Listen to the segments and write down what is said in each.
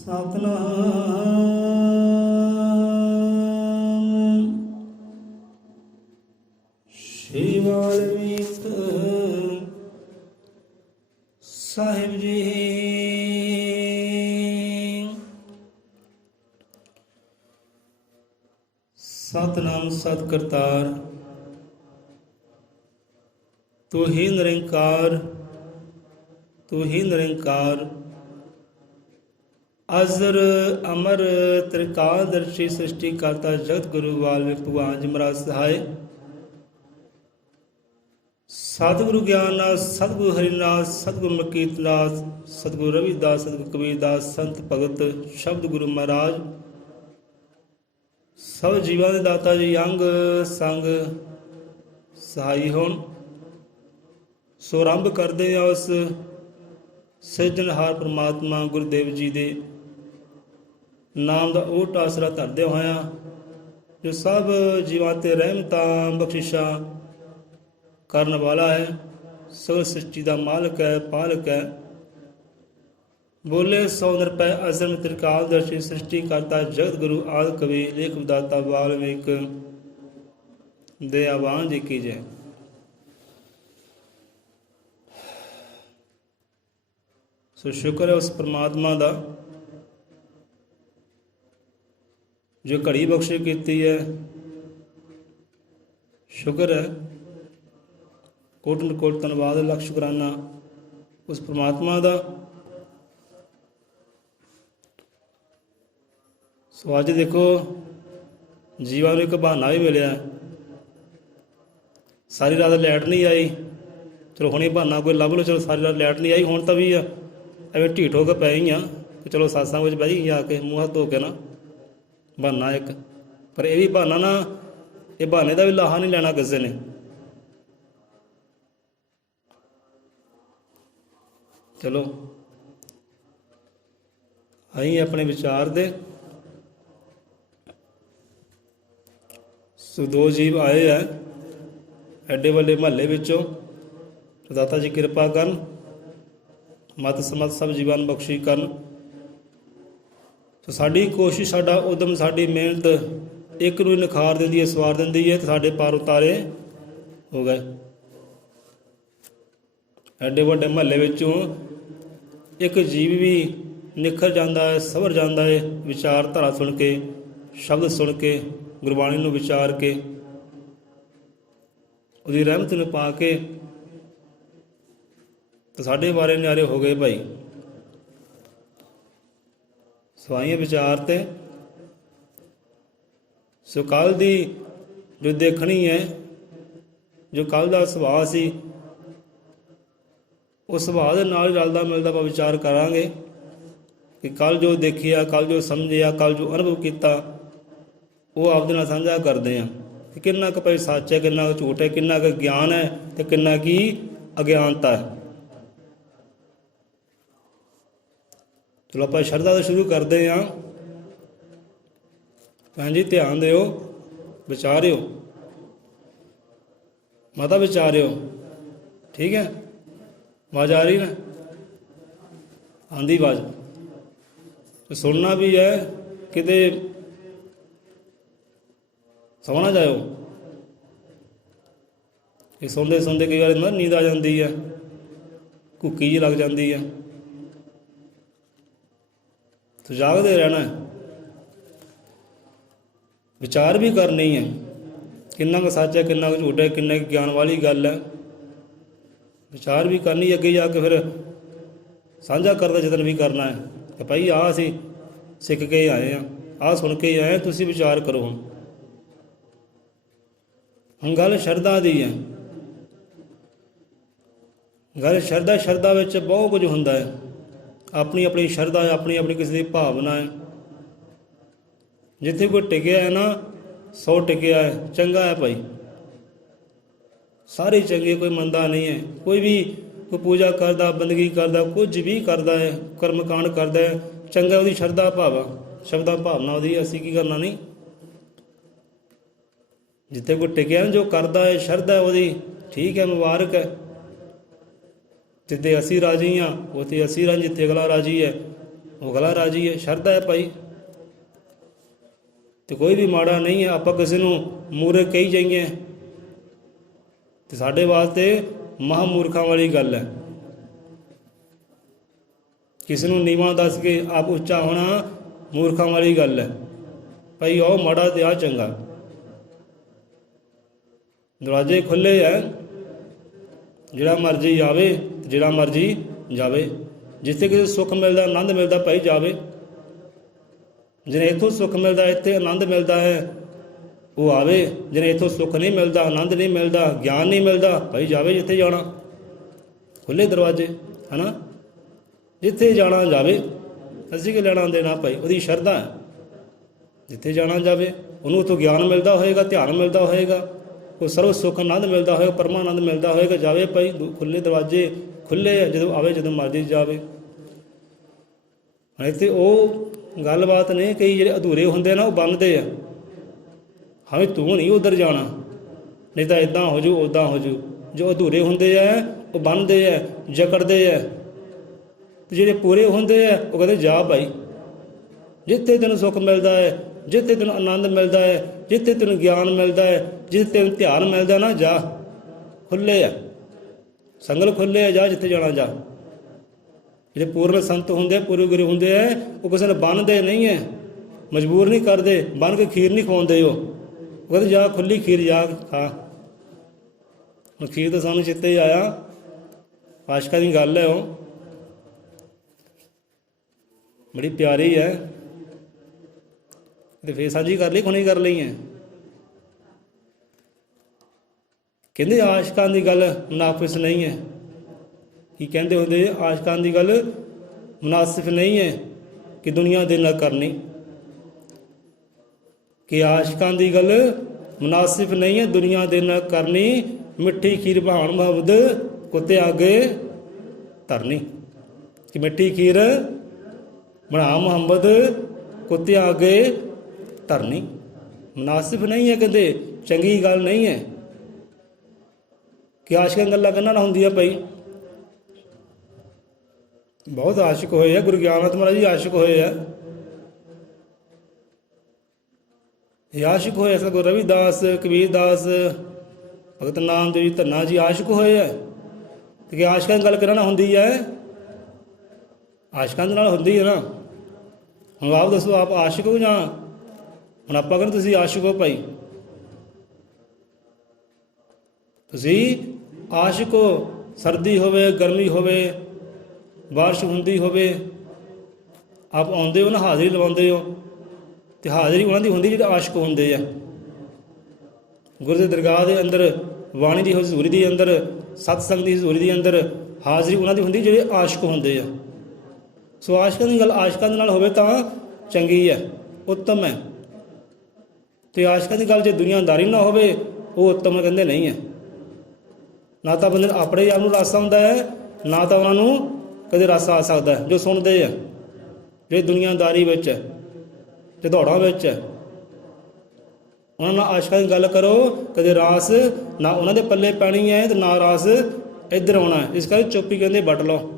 ਸਤਨਾਮ ਸ਼੍ਰੀ ਵਾਲਮੀਕ ਸਾਹਿਬ ਜੀ। ਸਤਨਾਮ ਸਤ ਕਰਤਾਰ ਤੂੰ ਹੀ ਨਿਰੰਕਾਰ, ਤੂੰ ਹੀ ਨਿਰੰਕਾਰ। ਅਜ਼ਰ ਅਮਰ ਤ੍ਰਿਕਾਲਦਰਸ਼ੀ ਸ੍ਰਿਸ਼ਟੀ ਕਰਤਾ ਜਗਤ ਗੁਰੂ ਵਾਲਮੀਕ ਭਗਵਾਨ ਜੀ ਮਹਾਰਾਜ ਸਹਾਇ। ਸਤਿਗੁਰੂ ਗਿਆਨਨਾਥ, ਸਤਿਗੁਰੂ ਹਰਿਨਾਥ, ਸਤਿਗੁਰੂ ਮਲਕੀਤਨਾਥ, ਸਤਿਗੁਰੂ ਰਵਿਦਾਸ, ਸਤਿਗੁਰੂ ਕਬੀਰਦਾਸ, ਸੰਤ ਭਗਤ ਸ਼ਬਦ ਗੁਰੂ ਮਹਾਰਾਜ ਸਭ ਜੀਵਾਂ ਦੇ ਦਾਤਾ ਜੀ ਅੰਗ ਸੰਗ ਸਹਾਈ ਹੋਣ। ਸੋ ਆਰੰਭ ਕਰਦੇ ਹਾਂ ਉਸ ਸਿਰਜਣਹਾਰ ਪ੍ਰਮਾਤਮਾ ਗੁਰਦੇਵ ਜੀ ਦੇ ਨਾਮ ਦਾ ਓਟ ਆਸਰਾ ਧਰਦੇ ਹੋਇਆਂ, ਜੋ ਸਭ ਜੀਵਾਂ ਤੇ ਰਹਿਮਤਾਂ ਬਖਸ਼ਿਸ਼ਾਂ ਕਰਨ ਵਾਲਾ ਹੈ, ਸਗਲ ਸ੍ਰਿਸ਼ਟੀ ਦਾ ਮਾਲਕ ਹੈ, ਪਾਲਕ ਹੈ। ਬੋਲੇ ਸੋ ਨਿਰਭੈ ਅਜ਼ਰ ਤ੍ਰਿਕਾਲਦਰਸ਼ੀ ਸ੍ਰਿਸ਼ਟੀ ਕਰਤਾ ਜਗਤ ਗੁਰੂ ਆਦਿ ਕਵੀ ਲੇਖ ਵਿਦਾਤਾ ਵਾਲਮੀਕ ਦਇਆਵਾਨ ਜੀ ਕੀ ਜੈ। ਸੋ ਸ਼ੁਕਰ ਹੈ ਉਸ ਪਰਮਾਤਮਾ ਦਾ ਜੋ ਘੜੀ ਬਖਸ਼ੇ ਕੀਤੀ ਹੈ। ਸ਼ੁਕਰ ਹੈ, ਕੋਟਨ ਕੋਟ ਧੰਨਵਾਦ, ਲੱਖ ਸ਼ੁਕਰਾਨਾ ਉਸ ਪਰਮਾਤਮਾ ਦਾ। ਸੋ ਅੱਜ ਦੇਖੋ ਜੀਵਾਂ ਨੂੰ ਇੱਕ ਬਹਾਨਾ ਵੀ ਮਿਲਿਆ। ਸਾਰੀ ਰਾਤ ਲਾਈਟ ਨਹੀਂ ਆਈ, ਚਲੋ ਹੁਣੇ ਬਹਾਨਾ ਕੋਈ ਲੱਭ ਲਓ। ਚਲੋ ਸਾਰੀ ਰਾਤ ਲਾਈਟ ਨਹੀਂ ਆਈ, ਹੁਣ ਤਾਂ ਵੀ ਐਵੇਂ ਢੀਠ ਹੋ ਕੇ ਪੈ ਹੀ ਆ ਕਿ ਚਲੋ ਸਾਸਾਂ ਵਿੱਚ ਬਹਿ ਜਾ ਕੇ ਮੂੰਹ ਹੱਥ ਧੋ ਕੇ ਨਾ, ਬਹਾਨਾ ਇੱਕ। ਪਰ ਇਹ ਵੀ ਬਹਾਨਾ ਨਾ, ਇਹ ਬਹਾਨੇ ਦਾ ਵੀ ਲਾਹਾ ਨਹੀਂ ਲੈਣਾ ਕਿਸੇ ਨੇ। ਚਲੋ ਅਸੀਂ ਆਪਣੇ ਵਿਚਾਰ ਦੇ। ਸੋ ਦੋ ਜੀਵ ਆਏ ਹੈ ਐਡੇ ਵੱਡੇ ਮਹੱਲੇ ਵਿੱਚੋਂ, ਦਾਤਾ ਜੀ ਕਿਰਪਾ ਕਰਨ, ਮਤ ਸਮਤ ਸਭ ਜੀਵਾਂ ਨੂੰ ਬਖਸ਼ੀ ਕਰਨ। ਸੋ ਸਾਡੀ ਕੋਸ਼ਿਸ਼, ਸਾਡਾ ਉਦਮ, ਸਾਡੀ ਮਿਹਨਤ ਇੱਕ ਨੂੰ ਨਿਖਾਰ ਦਿੰਦੀ ਹੈ, ਸਵਾਰ ਦਿੰਦੀ ਹੈ, ਤੇ ਸਾਡੇ ਪਾਰ ਉਤਾਰੇ ਹੋ ਗਏ। ਐਡੇ ਵੱਡੇ ਮਹੱਲੇ ਵਿੱਚੋਂ ਇੱਕ ਜੀਵ ਵੀ ਨਿਖਰ ਜਾਂਦਾ ਹੈ, ਸਵਰ ਜਾਂਦਾ ਹੈ, ਵਿਚਾਰਧਾਰਾ ਸੁਣ ਕੇ, ਸ਼ਬਦ ਸੁਣ ਕੇ, ਗੁਰਬਾਣੀ ਨੂੰ ਵਿਚਾਰ ਕੇ, ਉਹਦੀ ਰਹਿਮਤ ਨੂੰ ਪਾ ਕੇ, ਤਾਂ ਸਾਡੇ ਬਾਰੇ ਨਿਆਰੇ ਹੋ ਗਏ ਭਾਈ। ਸਵਾਈਆਂ ਵਿਚਾਰ ਤੇ ਸੋ ਕੱਲ੍ਹ ਦੀ ਜੋ ਦੇਖਣੀ ਹੈ, ਜੋ ਕੱਲ੍ਹ ਦਾ ਸੁਭਾਅ ਸੀ, ਉਸ ਸੁਭਾਅ ਦੇ ਨਾਲ ਰਲਦਾ ਮਿਲਦਾ ਆਪਾਂ ਵਿਚਾਰ ਕਰਾਂਗੇ ਕਿ ਕੱਲ੍ਹ ਜੋ ਦੇਖਿਆ, ਕੱਲ੍ਹ ਜੋ ਸਮਝਿਆ, ਕੱਲ੍ਹ ਜੋ ਅਨੁਭਵ ਕੀਤਾ, ਉਹ ਆਪਦੇ ਨਾਲ ਸਾਂਝਾ ਕਰਦੇ ਹਾਂ ਕਿ ਕਿੰਨਾ ਕੁ ਭਾਈ ਸੱਚ ਹੈ, ਕਿੰਨਾ ਕੁ ਝੂਠ ਹੈ, ਕਿੰਨਾ ਕੁ ਗਿਆਨ ਹੈ ਅਤੇ ਕਿੰਨਾ ਕੀ ਅਗਿਆਨਤਾ ਹੈ। ਚਲੋ ਆਪਾਂ ਸ਼ਰਧਾ ਤੋਂ ਸ਼ੁਰੂ ਕਰਦੇ ਹਾਂ। ਭੈਣ ਜੀ ਧਿਆਨ ਦਿਓ, ਵਿਚਾਰਿਓ, ਮਾਤਾ ਵਿਚਾਰਿਓ, ਠੀਕ ਹੈ। ਆਵਾਜ਼ ਆ ਰਹੀ ਨਾ? ਆਉਂਦੀ ਆਵਾਜ਼? ਸੁਣਨਾ ਵੀ ਹੈ, ਕਿਤੇ ਸੌ ਨਾ ਜਾਇਓ। ਇਹ ਸੁਣਦੇ ਸੁਣਦੇ ਕਈ ਵਾਰ ਨਾ ਨੀਂਦ ਆ ਜਾਂਦੀ ਹੈ, ਘੁੱਕੀ ਜਿਹੀ ਲੱਗ ਜਾਂਦੀ ਹੈ। ਤੂੰ ਜਾਗਦੇ ਰਹਿਣਾ, ਵਿਚਾਰ ਵੀ ਕਰਨੀ ਹੈ, ਕਿੰਨਾ ਕੁ ਸੱਚ ਹੈ, ਕਿੰਨਾ ਕੁ ਝੂਠ ਹੈ, ਕਿੰਨਾ ਕੁ ਗਿਆਨ ਵਾਲੀ ਗੱਲ ਹੈ। ਵਿਚਾਰ ਵੀ ਕਰਨੀ, ਅੱਗੇ ਜਾ ਕੇ ਫਿਰ ਸਾਂਝਾ ਕਰਨ ਦਾ ਯਤਨ ਵੀ ਕਰਨਾ ਹੈ ਕਿ ਭਾਈ ਆਹ ਅਸੀਂ ਸਿੱਖ ਕੇ ਆਏ ਹਾਂ, ਆਹ ਸੁਣ ਕੇ ਆਏ, ਤੁਸੀਂ ਵਿਚਾਰ ਕਰੋ। ਹੁਣ ਗੱਲ ਸ਼ਰਧਾ ਦੀ ਹੈ। ਗੱਲ ਸ਼ਰਧਾ ਵਿੱਚ ਬਹੁਤ ਕੁਝ ਹੁੰਦਾ ਹੈ। ਆਪਣੀ ਆਪਣੀ ਸ਼ਰਧਾ ਹੈ, ਆਪਣੀ ਆਪਣੀ ਕਿਸੇ ਦੀ ਭਾਵਨਾ ਹੈ। ਜਿੱਥੇ ਕੋਈ ਟਿਕਿਆ ਹੈ ਨਾ, 100 ਟਿਕਿਆ ਹੈ, ਚੰਗਾ ਹੈ ਭਾਈ, ਸਾਰੇ ਚੰਗੇ, ਕੋਈ ਮੰਦਾ ਨਹੀਂ ਹੈ। ਕੋਈ ਵੀ ਕੋਈ ਪੂਜਾ ਕਰਦਾ, ਬੰਦਗੀ ਕਰਦਾ, ਕੁਝ ਵੀ ਕਰਦਾ ਹੈ, ਕਰਮਕਾਂਡ ਕਰਦਾ ਹੈ, ਚੰਗਾ, ਉਹਦੀ ਸ਼ਰਧਾ ਸ਼ਬਦਾ ਭਾਵਨਾ ਉਹਦੀ, ਅਸੀਂ ਕੀ ਕਰਨਾ ਨਹੀਂ। ਜਿੱਥੇ ਕੋਈ ਟਿਕਿਆ ਜੋ ਕਰਦਾ ਹੈ, ਸ਼ਰਧਾ ਉਹਦੀ, ਠੀਕ ਹੈ, ਮੁਬਾਰਕ ਹੈ। ਜਿੱਥੇ ਅਸੀਂ ਰਾਜੀ ਹਾਂ ਉੱਥੇ ਅਸੀਂ ਰਾਜੀ, ਜਿੱਥੇ ਅਗਲਾ ਰਾਜੀ ਹੈ ਉਹ ਅਗਲਾ ਰਾਜੀ ਹੈ, ਸ਼ਰਧਾ ਹੈ ਭਾਈ। ਤੇ ਕੋਈ ਵੀ ਮਾੜਾ ਨਹੀਂ ਹੈ। ਆਪਾਂ ਕਿਸੇ ਨੂੰ ਮੂਰਖ ਕਹੀ ਜਾਈਏ ਤੇ ਸਾਡੇ ਵਾਸਤੇ ਮਹਾਂਮੂਰਖਾਂ ਵਾਲੀ ਗੱਲ ਹੈ। ਕਿਸੇ ਨੂੰ ਨੀਵਾਂ ਦੱਸ ਕੇ ਆਪ ਉੱਚਾ ਹੋਣਾ ਮੂਰਖਾਂ ਵਾਲੀ ਗੱਲ ਹੈ। ਭਾਈ ਉਹ ਮਾੜਾ ਤੇ ਆ ਚੰਗਾ, ਦਰਵਾਜ਼ੇ ਖੁੱਲ੍ਹੇ ਹੈ, ਜਿਹੜਾ ਮਰਜ਼ੀ ਆਵੇ ਤੇ ਜਿਹੜਾ ਮਰਜ਼ੀ ਜਾਵੇ। ਜਿੱਥੇ ਕਿਸੇ ਸੁੱਖ ਮਿਲਦਾ, ਆਨੰਦ ਮਿਲਦਾ, ਭਾਈ ਜਾਵੇ। ਜਿਹਨੇ ਇੱਥੋਂ ਸੁੱਖ ਮਿਲਦਾ, ਇੱਥੇ ਆਨੰਦ ਮਿਲਦਾ ਹੈ, ਉਹ ਆਵੇ। ਜਿਹਨੇ ਇੱਥੋਂ ਸੁੱਖ ਨਹੀਂ ਮਿਲਦਾ, ਆਨੰਦ ਨਹੀਂ ਮਿਲਦਾ, ਗਿਆਨ ਨਹੀਂ ਮਿਲਦਾ, ਭਾਈ ਜਾਵੇ ਜਿੱਥੇ ਜਾਣਾ। ਖੁੱਲ੍ਹੇ ਦਰਵਾਜ਼ੇ ਹੈ ਨਾ, ਜਿੱਥੇ ਜਾਣਾ ਜਾਵੇ। ਅਸੀਂ ਕੀ ਲੈਣਾ ਦੇਣਾ ਭਾਈ, ਉਹਦੀ ਸ਼ਰਧਾ ਹੈ। ਜਿੱਥੇ ਜਾਣਾ ਜਾਵੇ, ਉਹਨੂੰ ਉੱਥੋਂ ਗਿਆਨ ਮਿਲਦਾ ਹੋਏਗਾ, ਧਿਆਨ ਮਿਲਦਾ ਹੋਏਗਾ, ਕੋਈ ਸਰਵ ਸੁੱਖ ਆਨੰਦ ਮਿਲਦਾ ਹੋਏਗਾ, ਪਰਮਾਨੰਦ ਮਿਲਦਾ ਹੋਏਗਾ, ਜਾਵੇ ਭਾਈ। ਖੁੱਲ੍ਹੇ ਦਰਵਾਜ਼ੇ ਖੁੱਲ੍ਹੇ ਆ, ਜਦੋਂ ਆਵੇ, ਜਦੋਂ ਮਰਜ਼ੀ ਜਾਵੇ। ਇੱਥੇ ਉਹ ਗੱਲਬਾਤ ਨਹੀਂ, ਕਈ ਜਿਹੜੇ ਅਧੂਰੇ ਹੁੰਦੇ ਨਾ ਉਹ ਬਣਦੇ ਆ। ਹਾਂ ਤੂੰ ਨਹੀਂ ਉੱਧਰ ਜਾਣਾ, ਨਹੀਂ ਤਾਂ ਇੱਦਾਂ ਹੋ ਜੂ, ਉੱਦਾਂ ਹੋ ਜੂ। ਜੋ ਅਧੂਰੇ ਹੁੰਦੇ ਆ ਉਹ ਬਣਦੇ ਆ, ਜਕੜਦੇ ਆ। ਤੇ ਜਿਹੜੇ ਪੂਰੇ ਹੁੰਦੇ ਆ ਉਹ ਕਹਿੰਦੇ ਜਾ ਭਾਈ, ਜਿੱਥੇ ਤੈਨੂੰ ਸੁੱਖ ਮਿਲਦਾ ਹੈ, ਜਿੱਥੇ ਤੈਨੂੰ ਆਨੰਦ ਮਿਲਦਾ ਹੈ, ਜਿੱਥੇ ਤੈਨੂੰ ਗਿਆਨ ਮਿਲਦਾ ਹੈ, ਜਿੱਥੇ ਤੈਨੂੰ ਧਿਆਨ ਮਿਲਦਾ ਨਾ, ਜਾ। ਖੁੱਲ੍ਹੇ ਆ ਸੰਗਲ, ਖੁੱਲ੍ਹੇ ਆ, ਜਾ ਜਿੱਥੇ ਜਾਣਾ ਜਾ। ਜਿਹੜੇ ਪੂਰਨ ਸੰਤ ਹੁੰਦੇ ਆ, ਪੂਰੇ ਗੁਰੂ ਹੁੰਦੇ ਆ, ਉਹ ਕਿਸੇ ਨੂੰ ਬੰਨ੍ਹਦੇ ਨਹੀਂ ਹੈ, ਮਜਬੂਰ ਨਹੀਂ ਕਰਦੇ, ਬੰਨ੍ਹ ਕੇ ਖੀਰ ਨਹੀਂ ਖਵਾਉਂਦੇ। ਉਹ ਕਹਿੰਦੇ ਜਾ ਖੁੱਲ੍ਹੀ ਖੀਰ ਜਾ ਖਾ। ਹੁਣ ਖੀਰ ਤਾਂ ਸਾਨੂੰ ਚਿੱਤੇ ਹੀ ਆਇਆ, ਆਸ਼ਕਾਂ ਦੀ ਗੱਲ ਹੈ, ਉਹ ਬੜੀ ਪਿਆਰੀ ਹੈ। ਤੇ ਫੇਰ ਸਾਂਝੀ ਕਰ ਲਈ, ਖੁਣੀ ਕਰ ਲਈ ਹੈ। ਕਹਿੰਦੇ ਆਸ਼ਕਾਂ ਦੀ ਗੱਲ ਮੁਨਾਫਿਸ ਨਹੀਂ ਹੈ। ਕੀ ਕਹਿੰਦੇ ਹੁੰਦੇ, ਆਸ਼ਕਾਂ ਦੀ ਗੱਲ ਮੁਨਾਸਿਫ ਨਹੀਂ ਹੈ ਕਿ ਦੁਨੀਆ ਦੇ ਨਾਲ ਕਰਨੀ। ਕਿ ਆਸ਼ਕਾਂ ਦੀ ਗੱਲ ਮੁਨਾਸਿਫ ਨਹੀਂ ਹੈ ਦੁਨੀਆ ਦੇ ਨਾਲ ਕਰਨੀ। ਮਿੱਠੀ ਖੀਰ ਬਹਾਉਣ ਮੁਹੰਮਦ ਕੁੱਤੇ ਅੱਗੇ ਧਰਨੀ। ਕਿ ਮਿੱਠੀ ਖੀਰ ਬਣਾ ਮੁਹੰਮਦ ਕੁੱਤਿਆਂ ਅੱਗੇ ਧਰਨੀ। ਮੁਨਾਸਿਬ ਨਹੀਂ ਹੈ, ਕਹਿੰਦੇ ਚੰਗੀ ਗੱਲ ਨਹੀਂ ਹੈ। ਕਿ ਆਸ਼ਕਾਂ ਗੱਲਾਂ ਕਰਨਾ ਨਾ ਹੁੰਦੀਆਂ ਭਾਈ। ਬਹੁਤ ਆਸ਼ਿਕ ਹੋਏ ਆ, ਗੁਰੂ ਗਿਆਨਨਾਥ ਮਹਾਰਾਜ ਜੀ ਆਸ਼ਿਕ ਹੋਏ ਆ। ਇਹ ਆਸ਼ਿਕ ਹੋਏ ਸਤਿ ਗੁਰੂ ਰਵਿਦਾਸ, ਕਬੀਰਦਾਸ, ਭਗਤ ਨਾਮਦੇਵ ਜੀ, ਧੰਨਾ ਜੀ ਆਸ਼ਿਕ ਹੋਏ ਆ। ਤੇ ਕਿ ਆਸ਼ਕਾਂ ਦੀ ਗੱਲ ਕਰਨਾ ਹੁੰਦੀ ਹੈ, ਆਸ਼ਕਾਂ ਦੇ ਨਾਲ ਹੁੰਦੀ ਹੈ ਨਾ। ਹੁਣ ਆਪ ਦੱਸੋ, ਆਪ ਆਸ਼ਿਕ ਹੋ ਜਾਂ ਹੁਣ ਆਪਾਂ ਕਹਿੰਦੇ ਤੁਸੀਂ ਆਸ਼ਿਕ ਹੋ ਭਾਈ। ਤੁਸੀਂ ਆਸ਼ਿਕ ਹੋ, ਸਰਦੀ ਹੋਵੇ, ਗਰਮੀ ਹੋਵੇ, ਬਾਰਿਸ਼ ਹੁੰਦੀ ਹੋਵੇ, ਆਪ ਆਉਂਦੇ ਹੋ ਨਾ, ਹਾਜ਼ਰੀ ਲਵਾਉਂਦੇ ਹੋ। ਅਤੇ ਹਾਜ਼ਰੀ ਉਹਨਾਂ ਦੀ ਹੁੰਦੀ ਜਿਹੜੇ ਆਸ਼ਿਕ ਹੁੰਦੇ ਆ। ਗੁਰੂ ਦੇ ਦਰਗਾਹ ਦੇ ਅੰਦਰ, ਬਾਣੀ ਦੀ ਹਜ਼ੂਰੀ ਦੇ ਅੰਦਰ, ਸਤਸੰਗ ਦੀ ਹਜ਼ੂਰੀ ਦੇ ਅੰਦਰ ਹਾਜ਼ਰੀ ਉਹਨਾਂ ਦੀ ਹੁੰਦੀ ਜਿਹੜੇ ਆਸ਼ਿਕ ਹੁੰਦੇ ਆ। ਸੋ ਆਸ਼ਿਕਾਂ ਦੀ ਗੱਲ ਆਸ਼ਿਕਾਂ ਦੇ ਨਾਲ ਹੋਵੇ ਤਾਂ ਚੰਗੀ ਹੈ, ਉੱਤਮ ਹੈ। ਅਤੇ ਆਸ਼ਿਕਾਂ ਦੀ ਗੱਲ ਜੇ ਦੁਨੀਆਦਾਰੀ ਨਾ ਹੋਵੇ, ਉਹ ਉੱਤਮ ਕਹਿੰਦੇ ਨਹੀਂ ਹੈ। ਨਾ ਤਾਂ ਬੰਦੇ ਨੂੰ ਆਪਣੇ ਆਪ ਨੂੰ ਰਸ ਆਉਂਦਾ ਹੈ, ਨਾ ਤਾਂ ਉਹਨਾਂ ਨੂੰ ਕਦੇ ਰਸ ਆ ਸਕਦਾ ਹੈ। ਜੋ ਸੁਣਦੇ ਆ, ਜਿਹੜੇ ਦੁਨੀਆਦਾਰੀ ਵਿੱਚ ਹੈ, ਤੇ ਦੌੜਾਂ ਵਿੱਚ ਹੈ, ਉਹਨਾਂ ਨਾਲ ਆਸ਼ਿਕਾਂ ਦੀ ਗੱਲ ਕਰੋ, ਕਦੇ ਰਾਸ ਨਾ ਉਹਨਾਂ ਦੇ ਪੱਲੇ ਪੈਣੀ ਹੈ, ਅਤੇ ਨਾ ਰਾਸ ਇੱਧਰ ਆਉਣਾ। ਇਸ ਕਰਕੇ ਚੁੱਪ ਹੀ ਕਹਿੰਦੇ ਵੱਟ ਲਓ।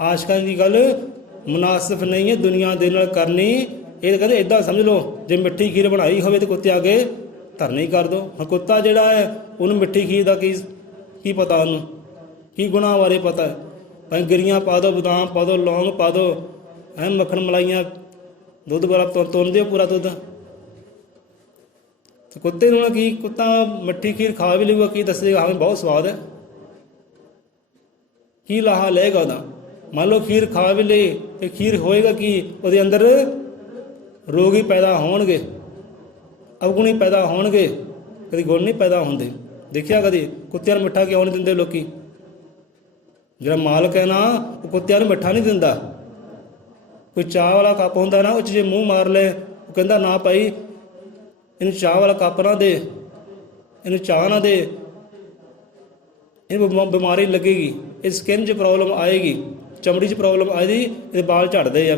ਆਸ਼ਿਕਾਂ ਦੀ ਗੱਲ ਮੁਨਾਸਿਬ ਨਹੀਂ ਹੈ ਦੁਨੀਆ ਦੇ ਨਾਲ ਕਰਨੀ। ਇਹ ਕਹਿੰਦੇ ਇੱਦਾਂ ਸਮਝ ਲਓ, ਜੇ ਮਿੱਠੀ ਖੀਰ ਬਣਾਈ ਹੋਵੇ ਤਾਂ ਕੁੱਤੇ ਅੱਗੇ ਧਰਨੀ ਕਰ ਦਿਓ। ਹੁਣ ਕੁੱਤਾ ਜਿਹੜਾ ਹੈ, ਉਹਨੂੰ ਮਿੱਠੀ ਖੀਰ ਦਾ ਕੀ ਪਤਾ, ਉਹਨੂੰ ਕੀ ਗੁਣਾਂ ਬਾਰੇ ਪਤਾ ਹੈ। ਭਾਵੇਂ ਗਿਰੀਆਂ ਪਾ ਦਿਓ, ਬਦਾਮ ਪਾ ਦਿਓ, ਲੌਂਗ ਪਾ ਦਿਓ, ਮੱਖਣ ਮਲਾਈਆਂ, ਦੁੱਧ ਵਾਲਾ ਤੁੰਨ ਦਿਓ ਪੂਰਾ ਦੁੱਧ। ਅਤੇ ਕੁੱਤੇ ਨੂੰ ਕੀ, ਕੁੱਤਾ ਮਿੱਠੀ ਖੀਰ ਖਾ ਵੀ ਲਊਗਾ, ਕੀ ਦੱਸੇਗਾ ਹਾਂ ਬਹੁਤ ਸਵਾਦ ਹੈ, ਕੀ ਲਾਹਾ ਲਏਗਾ ਉਹਦਾ। ਮੰਨ ਲਓ ਖੀਰ ਖਾ ਵੀ ਲਈ, ਅਤੇ ਖੀਰ ਹੋਏਗਾ ਕੀ, ਉਹਦੇ ਅੰਦਰ ਰੋਗ ਹੀ ਪੈਦਾ ਹੋਣਗੇ, ਅਵਗੁਣ ਹੀ ਪੈਦਾ ਹੋਣਗੇ, ਕਦੀ ਗੁਣ ਨਹੀਂ ਪੈਦਾ ਹੁੰਦੇ। ਦੇਖਿਆ ਕਦੀ ਕੁੱਤਿਆਂ ਨੂੰ ਮਿੱਠਾ ਕਿਉਂ ਨਹੀਂ ਦਿੰਦੇ ਲੋਕ? ਜਿਹੜਾ ਮਾਲਕ ਹੈ ਨਾ, ਉਹ ਕੁੱਤਿਆਂ ਨੂੰ ਮਿੱਠਾ ਨਹੀਂ ਦਿੰਦਾ। ਕੋਈ ਚਾਹ ਵਾਲਾ ਕੱਪ ਹੁੰਦਾ ਨਾ, ਉਹ 'ਚ ਜੇ ਮੂੰਹ ਮਾਰ ਲਏ, ਉਹ ਕਹਿੰਦਾ ਨਾ ਭਾਈ ਇਹਨੂੰ ਚਾਹ ਵਾਲਾ ਕੱਪ ਨਾ ਦੇ, ਇਹਨੂੰ ਚਾਹ ਨਾ ਦੇ, ਇਹਨੂੰ ਬਿਮਾਰੀ ਲੱਗੇਗੀ, ਇਹ ਸਕਿਨ 'ਚ ਪ੍ਰੋਬਲਮ ਆਏਗੀ, ਚਮੜੀ 'ਚ ਪ੍ਰੋਬਲਮ ਆਏਗੀ, ਇਹਦੇ ਬਾਲ ਝੜਦੇ ਆ।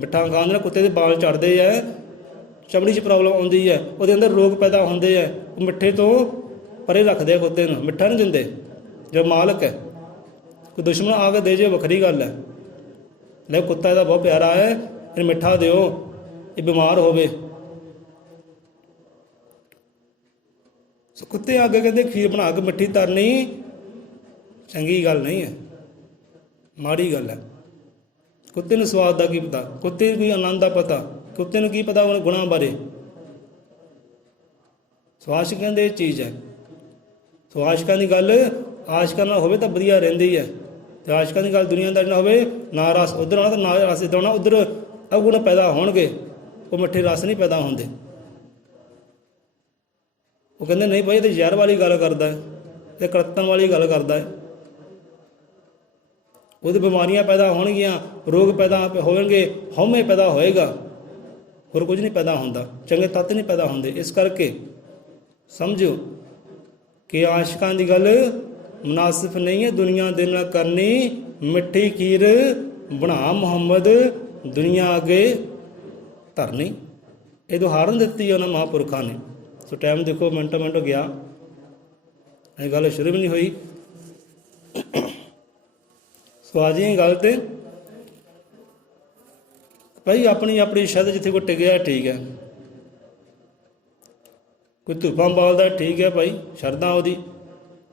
ਮਿੱਠਾ ਖਾਣ ਨਾਲ ਕੁੱਤੇ ਦੇ ਬਾਲ ਝੜਦੇ ਆ, ਚਮੜੀ 'ਚ ਪ੍ਰੋਬਲਮ ਆਉਂਦੀ ਹੈ, ਉਹਦੇ ਅੰਦਰ ਰੋਗ ਪੈਦਾ ਹੁੰਦੇ ਆ। ਉਹ ਮਿੱਠੇ ਤੋਂ ਪਰੇ ਰੱਖਦੇ ਆ ਕੁੱਤੇ ਨੂੰ, ਮਿੱਠਾ ਨਹੀਂ ਦਿੰਦੇ। ਜਿਹੜਾ ਮਾਲਕ ਹੈ, ਕੋਈ ਦੁਸ਼ਮਣ ਆ ਕੇ ਦੇ ਜੇ ਵੱਖਰੀ ਗੱਲ ਹੈ। ਲੈ ਕੁੱਤਾ ਇਹਦਾ ਬਹੁਤ ਪਿਆਰਾ ਹੈ, ਇਹਨੂੰ ਮਿੱਠਾ ਦਿਓ, ਇਹ ਬਿਮਾਰ ਹੋਵੇ। ਸੋ ਕੁੱਤੇ ਅੱਗੇ ਕਹਿੰਦੇ ਖੀਰ ਬਣਾ ਕੇ ਮਿੱਠੀ ਤਰਨੀ ਚੰਗੀ ਗੱਲ ਨਹੀਂ ਹੈ, ਮਾੜੀ ਗੱਲ ਹੈ। ਕੁੱਤੇ ਨੂੰ ਸਵਾਦ ਦਾ ਕੀ ਪਤਾ, ਕੁੱਤੇ ਨੂੰ ਕੋਈ ਆਨੰਦ ਦਾ ਪਤਾ, ਕੁੱਤੇ ਨੂੰ ਕੀ ਪਤਾ ਉਹਨੇ ਗੁਣਾਂ ਬਾਰੇ। ਸੋ ਆਸ਼ਿਕ ਕਹਿੰਦੇ ਇਹ ਚੀਜ਼ ਹੈ। ਸੋ ਆਸ਼ਿਕਾਂ ਦੀ ਗੱਲ ਆਸ਼ਿਕਾਂ ਨਾਲ ਹੋਵੇ ਤਾਂ ਵਧੀਆ ਰਹਿੰਦੀ ਹੈ, ਅਤੇ ਆਸ਼ਿਕਾਂ ਦੀ ਗੱਲ ਦੁਨੀਆਦਾਰੀ ਨਾਲ ਹੋਵੇ, ਨਾ ਰਸ ਉੱਧਰ ਆਉਣਾ ਤਾਂ ਨਾ ਰਸ ਇੱਧਰ ਆਉਣਾ, ਉੱਧਰ ਅਵਗੁਣ ਪੈਦਾ ਹੋਣਗੇ, ਉਹ ਮਿੱਠੇ ਰਸ ਨਹੀਂ ਪੈਦਾ ਹੁੰਦੇ। ਉਹ ਕਹਿੰਦੇ ਨਹੀਂ ਭਾਈ ਇਹ ਤਾਂ ਜ਼ਹਿਰ ਵਾਲੀ ਗੱਲ ਕਰਦਾ ਹੈ, ਇਹ ਕਰਤਨ ਵਾਲੀ ਗੱਲ ਕਰਦਾ ਹੈ, ਉਹਦੇ ਬਿਮਾਰੀਆਂ ਪੈਦਾ ਹੋਣਗੀਆਂ, ਰੋਗ ਪੈਦਾ ਹੋਣਗੇ, ਹਉਮੈ ਪੈਦਾ ਹੋਏਗਾ, ਹੋਰ ਕੁਝ ਨਹੀਂ ਪੈਦਾ ਹੁੰਦਾ, ਚੰਗੇ ਤੱਤ ਨਹੀਂ ਪੈਦਾ ਹੁੰਦੇ। ਇਸ ਕਰਕੇ ਸਮਝੋ ਕਿ ਆਸ਼ਿਕਾਂ ਦੀ ਗੱਲ ਮੁਨਾਸਿਬ ਨਹੀਂ ਹੈ ਦੁਨੀਆ ਦੇ ਨਾਲ ਕਰਨੀ। ਮਿੱਠੀ ਖੀਰ ਬਣਾ ਮੁਹੰਮਦ ਦੁਨੀਆ ਅੱਗੇ ਧਰਨੀ, ਇਹ ਉਦਾਹਰਨ ਦਿੱਤੀ ਉਹਨਾਂ ਮਹਾਂਪੁਰਖਾਂ ਨੇ। ਸੋ ਟਾਈਮ ਦੇਖੋ ਮਿੰਟੋ ਮਿੰਟ ਗਿਆ, ਇਹ ਗੱਲ ਸ਼ੁਰੂ ਵੀ ਨਹੀਂ ਹੋਈ। ਸੋ ਆ ਜੀ ਗੱਲ ਤੇ ਭਾਈ ਆਪਣੀ ਆਪਣੀ ਸ਼ਰਧਾ, ਜਿੱਥੇ ਕੋਈ ਟਿਕਿਆ ਠੀਕ ਹੈ, ਕੋਈ ਧੂਪਾਂ ਬਾਲਦਾ ਠੀਕ ਹੈ ਭਾਈ ਸ਼ਰਧਾ ਉਹਦੀ,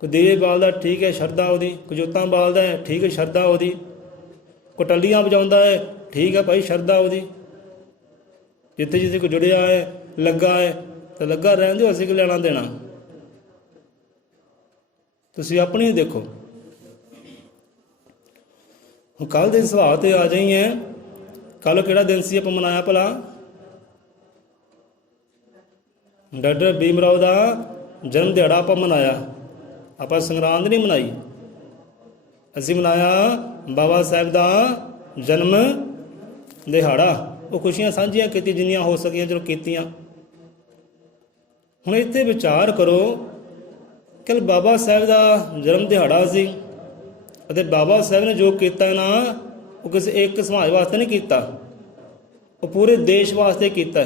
ਕੋਈ ਦੀਵੇ ਬਾਲਦਾ ਠੀਕ ਹੈ ਸ਼ਰਧਾ ਉਹਦੀ, ਕੋਈ ਜੋਤਾਂ ਬਾਲਦਾ ਹੈ ਠੀਕ ਹੈ ਸ਼ਰਧਾ ਉਹਦੀ, ਕੋਈ ਟੱਲੀਆਂ ਵਜਾਉਂਦਾ ਹੈ ਠੀਕ ਹੈ ਭਾਈ ਸ਼ਰਧਾ ਉਹਦੀ। ਜਿੱਥੇ ਜਿੱਥੇ ਕੋਈ ਜੁੜਿਆ ਹੈ ਲੱਗਾ ਹੈ ਤਾਂ ਲੱਗਾ ਰਹਿਣ ਦਿਓ, ਅਸੀਂ ਕੀ ਲੈਣਾ ਦੇਣਾ। ਤੁਸੀਂ ਆਪਣੀ ਦੇਖੋ। ਹੁਣ ਕੱਲ੍ਹ ਦੇ ਸੁਭਾਅ 'ਤੇ ਆ ਜਾਈਏ। ਕੱਲ੍ਹ ਕਿਹੜਾ ਦਿਨ ਸੀ ਆਪਾਂ ਮਨਾਇਆ ਭਲਾ? ਡਾਕਟਰ ਭੀਮ ਰਾਓ ਦਾ ਜਨਮ ਦਿਹਾੜਾ ਆਪਾਂ ਮਨਾਇਆ। ਆਪਾਂ ਸੰਗਰਾਂਦ ਨਹੀਂ ਮਨਾਈ, ਅਸੀਂ ਮਨਾਇਆ ਬਾਬਾ ਸਾਹਿਬ ਦਾ ਜਨਮ ਦਿਹਾੜਾ। ਉਹ ਖੁਸ਼ੀਆਂ ਸਾਂਝੀਆਂ ਕੀਤੀ ਜਿੰਨੀਆਂ ਹੋ ਸਕੀਆਂ, ਚਲੋ ਕੀਤੀਆਂ। ਹੁਣ ਇੱਥੇ ਵਿਚਾਰ ਕਰੋ ਕਿ ਬਾਬਾ ਸਾਹਿਬ ਦਾ ਜਨਮ ਦਿਹਾੜਾ ਸੀ, ਅਤੇ ਬਾਬਾ ਸਾਹਿਬ ਨੇ ਜੋ ਕੀਤਾ ਨਾ, ਉਹ ਕਿਸੇ ਇੱਕ ਸਮਾਜ ਵਾਸਤੇ ਨਹੀਂ ਕੀਤਾ, ਉਹ ਪੂਰੇ ਦੇਸ਼ ਵਾਸਤੇ ਕੀਤਾ।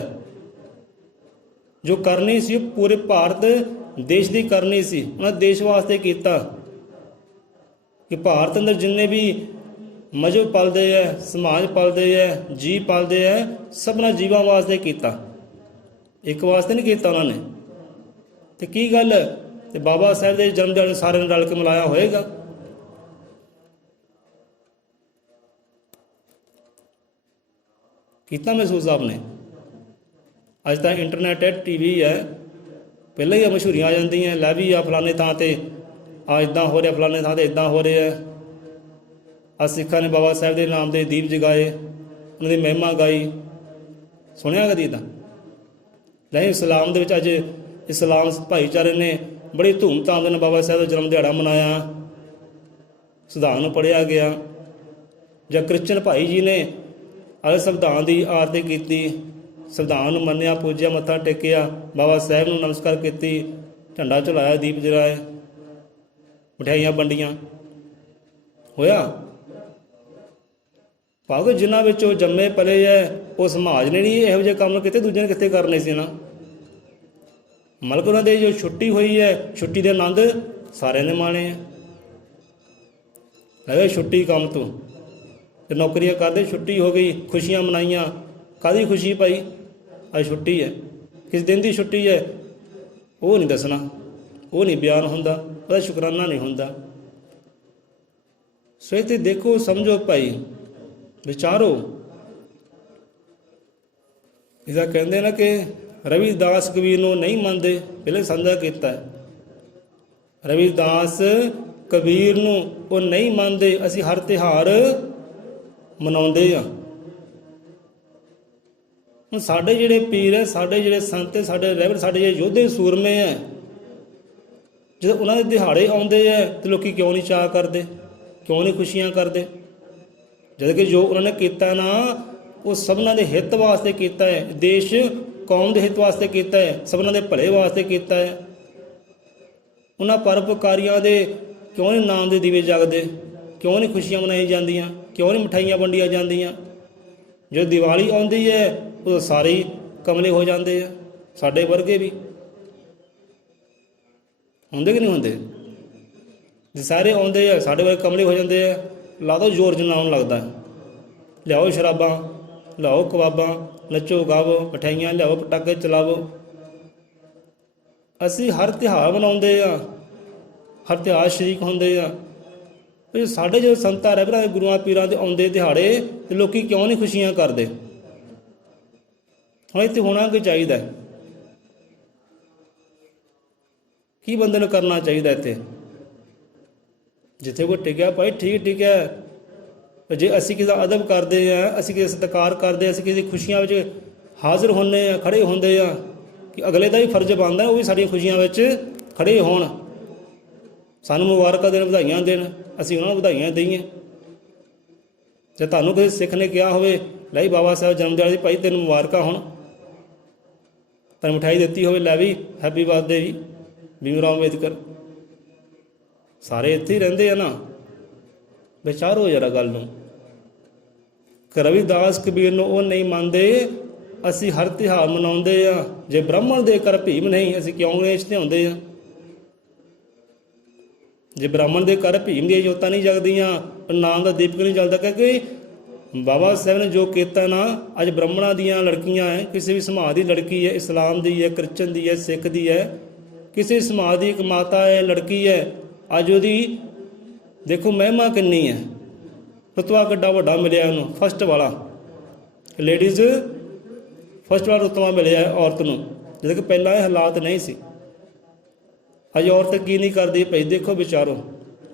ਜੋ ਕਰਨੀ ਸੀ ਉਹ ਪੂਰੇ ਭਾਰਤ ਦੇਸ਼ ਦੀ ਕਰਨੀ ਸੀ, ਉਹਨਾਂ ਦੇਸ਼ ਵਾਸਤੇ ਕੀਤਾ ਕਿ ਭਾਰਤ ਅੰਦਰ ਜਿੰਨੇ ਵੀ ਮਜ਼ਹਬ ਪਲਦੇ ਹੈ, ਸਮਾਜ ਪਲਦੇ ਹੈ, ਜੀਵ ਪਲਦੇ ਹੈ, ਸਭਨਾਂ ਜੀਵਾਂ ਵਾਸਤੇ ਕੀਤਾ, ਇੱਕ ਵਾਸਤੇ ਨਹੀਂ ਕੀਤਾ ਉਹਨਾਂ ਨੇ। ਤੇ ਕੀ ਗੱਲ, ਤੇ ਬਾਬਾ ਸਾਹਿਬ ਦੇ ਜਨਮ ਦਿਹਾੜੇ ਸਾਰਿਆਂ ਨੇ ਰਲ ਕੇ ਮਨਾਇਆ ਹੋਏਗਾ। ਕੀਤਾ ਮਹਿਸੂਸ ਆਪਨੇ? ਅੱਜ ਤਾਂ ਇੰਟਰਨੈਟ ਹੈ, TV ਹੈ, ਪਹਿਲਾਂ ਹੀ ਮਸ਼ਹੂਰੀਆਂ ਆ ਜਾਂਦੀਆਂ, ਲੈ ਵੀ ਆ ਫਲਾਣੇ ਥਾਂ 'ਤੇ ਆ ਇੱਦਾਂ ਹੋ ਰਿਹਾ, ਫਲਾਣੇ ਥਾਂ 'ਤੇ ਇੱਦਾਂ ਹੋ ਰਿਹਾ। ਅੱਜ ਸਿੱਖਾਂ ਨੇ ਬਾਬਾ ਸਾਹਿਬ ਦੇ ਨਾਮ ਦੇ ਦੀਪ ਜਗਾਏ, ਉਹਨਾਂ ਦੀ ਮਹਿਮਾ ਗਾਈ, ਸੁਣਿਆ ਕਦੀ ਤਾਂ? ਨਹੀਂ, ਇਸਲਾਮ ਦੇ ਵਿੱਚ ਅੱਜ ਇਸਲਾਮ ਭਾਈਚਾਰੇ ਨੇ ਬੜੀ ਧੂਮਧਾਮ ਦੇ ਨਾਲ ਬਾਬਾ ਸਾਹਿਬ ਦਾ ਜਨਮ ਦਿਹਾੜਾ ਮਨਾਇਆ, ਸੰਵਿਧਾਨ ਨੂੰ ਪੜ੍ਹਿਆ ਗਿਆ। ਜਾਂ ਕ੍ਰਿਸਚਨ ਭਾਈ ਜੀ ਨੇ ਅੱਜ ਸੰਵਿਧਾਨ ਦੀ ਆਰਤੀ ਕੀਤੀ, ਸੰਵਿਧਾਨ ਨੂੰ ਮੰਨਿਆ, ਪੂਜਿਆ, ਮੱਥਾ ਟੇਕਿਆ, ਬਾਬਾ ਸਾਹਿਬ ਨੂੰ ਨਮਸਕਾਰ ਕੀਤੀ, ਝੰਡਾ ਝੁਲਾਇਆ, ਦੀਪ ਜਲਾਏ, ਮਠਿਆਈਆਂ ਵੰਡੀਆਂ। ਹੋਇਆ? ਭਾਵੇਂ ਜਿਨ੍ਹਾਂ ਵਿੱਚ ਉਹ ਜੰਮੇ ਪਲੇ ਹੈ, ਉਹ ਸਮਾਜ ਨੇ ਨਹੀਂ ਇਹੋ ਜਿਹੇ ਕੰਮ ਕੀਤੇ, ਦੂਜੇ ਨੇ ਕਿੱਥੇ ਕਰਨੇ ਸੀ ਨਾ। ਮਲਕ ਉਹਨਾਂ ਦੇ ਜੋ ਛੁੱਟੀ ਹੋਈ ਹੈ, ਛੁੱਟੀ ਦੇ ਆਨੰਦ ਸਾਰਿਆਂ ਨੇ ਮਾਣੇ ਹੈ। ਲੱਗੇ ਛੁੱਟੀ ਕੰਮ ਤੋਂ, ਤੇ ਨੌਕਰੀਆਂ ਕਰਦੇ, ਛੁੱਟੀ ਹੋ ਗਈ, ਖੁਸ਼ੀਆਂ ਮਨਾਈਆਂ। ਕਾਹਦੀ ਖੁਸ਼ੀ ਭਾਈ? ਅੱਜ ਛੁੱਟੀ ਹੈ, ਕਿਸ ਦਿਨ ਦੀ ਛੁੱਟੀ ਹੈ ਉਹ ਨਹੀਂ ਦੱਸਣਾ, ਉਹ ਨਹੀਂ ਬਿਆਨ ਹੁੰਦਾ, ਉਹਦਾ ਸ਼ੁਕਰਾਨਾ ਨਹੀਂ ਹੁੰਦਾ। ਸੋ ਇੱਥੇ ਦੇਖੋ, ਸਮਝੋ ਭਾਈ, ਵਿਚਾਰੋ। ਇਹਦਾ ਕਹਿੰਦੇ ਨਾ ਕਿ ਰਵਿਦਾਸ ਕਬੀਰ ਨੂੰ ਨਹੀਂ ਮੰਨਦੇ, ਪਹਿਲੇ ਸਾਂਝਾ ਕੀਤਾ ਹੈ। ਰਵਿਦਾਸ ਕਬੀਰ ਨੂੰ ਉਹ ਨਹੀਂ ਮੰਨਦੇ, ਅਸੀਂ ਹਰ ਤਿਉਹਾਰ ਮਨਾਉਂਦੇ ਹਾਂ। ਹੁਣ ਸਾਡੇ ਜਿਹੜੇ ਪੀਰ ਹੈ, ਸਾਡੇ ਜਿਹੜੇ ਸੰਤ ਹੈ, ਸਾਡੇ ਰਹਿਬਰ, ਸਾਡੇ ਜਿਹੜੇ ਯੋਧੇ ਸੂਰਮੇ ਹੈ, ਜਦੋਂ ਉਹਨਾਂ ਦੇ ਦਿਹਾੜੇ ਆਉਂਦੇ ਹੈ ਤਾਂ ਲੋਕ ਕਿਉਂ ਨਹੀਂ ਚਾਅ ਕਰਦੇ, ਕਿਉਂ ਨਹੀਂ ਖੁਸ਼ੀਆਂ ਕਰਦੇ? ਜਦ ਕਿ ਜੋ ਉਹਨਾਂ ਨੇ ਕੀਤਾ ਨਾ, ਉਹ ਸਭਨਾਂ ਦੇ ਹਿੱਤ ਵਾਸਤੇ ਕੀਤਾ ਹੈ, ਦੇਸ਼ ਕੌਮ ਦੇ ਹਿੱਤ ਵਾਸਤੇ ਕੀਤਾ ਹੈ, ਸਭਨਾਂ ਦੇ ਭਲੇ ਵਾਸਤੇ ਕੀਤਾ ਹੈ। ਉਹਨਾਂ ਪਰਉਪਕਾਰੀਆਂ ਦੇ ਕਿਉਂ ਨਹੀਂ ਨਾਮ ਦੇ ਦੀਵੇ ਜਗਦੇ, ਕਿਉਂ ਨਹੀਂ ਖੁਸ਼ੀਆਂ ਮਨਾਈਆਂ ਜਾਂਦੀਆਂ, ਕਿਉਂ ਨਹੀਂ ਮਿਠਾਈਆਂ ਵੰਡੀਆਂ ਜਾਂਦੀਆਂ? ਜਦੋਂ ਦੀਵਾਲੀ ਆਉਂਦੀ ਹੈ ਉਦੋਂ ਸਾਰੇ ਹੀ ਕਮਲੇ ਹੋ ਜਾਂਦੇ ਆ, ਸਾਡੇ ਵਰਗੇ ਵੀ ਹੁੰਦੇ ਕਿ ਨਹੀਂ ਹੁੰਦੇ? ਜੇ ਸਾਰੇ ਆਉਂਦੇ ਆ, ਸਾਡੇ ਵਰਗੇ ਕਮਲੇ ਹੋ ਜਾਂਦੇ ਆ, ਲਾ ਦੋ ਜ਼ੋਰ ਜਨਾਉਣ ਲੱਗਦਾ। ਲਿਆਓ ਸ਼ਰਾਬਾਂ, ਲਿਆਓ ਕਬਾਬਾਂ, ਨੱਚੋ ਗਾਵੋ, ਮਠਿਆਈਆਂ ਲਿਆਓ, ਪਟਾਕੇ ਚਲਾਵੋ। ਅਸੀਂ ਹਰ ਤਿਉਹਾਰ ਮਨਾਉਂਦੇ ਆ, ਹਰ ਤਿਉਹਾਰ ਸ਼ਰੀਕ ਹੁੰਦੇ ਆ। ਵੀ ਸਾਡੇ ਜਦੋਂ ਸੰਤਾਂ ਰਹਿਬਰਾਂ ਗੁਰੂਆਂ ਪੀਰਾਂ ਦੇ ਆਉਂਦੇ ਦਿਹਾੜੇ ਤੇ ਲੋਕੀ ਕਿਉਂ ਨਹੀਂ ਖੁਸ਼ੀਆਂ ਕਰਦੇ? ਹੁਣ ਇੱਥੇ ਹੋਣਾ ਕੀ ਚਾਹੀਦਾ? ਕੀ ਬੰਦੇ ਨੂੰ ਕਰਨਾ ਚਾਹੀਦਾ ਇੱਥੇ? ਜਿੱਥੇ ਕੋਈ ਟਿਕਿਆ ਭਾਈ ਠੀਕ ਟਿਕਿਆ। ਜੇ ਅਸੀਂ ਕਿਸੇ ਦਾ ਅਦਬ ਕਰਦੇ ਹਾਂ, ਅਸੀਂ ਕਿਸੇ ਦਾ ਸਤਿਕਾਰ ਕਰਦੇ ਹਾਂ, ਅਸੀਂ ਕਿਸੇ ਦੀ ਖੁਸ਼ੀਆਂ ਵਿੱਚ ਹਾਜ਼ਰ ਹੁੰਦੇ ਹਾਂ, ਖੜ੍ਹੇ ਹੁੰਦੇ ਹਾਂ, ਕਿ ਅਗਲੇ ਦਾ ਵੀ ਫਰਜ਼ ਬਣਦਾ ਉਹ ਵੀ ਸਾਡੀਆਂ ਖੁਸ਼ੀਆਂ ਵਿੱਚ ਖੜ੍ਹੇ ਹੋਣ, ਸਾਨੂੰ ਮੁਬਾਰਕਾਂ ਦੇਣ, ਵਧਾਈਆਂ ਦੇਣ, ਅਸੀਂ ਉਹਨਾਂ ਨੂੰ ਵਧਾਈਆਂ ਦਈਏ। ਜੇ ਤੁਹਾਨੂੰ ਕਿਸੇ ਸਿੱਖ ਨੇ ਕਿਹਾ ਹੋਵੇ ਲੈ ਬਾਬਾ ਸਾਹਿਬ ਜਨਮ ਦਿਹਾੜੇ ਦੀ ਭਾਈ ਤੈਨੂੰ ਮੁਬਾਰਕਾਂ ਹੋਣ, ਤੈਨੂੰ ਮਿਠਾਈ ਦਿੱਤੀ ਹੋਵੇ, ਲੈ ਵੀ ਹੈਪੀ ਬਰਥਡੇ ਜੀ ਭੀਮ ਰਾਓ ਅੰਬੇਦਕਰ, ਸਾਰੇ ਇੱਥੇ ਹੀ ਰਹਿੰਦੇ ਆ ਨਾ। ਵਿਚਾਰੋ ਜਰਾ ਗੱਲ ਨੂੰ। ਰਵਿਦਾਸ ਕਬੀਰ ਨੂੰ ਉਹ ਨਹੀਂ ਮੰਨਦੇ, ਅਸੀਂ ਹਰ ਤਿਉਹਾਰ ਮਨਾਉਂਦੇ ਆ। ਜੇ ਬ੍ਰਾਹਮਣ ਦੇ ਕਰ ਭੀਮ ਨਹੀਂ, ਅਸੀਂ ਕਿਉਂ ਅੰਗਰੇਜ਼ ਤੇ ਆਉਂਦੇ ਆ? ਜੇ ਬ੍ਰਾਹਮਣ ਦੇ ਕਰ ਭੀਮ ਦੀਆਂ ਜੋਤਾਂ ਨਹੀਂ ਜਗਦੀਆਂ, ਨਾਮ ਦਾ ਦੀਪਕ ਨਹੀਂ ਜਲਦਾ, ਕਿਉਂਕਿ ਬਾਬਾ ਸਾਹਿਬ ਨੇ ਜੋ ਕੀਤਾ ਨਾ, ਅੱਜ ਬ੍ਰਾਹਮਣਾਂ ਦੀਆਂ ਲੜਕੀਆਂ ਹੈ, ਕਿਸੇ ਵੀ ਸਮਾਜ ਦੀ ਲੜਕੀ ਹੈ, ਇਸਲਾਮ ਦੀ ਹੈ, ਕ੍ਰਿਸਚਨ ਦੀ ਹੈ, ਸਿੱਖ ਦੀ ਹੈ, ਕਿਸੇ ਸਮਾਜ ਦੀ ਇੱਕ ਮਾਤਾ ਹੈ, ਲੜਕੀ ਹੈ, ਅੱਜ ਉਹਦੀ ਦੇਖੋ ਮਹਿਮਾ ਕਿੰਨੀ ਹੈ, ਰੁਤਬਾ ਕਿੱਡਾ ਵੱਡਾ ਮਿਲਿਆ ਉਹਨੂੰ, ਫਸਟ ਵਾਲਾ। ਲੇਡੀਜ਼ ਫਸਟ ਵਾਲਾ ਰੁਤਬਾ ਮਿਲਿਆ ਔਰਤ ਨੂੰ, ਜਦੋਂ ਕਿ ਪਹਿਲਾਂ ਇਹ ਹਾਲਾਤ ਨਹੀਂ ਸੀ। ਅੱਜ ਔਰਤ ਕੀ ਨਹੀਂ ਕਰਦੀ ਭਾਈ? ਦੇਖੋ ਵਿਚਾਰੋ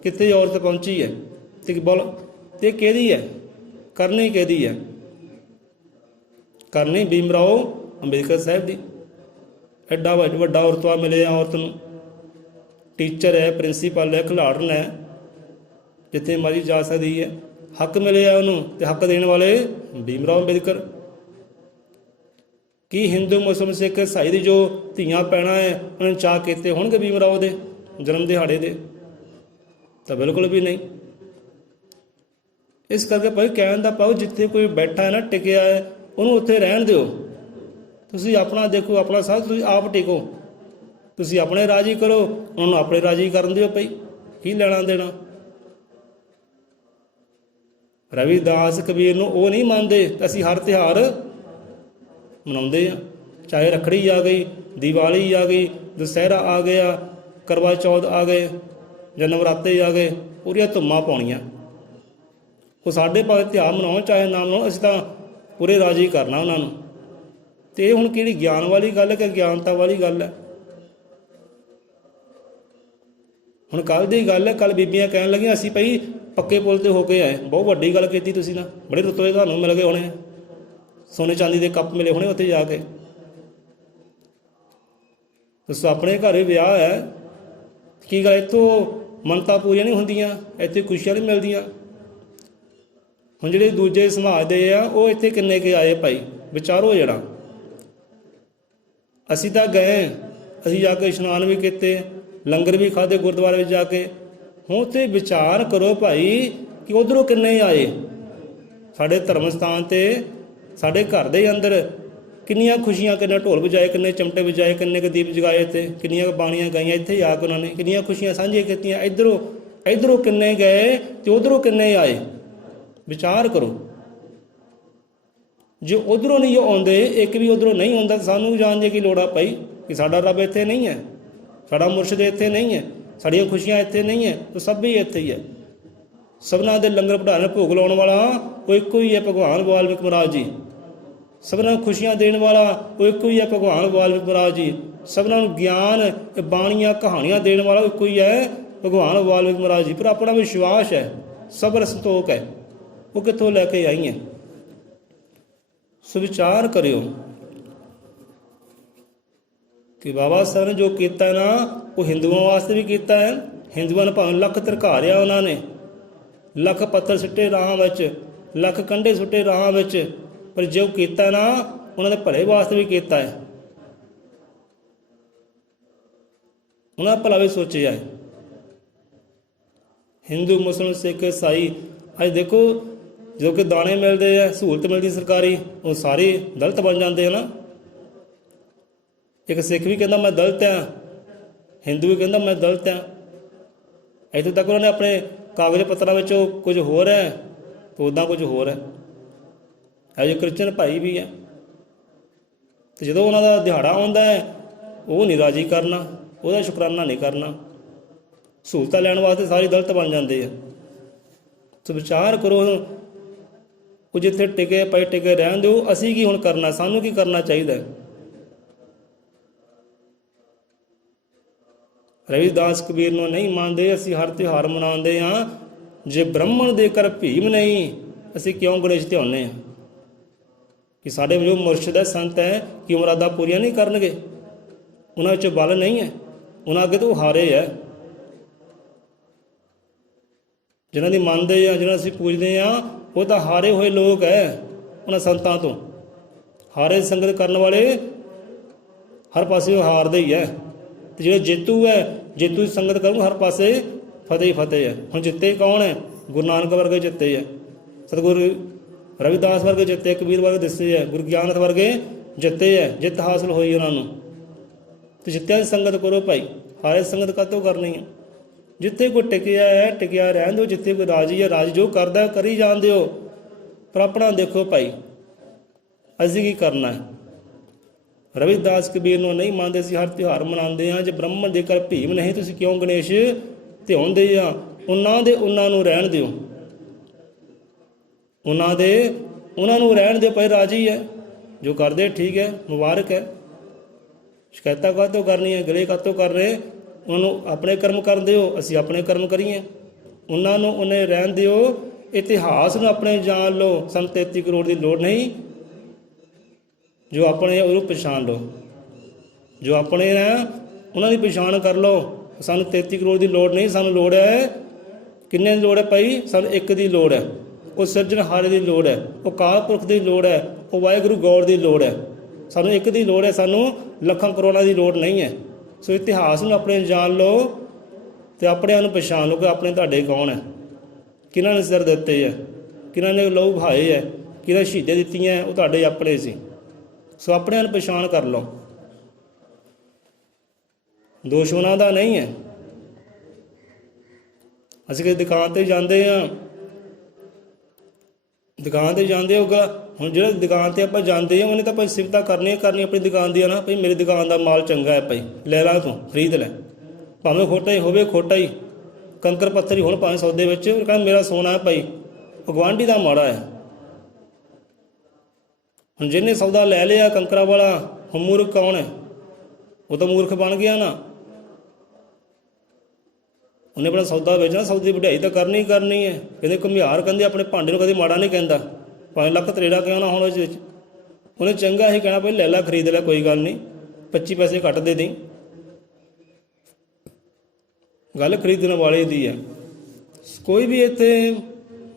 ਕਿੱਥੇ ਔਰਤ ਪਹੁੰਚੀ ਹੈ, ਤੇ ਬੋਲ ਤੇ ਕਿਹਦੀ ਹੈ ਕਰਨੀ, ਕਿਹਦੀ ਹੈ ਕਰਨੀ? ਭੀਮ ਰਾਓ ਅੰਬੇਦਕਰ ਸਾਹਿਬ ਦੀ। ਐਡਾ ਵੱਡਾ ਰੁਤਬਾ ਮਿਲਿਆ ਔਰਤ ਨੂੰ। ਟੀਚਰ ਹੈ, ਪ੍ਰਿੰਸੀਪਲ ਹੈ, ਖਿਲਾੜਨ ਹੈ, ਜਿੱਥੇ ਮਰਜ਼ੀ ਜਾ ਸਕਦੀ ਹੈ, ਹੱਕ ਮਿਲਿਆ ਉਹਨੂੰ, ਤੇ ਹੱਕ ਦੇਣ ਵਾਲੇ ਭੀਮ ਰਾਓ ਅੰਬੇਦਕਰ। ਕੀ ਹਿੰਦੂ ਮੁਸਲਿਮ ਸਿੱਖ ਈਸਾਈ ਦੀ ਜੋ ਧੀਆਂ ਪੈਣਾ ਹੈ ਉਹਨਾਂ ਨੇ ਚਾਅ ਕੀਤੇ ਹੋਣਗੇ ਭੀਮ ਰਾਓ ਦੇ ਜਨਮ ਦਿਹਾੜੇ ਦੇ? ਤਾਂ ਬਿਲਕੁਲ ਵੀ ਨਹੀਂ। ਇਸ ਕਰਕੇ ਭਾਈ ਕਹਿਣ ਦਾ ਪਾਓ, ਜਿੱਥੇ ਕੋਈ ਬੈਠਾ ਹੈ ਨਾ, ਟਿਕਿਆ ਹੈ, ਉਹਨੂੰ ਉੱਥੇ ਰਹਿਣ ਦਿਓ। ਤੁਸੀਂ ਆਪਣਾ ਦੇਖੋ, ਆਪਣਾ ਸਾਥ ਤੁਸੀਂ ਆਪ ਟਿਕੋ, ਤੁਸੀਂ ਆਪਣੇ ਰਾਜੀ ਕਰੋ, ਉਹਨਾਂ ਨੂੰ ਆਪਣੇ ਰਾਜੀ ਕਰਨ ਦਿਓ ਭਾਈ, ਕੀ ਲੈਣਾ ਦੇਣਾ? ਰਵਿਦਾਸ ਕਬੀਰ ਨੂੰ ਉਹ ਨਹੀਂ ਮੰਨਦੇ, ਅਸੀਂ ਹਰ ਤਿਉਹਾਰ ਮਨਾਉਂਦੇ ਆ। ਚਾਹੇ ਰੱਖੜੀ ਆ ਗਈ, ਦੀਵਾਲੀ ਆ ਗਈ, ਦੁਸਹਿਰਾ ਆ ਗਿਆ, ਕਰਵਾ ਚੌਥ ਆ ਗਏ, ਜਾਂ ਨਵਰਾਤੇ ਆ ਗਏ, ਪੂਰੀਆਂ ਧੁੰਮਾਂ ਪਾਉਣੀਆਂ। ਉਹ ਸਾਡੇ ਭਾਵੇਂ ਤਿਉਹਾਰ ਮਨਾਉਣ ਚਾਹੇ ਨਾ ਮਨਾਉਣ, ਅਸੀਂ ਤਾਂ ਪੂਰੇ ਰਾਜੀ ਕਰਨਾ ਉਹਨਾਂ ਨੂੰ। ਅਤੇ ਇਹ ਹੁਣ ਕਿਹੜੀ ਗਿਆਨ ਵਾਲੀ ਗੱਲ ਹੈ ਕਿ ਗਿਆਨਤਾ ਵਾਲੀ ਗੱਲ ਹੈ? ਹੁਣ ਕੱਲ੍ਹ ਦੀ ਗੱਲ ਹੈ, ਕੱਲ੍ਹ ਬੀਬੀਆਂ ਕਹਿਣ ਲੱਗੀਆਂ ਅਸੀਂ ਭਾਈ ਪੱਕੇ ਪੁਲ 'ਤੇ ਹੋ ਕੇ ਆਏ। ਬਹੁਤ ਵੱਡੀ ਗੱਲ ਕੀਤੀ ਤੁਸੀਂ ਨਾ, ਬੜੇ ਰੁਤਬੇ ਤੁਹਾਨੂੰ ਮਿਲ ਗਏ ਹੋਣੇ, ਸੋਨੇ ਚਾਂਦੀ ਦੇ ਕੱਪ ਮਿਲੇ ਹੋਣੇ ਉੱਥੇ ਜਾ ਕੇ। ਦੱਸੋ, ਆਪਣੇ ਘਰ ਵਿਆਹ ਹੈ, ਕੀ ਗੱਲ ਇੱਥੋਂ ਮੰਨਤਾਂ ਪੂਰੀਆਂ ਨਹੀਂ ਹੁੰਦੀਆਂ, ਇੱਥੇ ਖੁਸ਼ੀਆਂ ਨਹੀਂ ਮਿਲਦੀਆਂ? ਹੁਣ ਜਿਹੜੇ ਦੂਜੇ ਸਮਾਜ ਦੇ ਆ, ਉਹ ਇੱਥੇ ਕਿੰਨੇ ਕੁ ਆਏ ਭਾਈ? ਵਿਚਾਰੋ ਜਿਹੜਾ। ਅਸੀਂ ਤਾਂ ਗਏ, ਅਸੀਂ ਜਾ ਕੇ ਇਸ਼ਨਾਨ ਵੀ ਕੀਤੇ, ਲੰਗਰ ਵੀ ਖਾਧੇ ਗੁਰਦੁਆਰੇ ਵਿੱਚ ਜਾ ਕੇ। ਹੁਣ ਉੱਥੇ ਵਿਚਾਰ ਕਰੋ ਭਾਈ ਕਿ ਉੱਧਰੋਂ ਕਿੰਨੇ ਆਏ ਸਾਡੇ ਧਰਮ ਸਥਾਨ 'ਤੇ, ਸਾਡੇ ਘਰ ਦੇ ਅੰਦਰ ਕਿੰਨੀਆਂ ਖੁਸ਼ੀਆਂ, ਕਿੰਨੇ ਢੋਲ ਵਜਾਏ, ਕਿੰਨੇ ਚਮਟੇ ਵਜਾਏ, ਕਿੰਨੇ ਕੁ ਦੀਪ ਜਗਾਏ, ਅਤੇ ਕਿੰਨੀਆਂ ਕੁ ਬਾਣੀਆਂ ਗਾਈਆਂ। ਇੱਥੇ ਹੀ ਆ ਕੇ ਉਹਨਾਂ ਨੇ ਕਿੰਨੀਆਂ ਖੁਸ਼ੀਆਂ ਸਾਂਝੀਆਂ ਕੀਤੀਆਂ। ਇੱਧਰੋਂ ਕਿੰਨੇ ਗਏ ਅਤੇ ਉੱਧਰੋਂ ਕਿੰਨੇ ਆਏ? ਵਿਚਾਰ ਕਰੋ। ਜੇ ਉੱਧਰੋਂ ਨਹੀਂ ਆਉਂਦੇ, ਇੱਕ ਵੀ ਉੱਧਰੋਂ ਨਹੀਂ ਆਉਂਦਾ, ਤਾਂ ਸਾਨੂੰ ਜਾਣ ਦੀ ਕੀ ਲੋੜ ਆ ਭਾਈ ਕਿ ਸਾਡਾ ਰੱਬ ਇੱਥੇ ਨਹੀਂ ਹੈ, ਸਾਡਾ ਮੁਰਸ਼ਿਦ ਇੱਥੇ ਨਹੀਂ ਹੈ, ਸਾਡੀਆਂ ਖੁਸ਼ੀਆਂ ਇੱਥੇ ਨਹੀਂ ਹੈ, ਤਾਂ ਸਭ ਵੀ ਇੱਥੇ ਹੀ ਹੈ। ਸਭਨਾਂ ਦੇ ਲੰਗਰ ਵਡਾਉਣ, ਭੋਗ ਲਾਉਣ ਵਾਲਾ ਉਹ ਇੱਕੋ ਹੀ ਹੈ, ਭਗਵਾਨ ਵਾਲਮੀਕ ਮਹਾਰਾਜ ਜੀ। ਸਭਨਾਂ ਨੂੰ ਖੁਸ਼ੀਆਂ ਦੇਣ ਵਾਲਾ ਉਹ ਇੱਕੋ ਹੀ ਹੈ, ਭਗਵਾਨ ਵਾਲਮੀਕ ਮਹਾਰਾਜ ਜੀ। ਸਭਨਾਂ ਨੂੰ ਗਿਆਨ, ਬਾਣੀਆਂ, ਕਹਾਣੀਆਂ ਦੇਣ ਵਾਲਾ ਉਹ ਇੱਕੋ ਹੀ ਹੈ, ਭਗਵਾਨ ਵਾਲਮੀਕ ਮਹਾਰਾਜ ਜੀ। ਪਰ ਆਪਣਾ ਵਿਸ਼ਵਾਸ ਹੈ, ਸਬਰ ਸੰਤੋਖ ਹੈ, ਉਹ ਕਿੱਥੋਂ ਲੈ ਕੇ ਆਈ ਹੈ? ਸੋ ਵਿਚਾਰ ਕਰਿਓ ਕਿ ਬਾਬਾ ਸਾਹਿਬ ਨੇ ਜੋ ਕੀਤਾ ਨਾ, ਉਹ ਹਿੰਦੂਆਂ ਵਾਸਤੇ ਵੀ ਕੀਤਾ ਹੈ। ਹਿੰਦੂਆਂ ਨੂੰ ਭਾਵੇਂ ਲੱਖ ਧਰਕਾਰਿਆ ਉਹਨਾਂ ਨੇ, ਲੱਖ ਪੱਥਰ ਸੁੱਟੇ ਰਾਹਾਂ ਵਿੱਚ, ਲੱਖ ਕੰਢੇ ਸੁੱਟੇ ਰਾਹਾਂ ਵਿੱਚ, ਪਰ ਜੋ ਕੀਤਾ ਨਾ, ਉਹਨਾਂ ਦੇ ਭਲੇ ਵਾਸਤੇ ਵੀ ਕੀਤਾ ਹੈ। ਉਹਨਾਂ ਦਾ ਭਲਾ ਵੀ ਸੋਚਿਆ ਹੈ। ਹਿੰਦੂ, ਮੁਸਲਿਮ, ਸਿੱਖ, ਈਸਾਈ, ਅੱਜ ਦੇਖੋ ਜੋ ਕਿ ਦਾਣੇ ਮਿਲਦੇ ਆ, ਸਹੂਲਤ ਮਿਲਦੀ ਸਰਕਾਰੀ, ਉਹ ਸਾਰੇ ਦਲਿਤ ਬਣ ਜਾਂਦੇ ਆ ਨਾ। ਇੱਕ ਸਿੱਖ ਵੀ ਕਹਿੰਦਾ ਮੈਂ ਦਲਿਤ ਹਾਂ, ਹਿੰਦੂ ਵੀ ਕਹਿੰਦਾ ਮੈਂ ਦਲਿਤ ਹਾਂ। ਇੱਥੋਂ ਤੱਕ ਉਹਨਾਂ ਨੇ ਆਪਣੇ ਕਾਗਜ਼ ਪੱਤਰਾਂ ਵਿੱਚ ਕੁਝ ਹੋਰ ਹੈ, ਤਾਂ ਉੱਦਾਂ ਕੁਝ ਹੋਰ ਹੈ। ਇਹੋ ਜਿਹੇ ਕ੍ਰਿਸਚਨ ਭਾਈ ਵੀ ਹੈ। ਅਤੇ ਜਦੋਂ ਉਹਨਾਂ ਦਾ ਦਿਹਾੜਾ ਆਉਂਦਾ ਹੈ ਉਹ ਨਹੀਂ ਰਾਜ਼ੀ ਕਰਨਾ, ਉਹਦਾ ਸ਼ੁਕਰਾਨਾ ਨਹੀਂ ਕਰਨਾ। ਸਹੂਲਤਾਂ ਲੈਣ ਵਾਸਤੇ ਸਾਰੇ ਦਲਿਤ ਬਣ ਜਾਂਦੇ ਆ। ਸੋ ਵਿਚਾਰ ਕਰੋ, ਉਹ ਜਿੱਥੇ ਟਿਕੇ ਪਏ ਟਿਕੇ ਰਹਿਣ ਦਿਓ। ਅਸੀਂ ਕੀ ਹੁਣ ਕਰਨਾ, ਸਾਨੂੰ ਕੀ ਕਰਨਾ ਚਾਹੀਦਾ? ਰਵਿਦਾਸ ਕਬੀਰ ਨੂੰ ਨਹੀਂ ਮੰਨਦੇ, ਅਸੀਂ ਹਰ ਤਿਉਹਾਰ ਮਨਾਉਂਦੇ ਹਾਂ। ਜੇ ਬ੍ਰਹਮਣ ਦੇ ਕਰ ਭੀਮ ਨਹੀਂ, ਅਸੀਂ ਕਿਉਂ ਗਣੇਸ਼ ਧਿਆਉਂਦੇ ਹਾਂ? ਕਿ ਸਾਡੇ ਜੋ ਮੁਰਸ਼ਿਦ ਹੈ, ਸੰਤ ਹੈ, ਕਿ ਮੁਰਾਦਾਂ ਪੂਰੀਆਂ ਨਹੀਂ ਕਰਨਗੇ? ਉਹਨਾਂ ਵਿੱਚ ਬਲ ਨਹੀਂ ਹੈ, ਉਹਨਾਂ ਅੱਗੇ ਤੋਂ ਹਾਰੇ ਹੈ। ਜਿਹਨਾਂ ਦੀ ਮੰਨਦੇ ਆ, ਜਿਹਨਾਂ ਅਸੀਂ ਪੂਜਦੇ ਹਾਂ, ਉਹ ਤਾਂ ਹਾਰੇ ਹੋਏ ਲੋਕ ਹੈ। ਉਹਨਾਂ ਸੰਤਾਂ ਤੋਂ ਹਾਰੇ ਸੰਗਤ ਕਰਨ ਵਾਲੇ ਹਰ ਪਾਸੇ ਉਹ ਹਾਰਦੇ ਹੀ ਹੈ। ਅਤੇ ਜਿਹੜੇ ਜੇਤੂ ਹੈ, ਜੇਤੂ ਦੀ ਸੰਗਤ ਕਰੂੰ ਹਰ ਪਾਸੇ ਫਤਿਹ ਹੀ ਫਤਿਹ ਹੈ। ਹੁਣ ਜਿੱਤੇ ਕੌਣ ਹੈ? ਗੁਰੂ ਨਾਨਕ ਵਰਗੇ ਜਿੱਤੇ ਹੈ, ਸਤਿਗੁਰੂ ਰਵਿਦਾਸ ਵਰਗੇ ਜਿੱਤੇ, ਕਬੀਰ ਵਰਗੇ ਦਿੱਸੇ ਹੈ, ਗੁਰੂ ਗਿਆਨਤ ਵਰਗੇ ਜਿੱਤੇ ਹੈ। ਜਿੱਤ ਹਾਸਲ ਹੋਈ ਉਹਨਾਂ ਨੂੰ। ਅਤੇ ਜਿੱਤਿਆਂ ਦੀ ਸੰਗਤ ਕਰੋ ਭਾਈ, ਹਾਰੇ ਸੰਗਤ ਕਾਹਤੋਂ ਕਰਨੀ ਹੈ? ਜਿੱਥੇ ਕੋਈ ਟਿਕਿਆ ਹੈ ਟਿਕਿਆ ਰਹਿਣ ਦਿਓ, ਜਿੱਥੇ ਕੋਈ ਰਾਜੀ ਹੈ ਰਾਜੀ, ਜੋ ਕਰਦਾ ਕਰੀ ਜਾਣ ਦਿਓ। ਪਰ ਆਪਣਾ ਦੇਖੋ ਭਾਈ, ਅਸੀਂ ਕੀ ਕਰਨਾ ਹੈ? ਰਵਿਦਾਸ ਕਬੀਰ ਨੂੰ ਨਹੀਂ ਮੰਨਦੇ, ਅਸੀਂ ਹਰ ਤਿਉਹਾਰ ਮਨਾਉਂਦੇ ਹਾਂ। ਜੇ ਬ੍ਰਹਮਣ ਦੇ ਕਰ ਭੀਮ ਨਹੀਂ, ਤੁਸੀਂ ਕਿਉਂ ਗਣੇਸ਼ ਧਿਆਉਂਦੇ ਆ? ਉਹਨਾਂ ਨੂੰ ਰਹਿਣ ਦਿਓ, ਉਹਨਾਂ ਨੂੰ ਰਹਿਣ ਦਿਓ ਭਾਈ। ਰਾਜੀ ਹੈ ਜੋ ਕਰਦੇ, ਠੀਕ ਹੈ, ਮੁਬਾਰਕ ਹੈ। ਸ਼ਿਕਾਇਤਾਂ ਕਾਹਤੋਂ ਕਰਨੀਆਂ, ਗਿਲੇ ਕਾਹਤੋਂ ਕਰ ਰਹੇ? ਉਹਨਾਂ ਨੂੰ ਆਪਣੇ ਕਰਮ ਕਰ ਦਿਓ, ਅਸੀਂ ਆਪਣੇ ਕਰਮ ਕਰੀਏ। ਉਹਨਾਂ ਨੂੰ ਉਹਨੇ ਰਹਿਣ ਦਿਓ। ਇਤਿਹਾਸ ਨੂੰ ਆਪਣੇ ਜਾਣ ਲਓ। ਸਾਨੂੰ 33 ਕਰੋੜ ਦੀ ਲੋੜ ਨਹੀਂ, ਜੋ ਆਪਣੇ ਉਹਨੂੰ ਪਛਾਣ ਲਓ। ਜੋ ਆਪਣੇ ਹੈ ਉਹਨਾਂ ਦੀ ਪਛਾਣ ਕਰ ਲਓ। ਸਾਨੂੰ 33 ਕਰੋੜ ਦੀ ਲੋੜ ਨਹੀਂ, ਸਾਨੂੰ ਲੋੜ ਹੈ ਕਿੰਨੇ ਦੀ ਲੋੜ ਹੈ ਭਾਈ? ਸਾਨੂੰ ਇੱਕ ਦੀ ਲੋੜ ਹੈ, ਉਹ ਸਿਰਜਣਹਾਰੇ ਦੀ ਲੋੜ ਹੈ, ਉਹ ਅਕਾਲ ਪੁਰਖ ਦੀ ਲੋੜ ਹੈ, ਉਹ ਵਾਹਿਗੁਰੂ ਗੌਡ ਦੀ ਲੋੜ ਹੈ। ਸਾਨੂੰ ਇੱਕ ਦੀ ਲੋੜ ਹੈ, ਸਾਨੂੰ ਲੱਖਾਂ ਕਰੋੜਾਂ ਦੀ ਲੋੜ ਨਹੀਂ ਹੈ। ਸੋ ਇਤਿਹਾਸ ਨੂੰ ਆਪਣੇ ਜਾਣ ਲਓ ਅਤੇ ਆਪਣਿਆਂ ਨੂੰ ਪਛਾਣ ਲਓ ਕਿ ਆਪਣੇ ਤੁਹਾਡੇ ਕੌਣ ਹੈ, ਕਿਹਨਾਂ ਨੇ ਸਿਰ ਦਿੱਤੇ ਹੈ, ਕਿਹਨਾਂ ਨੇ ਲਹੂ ਵਹਾਏ ਹੈ, ਕਿਹਨਾਂ ਸ਼ਹੀਦੀਆਂ ਦਿੱਤੀਆਂ, ਉਹ ਤੁਹਾਡੇ ਆਪਣੇ ਸੀ। ਸੋ ਆਪਣਿਆਂ ਨੂੰ ਪਛਾਣ ਕਰ ਲਓ। ਦੁਸ਼ਮਣਾਂ ਦਾ ਨਹੀਂ ਹੈ। ਅਸੀਂ ਕਿਸੇ ਦੁਕਾਨ 'ਤੇ ਜਾਂਦੇ ਹਾਂ, ਦੁਕਾਨ 'ਤੇ ਜਾਂਦੇ ਹੋਗਾ। ਹੁਣ ਜਿਹੜਾ ਦੁਕਾਨ 'ਤੇ ਆਪਾਂ ਜਾਂਦੇ ਹਾਂ, ਉਹਨੇ ਤਾਂ ਭਾਈ ਸਿਫਤਾਂ ਕਰਨੀਆਂ ਆਪਣੀ ਦੁਕਾਨ ਦੀਆਂ ਨਾ। ਭਾਈ ਮੇਰੀ ਦੁਕਾਨ ਦਾ ਮਾਲ ਚੰਗਾ ਹੈ, ਭਾਈ ਲੈ ਲਾ, ਤੂੰ ਖਰੀਦ ਲੈ। ਭਾਵੇਂ ਖੋਟਾ ਹੀ ਹੋਵੇ, ਖੋਟਾ ਹੀ ਕੰਕਰ ਪੱਥਰ ਹੀ ਹੋਣ ਭਾਵੇਂ ਸੌਦੇ ਵਿੱਚ, ਉਹ ਕਹਿੰਦਾ ਮੇਰਾ ਸੋਨਾ ਹੈ ਭਾਈ, ਉਹ ਗੁਆਂਢੀ ਦਾ ਮਾੜਾ ਹੈ। ਹੁਣ ਜਿਹਨੇ ਸੌਦਾ ਲੈ ਲਿਆ ਕੰਕਰਾਂ ਵਾਲਾ, ਹੁਣ ਮੂਰਖ ਕੌਣ ਹੈ? ਉਹ ਤਾਂ ਮੂਰਖ ਬਣ ਗਿਆ ਨਾ। ਉਹਨੇ ਆਪਣਾ ਸੌਦਾ ਵੇਚਣਾ, ਸੌਦੇ ਦੀ ਵਡਿਆਈ ਤਾਂ ਕਰਨੀ ਹੀ ਕਰਨੀ ਹੈ। ਕਹਿੰਦੇ ਘੁਮਿਆਰ ਕਹਿੰਦੇ ਆਪਣੇ ਭਾਂਡੇ ਨੂੰ ਕਦੇ ਮਾੜਾ ਨਹੀਂ ਕਹਿੰਦਾ, ਭਾਵੇਂ ਲੱਖ ਤਰੇੜਾ ਕਿਉਂ ਨਾ ਹੋਣ। ਉਸ ਵਿੱਚ ਉਹਨੇ ਚੰਗਾ ਇਹ ਕਹਿਣਾ ਭਾਈ ਲੈ ਲਾ, ਖਰੀਦ ਲੈ, ਕੋਈ ਗੱਲ ਨਹੀਂ, 25 ਪੈਸੇ ਘੱਟ ਦੇ ਦੇਈਂ। ਗੱਲ ਖਰੀਦਣ ਵਾਲੇ ਦੀ ਹੈ। ਕੋਈ ਵੀ ਇੱਥੇ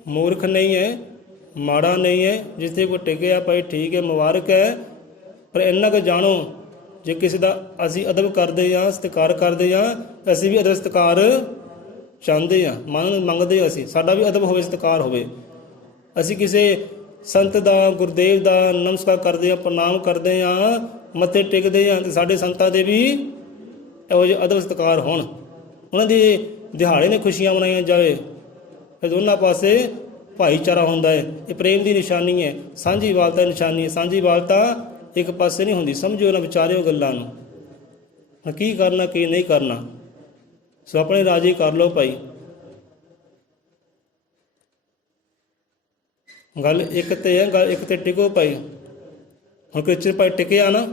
ਮੂਰਖ ਨਹੀਂ ਹੈ, ਮਾੜਾ ਨਹੀਂ ਹੈ। ਜਿੱਥੇ ਕੋਈ ਟਿਕਿਆ ਭਾਈ ਠੀਕ ਹੈ, ਮੁਬਾਰਕ ਹੈ। ਪਰ ਇੰਨਾ ਕੁ ਜਾਣੋ, ਜੇ ਕਿਸੇ ਦਾ ਅਸੀਂ ਅਦਬ ਕਰਦੇ ਹਾਂ, ਸਤਿਕਾਰ ਕਰਦੇ ਹਾਂ, ਅਸੀਂ ਵੀ ਅਦਬ ਸਤਿਕਾਰ ਚਾਹੁੰਦੇ ਹਾਂ, ਮੰਗਦੇ ਹਾਂ। ਅਸੀਂ ਸਾਡਾ ਵੀ ਅਦਬ ਹੋਵੇ, ਸਤਿਕਾਰ ਹੋਵੇ। ਅਸੀਂ ਕਿਸੇ ਸੰਤ ਦਾ, ਗੁਰਦੇਵ ਦਾ ਨਮਸਕਾਰ ਕਰਦੇ ਹਾਂ, ਪ੍ਰਣਾਮ ਕਰਦੇ ਹਾਂ, ਮੱਥੇ ਟੇਕਦੇ ਹਾਂ, ਅਤੇ ਸਾਡੇ ਸੰਤਾਂ ਦੇ ਵੀ ਇਹੋ ਜਿਹੇ ਅਦਬ ਸਤਿਕਾਰ ਹੋਣ। ਉਹਨਾਂ ਦੇ ਦਿਹਾੜੇ ਨੇ ਖੁਸ਼ੀਆਂ ਮਨਾਈਆਂ ਜਾਵੇ। ਫਿਰ ਦੋਨਾਂ ਪਾਸੇ ਭਾਈਚਾਰਾ ਹੁੰਦਾ ਹੈ। ਇਹ ਪ੍ਰੇਮ ਦੀ ਨਿਸ਼ਾਨੀ ਹੈ, ਸਾਂਝੀ ਵਾਲਤਾ ਦੀ ਨਿਸ਼ਾਨੀ ਹੈ। ਸਾਂਝੀ ਵਾਲਤਾ ਇੱਕ ਪਾਸੇ ਨਹੀਂ ਹੁੰਦੀ। ਸਮਝੋ ਨਾ, ਵਿਚਾਰਿਓ ਗੱਲਾਂ ਨੂੰ, ਕੀ ਕਰਨਾ ਕੀ ਨਹੀਂ ਕਰਨਾ। ਸੋ ਆਪਣੇ ਰਾਜੀ ਕਰ ਲਓ ਭਾਈ। ਗੱਲ ਇੱਕ 'ਤੇ ਹੈ, ਗੱਲ ਇੱਕ 'ਤੇ ਟਿਕੋ ਭਾਈ। ਹੁਣ ਕ੍ਰਿਸਚਨ ਭਾਈ ਟਿਕਿਆ ਨਾ,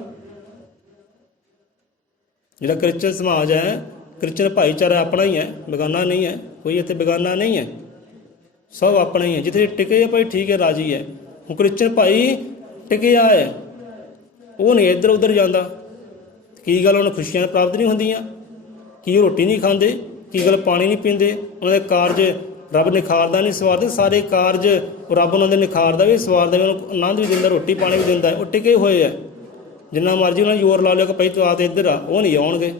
ਜਿਹੜਾ ਕ੍ਰਿਸਚਨ ਸਮਾਜ ਹੈ, ਕ੍ਰਿਸਚਨ ਭਾਈਚਾਰਾ ਆਪਣਾ ਹੀ ਹੈ, ਬੇਗਾਨਾ ਨਹੀਂ ਹੈ। ਕੋਈ ਇੱਥੇ ਬੇਗਾਨਾ ਨਹੀਂ ਹੈ, ਸਭ ਆਪਣਾ ਹੀ ਹੈ। ਜਿੱਥੇ ਟਿਕੇ ਭਾਈ ਠੀਕ ਹੈ, ਰਾਜੀ ਹੈ। ਹੁਣ ਕ੍ਰਿਸਚਨ ਭਾਈ ਟਿਕਿਆ ਹੈ, ਉਹ ਨਹੀਂ ਇੱਧਰ ਉੱਧਰ ਜਾਂਦਾ। ਕੀ ਗੱਲ ਉਹਨੂੰ ਖੁਸ਼ੀਆਂ ਪ੍ਰਾਪਤ ਨਹੀਂ ਹੁੰਦੀਆਂ? ਕੀ ਉਹ ਰੋਟੀ ਨਹੀਂ ਖਾਂਦੇ? ਕੀ ਗੱਲ ਪਾਣੀ ਨਹੀਂ ਪੀਂਦੇ? ਉਹਨਾਂ ਦੇ ਕਾਰਜ ਰੱਬ ਨਿਖਾਰਦਾ ਨਹੀਂ, ਸਵਾਰਦੇ। ਸਾਰੇ ਕਾਰਜ ਰੱਬ ਉਹਨਾਂ ਦੇ ਨਿਖਾਰਦਾ ਵੀ, ਸਵਾਰਦਾ ਵੀ, ਉਹਨੂੰ ਆਨੰਦ ਵੀ ਦਿੰਦਾ, ਰੋਟੀ ਪਾਣੀ ਵੀ ਦਿੰਦਾ। ਉਹ ਟਿਕੇ ਹੋਏ ਹੈ। ਜਿੰਨਾ ਮਰਜ਼ੀ ਉਹਨਾਂ ਜ਼ੋਰ ਲਾ ਲਿਓ ਕਿ ਭਾਈ ਤੂੰ ਆ ਤੇ ਇੱਧਰ ਆ, ਉਹ ਨਹੀਂ ਆਉਣਗੇ।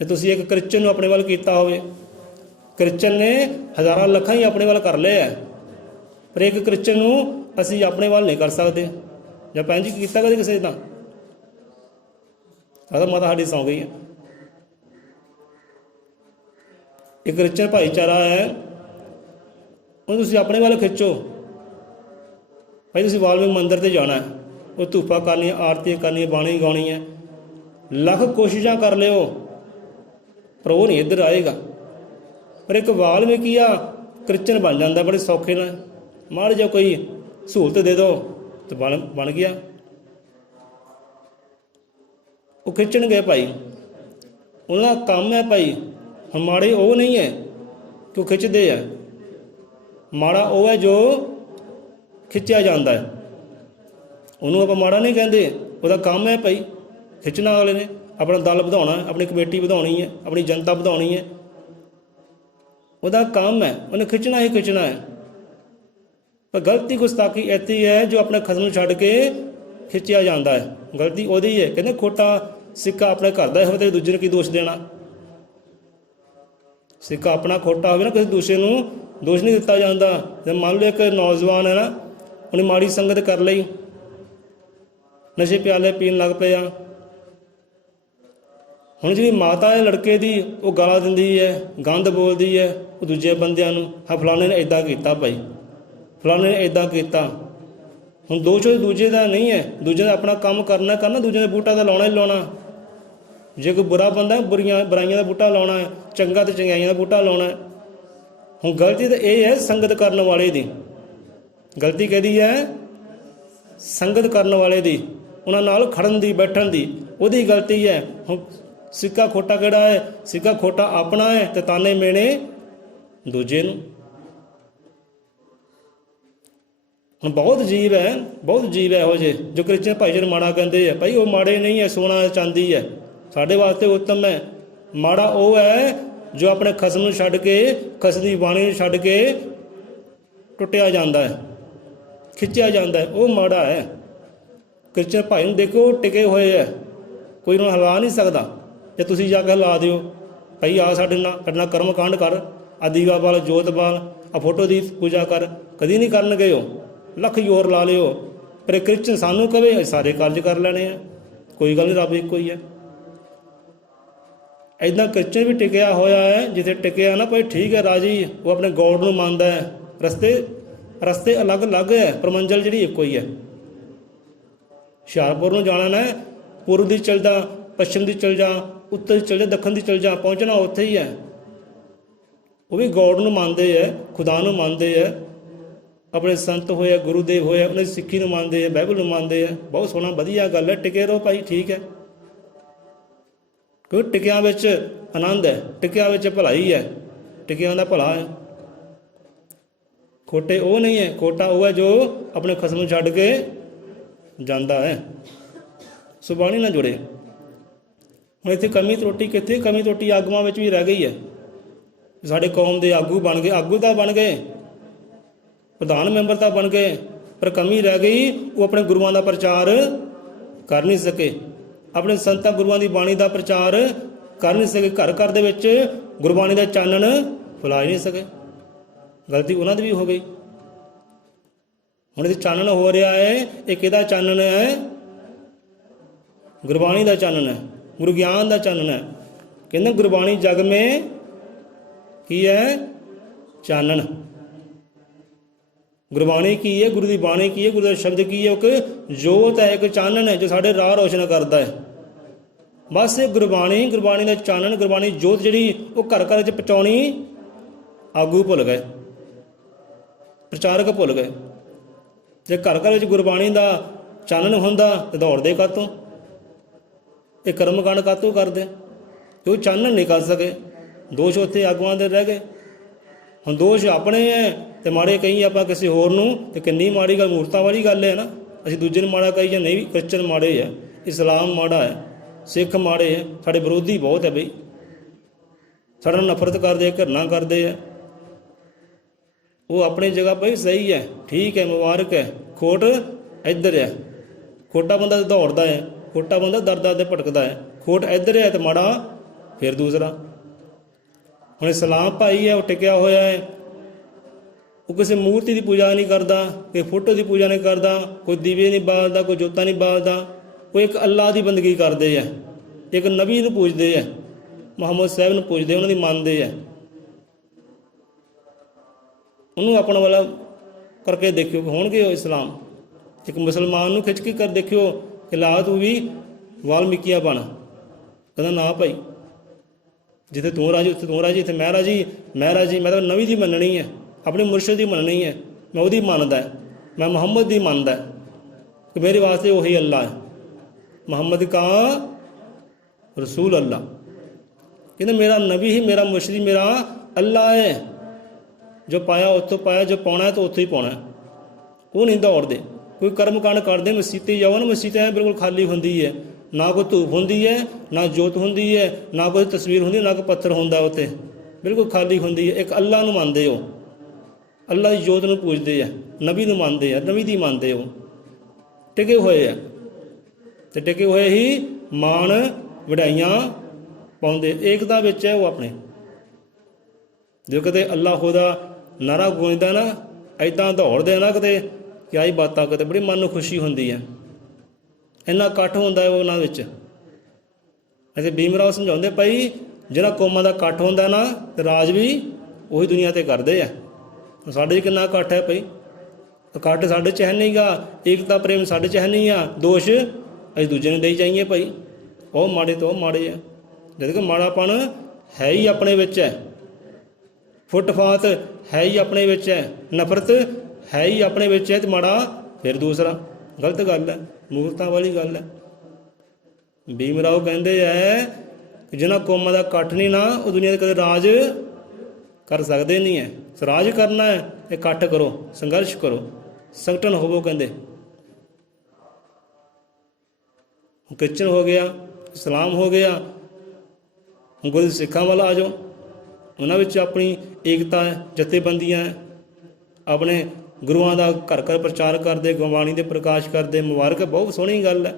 ਤੇ ਤੁਸੀਂ ਇੱਕ ਕ੍ਰਿਸਚਨ ਨੂੰ ਆਪਣੇ ਵੱਲ ਕੀਤਾ ਹੋਵੇ, ਕ੍ਰਿਸਚਨ ਨੇ ਹਜ਼ਾਰਾਂ ਲੱਖਾਂ ਹੀ ਆਪਣੇ ਵੱਲ ਕਰ ਲਏ ਹੈ, ਪਰ ਇੱਕ ਕ੍ਰਿਸਚਨ ਨੂੰ ਅਸੀਂ ਆਪਣੇ ਵੱਲ ਨਹੀਂ ਕਰ ਸਕਦੇ। ਜਾਂ ਭੈਣ ਜੀ ਕੀਤਾ ਕਦੇ ਕਿਸੇ ਦਾ? ਤਾਂ ਮਾਤਾ ਸਾਡੀ ਸੌਂ ਗਈ ਹੈ। ਇੱਕ ਕ੍ਰਿਸਚਨ ਭਾਈਚਾਰਾ ਹੈ, ਉਹਨੂੰ ਤੁਸੀਂ ਆਪਣੇ ਵੱਲ ਖਿੱਚੋ। ਭਾਈ ਤੁਸੀਂ ਵਾਲਮੀਕ ਮੰਦਿਰ 'ਤੇ ਜਾਣਾ, ਉਹ ਧੂਪਾਂ ਕਰਨੀਆਂ, ਆਰਤੀਆਂ ਕਰਨੀਆਂ, ਬਾਣੀ ਗਾਉਣੀ ਹੈ, ਲੱਖ ਕੋਸ਼ਿਸ਼ਾਂ ਕਰ ਲਿਓ ਪਰ ਉਹ ਨਹੀਂ ਇੱਧਰ ਆਏਗਾ। ਪਰ ਇੱਕ ਵਾਲਮੀਕੀ ਆ ਕ੍ਰਿਸਚਨ ਬਣ ਜਾਂਦਾ ਬੜੇ ਸੌਖੇ ਨਾਲ, ਮਾੜਾ ਜਿਹਾ ਕੋਈ ਸਹੂਲਤ ਦੇ ਦਿਓ ਤੇ ਬਣ ਗਿਆ। ਉਹ ਖਿੱਚਣ ਗਏ ਭਾਈ, ਉਹਨਾਂ ਦਾ ਕੰਮ ਹੈ ਭਾਈ। ਹੁਣ ਮਾੜੇ ਉਹ ਨਹੀਂ ਹੈ ਕਿ ਉਹ ਖਿੱਚਦੇ ਆ, ਮਾੜਾ ਉਹ ਹੈ ਜੋ ਖਿੱਚਿਆ ਜਾਂਦਾ ਹੈ। ਉਹਨੂੰ ਆਪਾਂ ਮਾੜਾ ਨਹੀਂ ਕਹਿੰਦੇ, ਉਹਦਾ ਕੰਮ ਹੈ ਭਾਈ ਖਿੱਚਣਾ। ਵਾਲੇ ਨੇ ਆਪਣਾ ਦਲ ਵਧਾਉਣਾ, ਆਪਣੀ ਕਮੇਟੀ ਵਧਾਉਣੀ ਹੈ, ਆਪਣੀ ਜਨਤਾ ਵਧਾਉਣੀ ਹੈ, ਉਹਦਾ ਕੰਮ ਹੈ, ਉਹਨੇ ਖਿੱਚਣਾ ਹੀ ਖਿੱਚਣਾ ਹੈ। ਪਰ ਗਲਤੀ ਗੁਸਤਾਖੀ ਇੱਥੇ ਹੈ ਜੋ ਆਪਣੇ ਖਸਮ ਨੂੰ ਛੱਡ ਕੇ ਖਿੱਚਿਆ ਜਾਂਦਾ ਹੈ, ਗਲਤੀ ਉਹਦੀ ਹੈ। ਕਹਿੰਦੇ ਖੋਟਾ ਸਿੱਕਾ ਆਪਣੇ ਘਰ ਦਾ ਹੋਵੇ ਤਾਂ ਦੂਜੇ ਨੂੰ ਕੀ ਦੋਸ਼ ਦੇਣਾ। ਸਿੱਕਾ ਆਪਣਾ ਖੋਟਾ ਹੋਵੇ ਨਾ, ਕਿਸੇ ਦੂਸਰੇ ਨੂੰ ਦੋਸ਼ ਨਹੀਂ ਦਿੱਤਾ ਜਾਂਦਾ। ਜੇ ਮੰਨ ਲਓ ਇੱਕ ਨੌਜਵਾਨ ਹੈ ਨਾ, ਉਹਨੇ ਮਾੜੀ ਸੰਗਤ ਕਰ ਲਈ, ਨਸ਼ੇ ਪਿਆਲੇ ਪੀਣ ਲੱਗ ਪਿਆ। ਹੁਣ ਜਿਹੜੀ ਮਾਤਾ ਹੈ ਲੜਕੇ ਦੀ, ਉਹ ਗਾਲਾਂ ਦਿੰਦੀ ਹੈ, ਗੰਦ ਬੋਲਦੀ ਹੈ ਉਹ ਦੂਜੇ ਬੰਦਿਆਂ ਨੂੰ, ਹਾਂ ਫਲਾਣੇ ਨੇ ਇੱਦਾਂ ਕੀਤਾ ਭਾਈ, ਫਲਾਣੇ ਨੇ ਇੱਦਾਂ ਕੀਤਾ। ਹੁਣ ਦੋਸ਼ ਦੂਜੇ ਦਾ ਨਹੀਂ ਹੈ, ਦੂਜੇ ਦਾ ਆਪਣਾ ਕੰਮ ਕਰਨਾ, ਦੂਜੇ ਦੇ ਬੂਟਾ ਤਾਂ ਲਾਉਣਾ ਹੀ ਲਾਉਣਾ। ਜੇ ਕੋਈ ਬੁਰਾ ਬੰਦਾ ਬੁਰਾਈਆਂ ਦਾ ਬੂਟਾ ਲਾਉਣਾ ਹੈ, ਚੰਗਾ ਤੇ ਚੰਗਿਆਈਆਂ ਦਾ ਬੂਟਾ ਲਾਉਣਾ ਹੈ। ਹੁਣ ਗਲਤੀ ਤਾਂ ਇਹ ਹੈ ਸੰਗਤ ਕਰਨ ਵਾਲੇ ਦੀ, ਗਲਤੀ ਕਿਹਦੀ ਹੈ? ਸੰਗਤ ਕਰਨ ਵਾਲੇ ਦੀ, ਉਹਨਾਂ ਨਾਲ ਖੜਨ ਦੀ, ਬੈਠਣ ਦੀ, ਉਹਦੀ ਗਲਤੀ ਹੈ। ਹੁਣ ਸਿੱਕਾ ਖੋਟਾ ਕਿਹੜਾ ਹੈ? ਸਿੱਕਾ ਖੋਟਾ ਆਪਣਾ ਹੈ ਤੇ ਤਾਨੇ ਮੇਣੇ ਦੂਜੇ ਨੂੰ। ਹੁਣ ਬਹੁਤ ਜੀਵ ਹੈ, ਬਹੁਤ ਜੀਵ ਹੈ ਇਹੋ ਜਿਹੇ ਜੋ ਕ੍ਰਿਸਚਨ ਭਾਈਚਾਰੇ ਮਾੜਾ ਕਹਿੰਦੇ ਆ। ਭਾਈ ਉਹ ਮਾੜੇ ਨਹੀਂ ਹੈ, ਸੋਨਾ ਚਾਂਦੀ ਹੈ, ਸਾਡੇ ਵਾਸਤੇ ਉੱਤਮ ਹੈ। ਮਾੜਾ ਉਹ ਹੈ ਜੋ ਆਪਣੇ ਖਸਮ ਨੂੰ ਛੱਡ ਕੇ, ਖਸਮ ਦੀ ਬਾਣੀ ਨੂੰ ਛੱਡ ਕੇ ਟੁੱਟਿਆ ਜਾਂਦਾ ਹੈ, ਖਿੱਚਿਆ ਜਾਂਦਾ ਹੈ, ਉਹ ਮਾੜਾ ਹੈ। ਕ੍ਰਿਸਚਨ ਭਾਈ ਨੂੰ ਦੇਖੋ ਟਿਕੇ ਹੋਏ ਹੈ, ਕੋਈ ਉਹਨੂੰ ਹਿਲਾ ਨਹੀਂ ਸਕਦਾ। ਜੇ ਤੁਸੀਂ ਜਾ ਕੇ ਹਿਲਾ ਦਿਓ, ਭਾਈ ਆ ਸਾਡੇ ਨਾਲ ਕਰਮ ਕਾਂਡ ਕਰ, ਆ ਦੀਵਾ ਬਾਲ, ਜੋਤ ਬਾਲ, ਆ ਫੋਟੋ ਦੀ ਪੂਜਾ ਕਰ, ਕਦੀ ਨਹੀਂ ਕਰਨਗੇ। ਉਹ ਲੱਖ ਜ਼ੋਰ ਲਾ ਲਿਓ, ਪਰ ਕ੍ਰਿਸਚਨ ਸਾਨੂੰ ਕਵੇ ਸਾਰੇ ਕਾਰਜ ਕਰ ਲੈਣੇ ਆ। ਕੋਈ ਗੱਲ ਨਹੀਂ, ਰੱਬ ਇੱਕੋ ਹੀ ਹੈ। ਇੱਦਾਂ ਕ੍ਰਿਸਚਨ ਵੀ ਟਿਕਿਆ ਹੋਇਆ ਹੈ, ਜਿੱਥੇ ਟਿਕਿਆ ਨਾ ਭਾਈ ਠੀਕ ਹੈ ਰਾਜੀ, ਉਹ ਆਪਣੇ ਗੋਡ ਨੂੰ ਮੰਨਦਾ ਹੈ। ਰਸਤੇ ਅਲੱਗ ਅਲੱਗ ਹੈ, ਪਰ ਮੰਜ਼ਿਲ ਜਿਹੜੀ ਇੱਕੋ ਹੀ ਹੈ। ਹੁਸ਼ਿਆਰਪੁਰ ਨੂੰ ਜਾਣਾ ਨਾ, ਪੂਰਬ ਦੀ ਚਲ ਜਾ, ਪੱਛਮ ਦੀ ਚਲ ਜਾ, ਉੱਤਰ ਦੀ ਚਲ ਜਾ, ਦੱਖਣ ਦੀ ਚਲ ਜਾ, ਪਹੁੰਚਣਾ ਉੱਥੇ ਹੀ ਹੈ। ਉਹ ਵੀ ਗੋਡ ਨੂੰ ਮੰਨਦੇ ਹੈ, ਖੁਦਾ ਨੂੰ ਮੰਨਦੇ ਹੈ, ਆਪਣੇ ਸੰਤ ਹੋਏ, ਗੁਰੂਦੇਵ ਹੋਏ, ਉਹਨਾਂ ਦੀ ਸਿੱਖੀ ਨੂੰ ਮੰਨਦੇ ਹੈ, ਬਾਈਬਲ ਨੂੰ ਮੰਨਦੇ ਹੈ। ਬਹੁਤ ਸੋਹਣਾ ਵਧੀਆ ਗੱਲ ਹੈ, ਟਿਕੇ ਰਹੋ ਭਾਈ, ਠੀਕ ਹੈ। ਕਿਉਂਕਿ ਟਿਕਿਆਂ ਵਿੱਚ ਆਨੰਦ ਹੈ, ਟਿਕਿਆਂ ਵਿੱਚ ਭਲਾਈ ਹੈ, ਟਿਕਿਆਂ ਦਾ ਭਲਾ ਹੈ। ਖੋਟੇ ਉਹ ਨਹੀਂ ਹੈ, ਖੋਟਾ ਉਹ ਹੈ ਜੋ ਆਪਣੇ ਖਸਮ ਨੂੰ ਛੱਡ ਕੇ ਜਾਂਦਾ ਹੈ, ਸੁਬਾਣੀ ਨਾਲ ਜੁੜੇ। ਹੁਣ ਇੱਥੇ ਕਮੀ ਤਰੋਟੀ ਕਿੱਥੇ? ਕਮੀ ਤਰੋਟੀ ਆਗੂਆਂ ਵਿੱਚ ਵੀ ਰਹਿ ਗਈ ਹੈ। ਸਾਡੇ ਕੌਮ ਦੇ ਆਗੂ ਬਣ ਗਏ, ਆਗੂ ਤਾਂ ਬਣ ਗਏ, ਪ੍ਰਧਾਨ ਮੈਂਬਰ ਤਾਂ ਬਣ ਗਏ, ਪਰ ਕਮੀ ਰਹਿ ਗਈ, ਉਹ ਆਪਣੇ ਗੁਰੂਆਂ ਦਾ ਪ੍ਰਚਾਰ ਕਰ ਨਹੀਂ ਸਕੇ, ਆਪਣੇ ਸੰਤਾਂ ਗੁਰੂਆਂ ਦੀ ਬਾਣੀ ਦਾ ਪ੍ਰਚਾਰ ਕਰ ਨਹੀਂ ਸਕੇ, ਘਰ ਘਰ ਦੇ ਵਿੱਚ ਗੁਰਬਾਣੀ ਦਾ ਚਾਨਣ ਫੈਲਾ ਨਹੀਂ ਸਕੇ। ਗਲਤੀ ਉਹਨਾਂ ਦੀ ਵੀ ਹੋ ਗਈ। ਹੁਣ ਇਹ ਚਾਨਣ ਹੋ ਰਿਹਾ ਹੈ, ਇਹ ਕਿਹਦਾ ਚਾਨਣ ਹੈ? ਗੁਰਬਾਣੀ ਦਾ ਚਾਨਣ ਹੈ, ਗੁਰੂ ਗਿਆਨ ਦਾ ਚਾਨਣ ਹੈ। ਕਹਿੰਦੇ ਗੁਰਬਾਣੀ ਜਗ ਮੇ ਕੀ ਹੈ? ਚਾਨਣ। ਗੁਰਬਾਣੀ ਕੀ ਹੈ? ਗੁਰੂ ਦੀ ਬਾਣੀ ਕੀ ਹੈ? ਗੁਰੂ ਦਾ ਸ਼ਬਦ ਕੀ ਹੈ? ਇੱਕ ਜੋਤ ਹੈ, ਇੱਕ ਚਾਨਣ ਹੈ ਜੋ ਸਾਡੇ ਰਾਹ ਰੋਸ਼ਨ ਕਰਦਾ ਹੈ। ਬਸ ਇਹ ਗੁਰਬਾਣੀ ਦਾ ਚਾਨਣ, ਗੁਰਬਾਣੀ ਜੋਤ ਜਿਹੜੀ ਉਹ ਘਰ ਘਰ 'ਚ ਪਹੁੰਚਾਉਣੀ ਆਗੂ ਭੁੱਲ ਗਏ, ਪ੍ਰਚਾਰਕ ਭੁੱਲ ਗਏ। ਜੇ ਘਰ ਘਰ ਵਿੱਚ ਗੁਰਬਾਣੀ ਦਾ ਚਾਨਣ ਹੁੰਦਾ ਤਾਂ ਦੌੜਦੇ ਕਾਹਤੋਂ? ਇਹ ਕਰਮਕਾਂਡ ਕਾਹਤੋਂ ਕਰਦੇ? ਜੋ ਚਾਨਣ ਨਹੀਂ ਕਰ ਸਕੇ। ਦੋਸ਼ ਉੱਥੇ ਆਗੂਆਂ ਦੇ ਰਹਿ ਗਏ। ਹੁਣ ਦੋਸ਼ ਆਪਣੇ ਹੈ ਤੇ ਮਾੜੇ ਕਹੀ ਆਪਾਂ ਕਿਸੇ ਹੋਰ ਨੂੰ, ਤੇ ਕਿੰਨੀ ਮਾੜੀ ਗੱਲ, ਮੂਰਤਾਂ ਵਾਲੀ ਗੱਲ ਹੈ ਨਾ। ਅਸੀਂ ਦੂਜੇ ਨੂੰ ਮਾੜਾ ਕਹੀ ਜਾਂ ਨਹੀਂ, ਵੀ ਕ੍ਰਿਸਚਨ ਮਾੜੇ ਹੈ, ਇਸਲਾਮ ਮਾੜਾ ਹੈ, ਸਿੱਖ ਮਾੜੇ ਹੈ, ਸਾਡੇ ਵਿਰੋਧੀ ਬਹੁਤ ਹੈ ਬਈ, ਸਾਡੇ ਨਾਲ ਨਫ਼ਰਤ ਕਰਦੇ, ਘਿਰਣਾ ਕਰਦੇ ਹੈ। ਉਹ ਆਪਣੀ ਜਗ੍ਹਾ ਬਈ ਸਹੀ ਹੈ, ਠੀਕ ਹੈ, ਮੁਬਾਰਕ ਹੈ। ਖੋਟ ਇੱਧਰ ਹੈ, ਖੋਟਾ ਬੰਦਾ ਦੌੜਦਾ ਹੈ, ਖੋਟਾ ਬੰਦਾ ਦਰ ਦੇ ਭਟਕਦਾ ਹੈ। ਖੋਟ ਇੱਧਰ ਹੈ ਤੇ ਮਾੜਾ ਫਿਰ ਦੂਸਰਾ। ਹੁਣ ਇਸਲਾਮ ਭਾਈ ਹੈ, ਉਹ ਟਿਕਿਆ ਹੋਇਆ ਹੈ, ਉਹ ਕਿਸੇ ਮੂਰਤੀ ਦੀ ਪੂਜਾ ਨਹੀਂ ਕਰਦਾ, ਕਿਸੇ ਫੋਟੋ ਦੀ ਪੂਜਾ ਨਹੀਂ ਕਰਦਾ, ਕੋਈ ਦੀਵੇ ਨਹੀਂ ਬਾਲਦਾ, ਕੋਈ ਜੋਤਾਂ ਨਹੀਂ ਬਾਲਦਾ। ਉਹ ਇੱਕ ਅੱਲਾਹ ਦੀ ਬੰਦਗੀ ਕਰਦੇ ਹੈ, ਇੱਕ ਨਬੀ ਨੂੰ ਪੂਜਦੇ ਹੈ, ਮੁਹੰਮਦ ਸਾਹਿਬ ਨੂੰ ਪੂਜਦੇ, ਉਹਨਾਂ ਦੀ ਮੰਨਦੇ ਹੈ। ਉਹਨੂੰ ਆਪਣਾ ਵਾਲਾ ਕਰਕੇ ਦੇਖਿਓ, ਹੋਣਗੇ ਉਹ ਇਸਲਾਮ। ਇੱਕ ਮੁਸਲਮਾਨ ਨੂੰ ਖਿੱਚ ਕੇ ਕਰ ਦੇਖਿਓ ਕਿ ਲਾ ਤੂੰ ਵੀ ਵਾਲਮੀਕੀਆ ਬਣ, ਕਹਿੰਦਾ ਨਾ ਭਾਈ, ਜਿੱਥੇ ਤੂੰ ਰਾਜੀ ਉੱਥੇ ਤੂੰ ਰਾਜੀ, ਇੱਥੇ ਮੈਂ ਰਾਜੀ ਮੈਂ ਰਾਜੀ। ਮੈਂ ਤਾਂ ਨਵੀਂ ਦੀ ਮੰਨਣੀ ਹੈ, ਆਪਣੇ ਮੁਰਸ਼ਿਦ ਦੀ ਮੰਨਣੀ ਹੈ, ਮੈਂ ਉਹਦੀ ਮੰਨਦਾ, ਮੈਂ ਮੁਹੰਮਦ ਦੀ ਮੰਨਦਾ ਕਿ ਮੇਰੇ ਵਾਸਤੇ ਉਹੀ ਅੱਲਾ ਹੈ। ਮੁਹੰਮਦ ਕਾ ਰਸੂਲ ਅੱਲਾ, ਕਹਿੰਦਾ ਮੇਰਾ ਨਬੀ ਹੀ ਮੇਰਾ ਮੁਰਸ਼ਿਦ ਹੀ ਮੇਰਾ ਅੱਲਾ ਹੈ। ਜੋ ਪਾਇਆ ਉੱਥੋਂ ਪਾਇਆ, ਜੋ ਪਾਉਣਾ ਤਾਂ ਉੱਥੋਂ ਹੀ ਪਾਉਣਾ, ਉਹ ਨਹੀਂ ਦੌੜਦੇ। ਕੋਈ ਕਰਮ ਕਾਂਡ ਕਰਦੇ, ਮਸੀਤੇ ਜਾਓ ਨਾ, ਮਸੀਤ ਐ ਬਿਲਕੁਲ ਖਾਲੀ ਹੁੰਦੀ ਹੈ, ਨਾ ਕੋਈ ਧੂਪ ਹੁੰਦੀ ਹੈ, ਨਾ ਜੋਤ ਹੁੰਦੀ ਹੈ, ਨਾ ਕੋਈ ਤਸਵੀਰ ਹੁੰਦੀ, ਨਾ ਕੋਈ ਪੱਥਰ ਹੁੰਦਾ ਉੱਥੇ, ਬਿਲਕੁਲ ਖਾਲੀ ਹੁੰਦੀ ਹੈ। ਇੱਕ ਅੱਲਾ ਨੂੰ ਮੰਨਦੇ ਹੋ, ਅੱਲਾ ਦੀ ਜੋਤ ਨੂੰ ਪੂਜਦੇ ਆ, ਨਬੀ ਨੂੰ ਮੰਨਦੇ ਆ, ਨਬੀ ਦੀ ਮੰਨਦੇ ਹੋ, ਟਿਕੇ ਹੋਏ ਆ, ਅਤੇ ਟਿਕੇ ਹੋਏ ਹੀ ਮਾਣ ਵਡਾਈਆਂ ਪਾਉਂਦੇ। ਏਕਤਾ ਵਿੱਚ ਹੈ ਉਹ ਆਪਣੇ। ਜੋ ਕਿਤੇ ਅੱਲਾ ਖੁਦਾ ਨਾਰਾ ਗੂੰਜਦਾ ਨਾ, ਇੱਦਾਂ ਦੌੜਦੇ ਨਾ ਕਿਤੇ, ਕਿ ਆਹੀ ਬਾਤਾਂ ਕਿਤੇ ਬੜੀ ਮਨ ਨੂੰ ਖੁਸ਼ੀ ਹੁੰਦੀ ਹੈ। ਇੰਨਾ ਇਕੱਠ ਹੁੰਦਾ ਹੈ ਉਹਨਾਂ ਵਿੱਚ। ਅਤੇ ਭੀਮ ਰਾਓ ਸਮਝਾਉਂਦੇ ਭਾਈ, ਜਿਹੜਾ ਕੌਮਾਂ ਦਾ ਇਕੱਠ ਹੁੰਦਾ ਨਾ, ਤੇ ਰਾਜ ਵੀ ਉਹੀ ਦੁਨੀਆ 'ਤੇ ਕਰਦੇ ਆ। ਸਾਡੇ 'ਚ ਕਿੰਨਾ ਇਕੱਠ ਹੈ ਭਾਈ, ਇਕੱਠ ਸਾਡੇ 'ਚ ਹੈ ਨਹੀਂ ਗਾ, ਏਕਤਾ ਪ੍ਰੇਮ ਸਾਡੇ 'ਚ ਹੈ ਨਹੀਂ ਆ, ਦੋਸ਼ ਅਸੀਂ ਦੂਜੇ ਨੂੰ ਦੇਈ ਜਾਈਏ ਭਾਈ, ਉਹ ਮਾੜੇ ਤੋਂ ਉਹ ਮਾੜੇ ਆ। ਜਦ ਕਿ ਮਾੜਾਪਣ ਹੈ ਹੀ ਆਪਣੇ ਵਿੱਚ ਹੈ, ਫੁੱਟਫਾਤ ਹੈ ਹੀ ਆਪਣੇ ਵਿੱਚ ਹੈ, ਨਫ਼ਰਤ ਹੈ ਹੀ ਆਪਣੇ ਵਿੱਚ ਹੈ, ਅਤੇ ਮਾੜਾ ਫਿਰ ਦੂਸਰਾ। ਗਲਤ ਗੱਲ ਹੈ, ਮੂਰਖਤਾ ਵਾਲੀ ਗੱਲ ਹੈ। ਭੀਮ ਰਾਓ ਕਹਿੰਦੇ ਹੈ ਕਿ ਜਿਹਨਾਂ ਕੌਮਾਂ ਦਾ ਇਕੱਠ ਨਹੀਂ ਨਾ, ਉਹ ਦੁਨੀਆ 'ਤੇ ਕਦੇ ਰਾਜ ਕਰ ਸਕਦੇ ਨਹੀਂ ਹੈ। ਰਾਜ ਕਰਨਾ ਹੈ, ਇਕੱਠ ਕਰੋ, ਸੰਘਰਸ਼ ਕਰੋ, ਸੰਗਠਨ ਹੋਵੋ। ਕਹਿੰਦੇ ਕ੍ਰਿਸਚਨ ਹੋ ਗਿਆ, ਇਸਲਾਮ ਹੋ ਗਿਆ, ਹੁਣ ਗੁਰੂ ਸਿੱਖਾਂ ਵੱਲ ਆ ਜਾਓ, ਉਹਨਾਂ ਵਿੱਚ ਆਪਣੀ ਏਕਤਾ ਹੈ, ਜਥੇਬੰਦੀਆਂ ਹੈ, ਆਪਣੇ ਗੁਰੂਆਂ ਦਾ ਘਰ ਘਰ ਪ੍ਰਚਾਰ ਕਰਦੇ, ਗੁਰਬਾਣੀ ਦੇ ਪ੍ਰਕਾਸ਼ ਕਰਦੇ। ਮੁਬਾਰਕ ਹੈ, ਬਹੁਤ ਸੋਹਣੀ ਗੱਲ ਹੈ।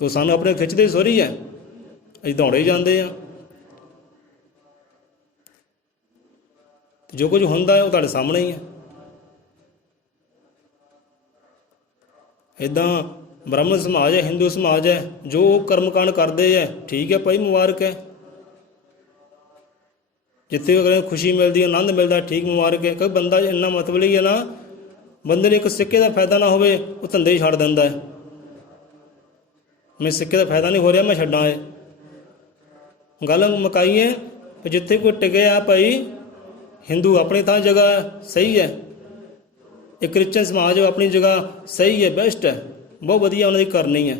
ਤੋ ਸਾਨੂੰ ਆਪਣੇ ਖਿੱਚਦੇ ਸੋਹਰੀ ਹੈ, ਅਸੀਂ ਦੌੜੇ ਜਾਂਦੇ ਹਾਂ। ਜੋ ਕੁਝ ਹੁੰਦਾ ਹੈ ਉਹ ਤੁਹਾਡੇ ਸਾਹਮਣੇ ਹੀ ਹੈ। ਇੱਦਾਂ ਬ੍ਰਾਹਮਣ ਸਮਾਜ ਹੈ, ਹਿੰਦੂ ਸਮਾਜ ਹੈ, ਜੋ ਕਰਮਕਾਂਡ ਕਰਦੇ ਹੈ, ਠੀਕ ਹੈ ਭਾਈ, ਮੁਬਾਰਕ ਹੈ। ਜਿੱਥੇ ਅਗਰ ਖੁਸ਼ੀ ਮਿਲਦੀ, ਆਨੰਦ ਮਿਲਦਾ, ਠੀਕ, ਮੁਬਾਰਕ ਹੈ। ਕੋਈ ਬੰਦਾ ਇੰਨਾ ਮਤਲਬੀ ਹੈ ਨਾ, ਬੰਦੇ ਨੂੰ ਇੱਕ ਸਿੱਕੇ ਦਾ ਫਾਇਦਾ ਨਾ ਹੋਵੇ, ਉਹ ਧੰਦੇ ਹੀ ਛੱਡ ਦਿੰਦਾ ਹੈ। ਮੈਂ ਸਿੱਕੇ ਦਾ ਫਾਇਦਾ ਨਹੀਂ ਹੋ ਰਿਹਾ, ਮੈਂ ਛੱਡਾਂ ਇਹ ਗੱਲ ਮੁਕਾਈਏ। ਜਿੱਥੇ ਕੋਈ ਟਿਕਿਆ ਭਾਈ, ਹਿੰਦੂ ਆਪਣੀ ਥਾਂ ਜਗ੍ਹਾ ਸਹੀ ਹੈ, ਇਹ ਕ੍ਰਿਸਚਨ ਸਮਾਜ ਆਪਣੀ ਜਗ੍ਹਾ ਸਹੀ ਹੈ, ਬੈਸਟ ਹੈ, ਬਹੁਤ ਵਧੀਆ ਉਹਨਾਂ ਦੀ ਕਰਨੀ ਹੈ,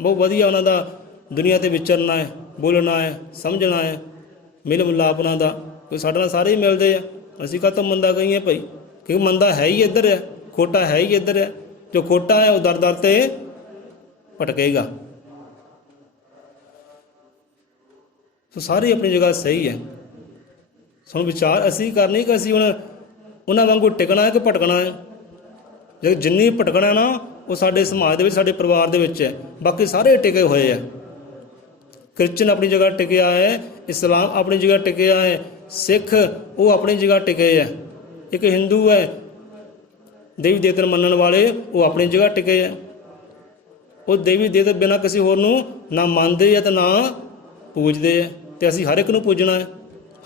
ਬਹੁਤ ਵਧੀਆ ਉਹਨਾਂ ਦਾ ਦੁਨੀਆ 'ਤੇ ਵਿਚਰਨਾ ਹੈ, ਬੋਲਣਾ ਹੈ, ਸਮਝਣਾ ਹੈ, ਮਿਲ ਮਿਲਾਪ ਉਹਨਾਂ ਦਾ। ਕੋਈ ਸਾਡੇ ਨਾਲ ਸਾਰੇ ਹੀ ਮਿਲਦੇ ਆ, ਅਸੀਂ ਕਾਹਤੋਂ ਮੰਦਾ ਕਹੀਏ ਭਾਈ, ਕਿਉਂਕਿ ਮੰਦਾ ਹੈ ਹੀ ਇੱਧਰ ਹੈ, ਖੋਟਾ ਹੈ ਹੀ ਇੱਧਰ ਹੈ। ਜੋ ਖੋਟਾ ਹੈ ਉਹ ਦਰ ਦਰ 'ਤੇ ਭਟਕੇਗਾ। ਸੋ ਸਾਰੀ ਆਪਣੀ ਜਗ੍ਹਾ ਸਹੀ ਹੈ। ਸਾਨੂੰ ਵਿਚਾਰ ਅਸੀਂ ਕਰਨੀ ਕਿ ਅਸੀਂ ਹੁਣ ਉਹਨਾਂ ਵਾਂਗੂ ਟਿਕਣਾ ਹੈ ਕਿ ਭਟਕਣਾ ਹੈ। ਜੇ ਜਿੰਨੀ ਭਟਕਣਾ ਨਾ, ਉਹ ਸਾਡੇ ਸਮਾਜ ਦੇ ਵਿੱਚ, ਸਾਡੇ ਪਰਿਵਾਰ ਦੇ ਵਿੱਚ ਹੈ, ਬਾਕੀ ਸਾਰੇ ਟਿਕੇ ਹੋਏ ਆ। ਕ੍ਰਿਸਚਨ ਆਪਣੀ ਜਗ੍ਹਾ ਟਿਕਿਆ ਹੈ, ਇਸਲਾਮ ਆਪਣੀ ਜਗ੍ਹਾ ਟਿਕਿਆ ਹੈ, ਸਿੱਖ ਉਹ ਆਪਣੀ ਜਗ੍ਹਾ ਟਿਕੇ ਹੈ, ਇੱਕ ਹਿੰਦੂ ਹੈ, ਦੇਵੀ ਦੇਵਤੇ ਮੰਨਣ ਵਾਲੇ, ਉਹ ਆਪਣੀ ਜਗ੍ਹਾ ਟਿਕੇ ਹੈ। ਉਹ ਦੇਵੀ ਦੇਵਤੇ ਬਿਨਾਂ ਕਿਸੇ ਹੋਰ ਨੂੰ ਨਾ ਮੰਨਦੇ ਹੈ ਅਤੇ ਨਾ ਪੂਜਦੇ ਹੈ। ਅਤੇ ਅਸੀਂ ਹਰ ਇੱਕ ਨੂੰ ਪੂਜਣਾ ਹੈ,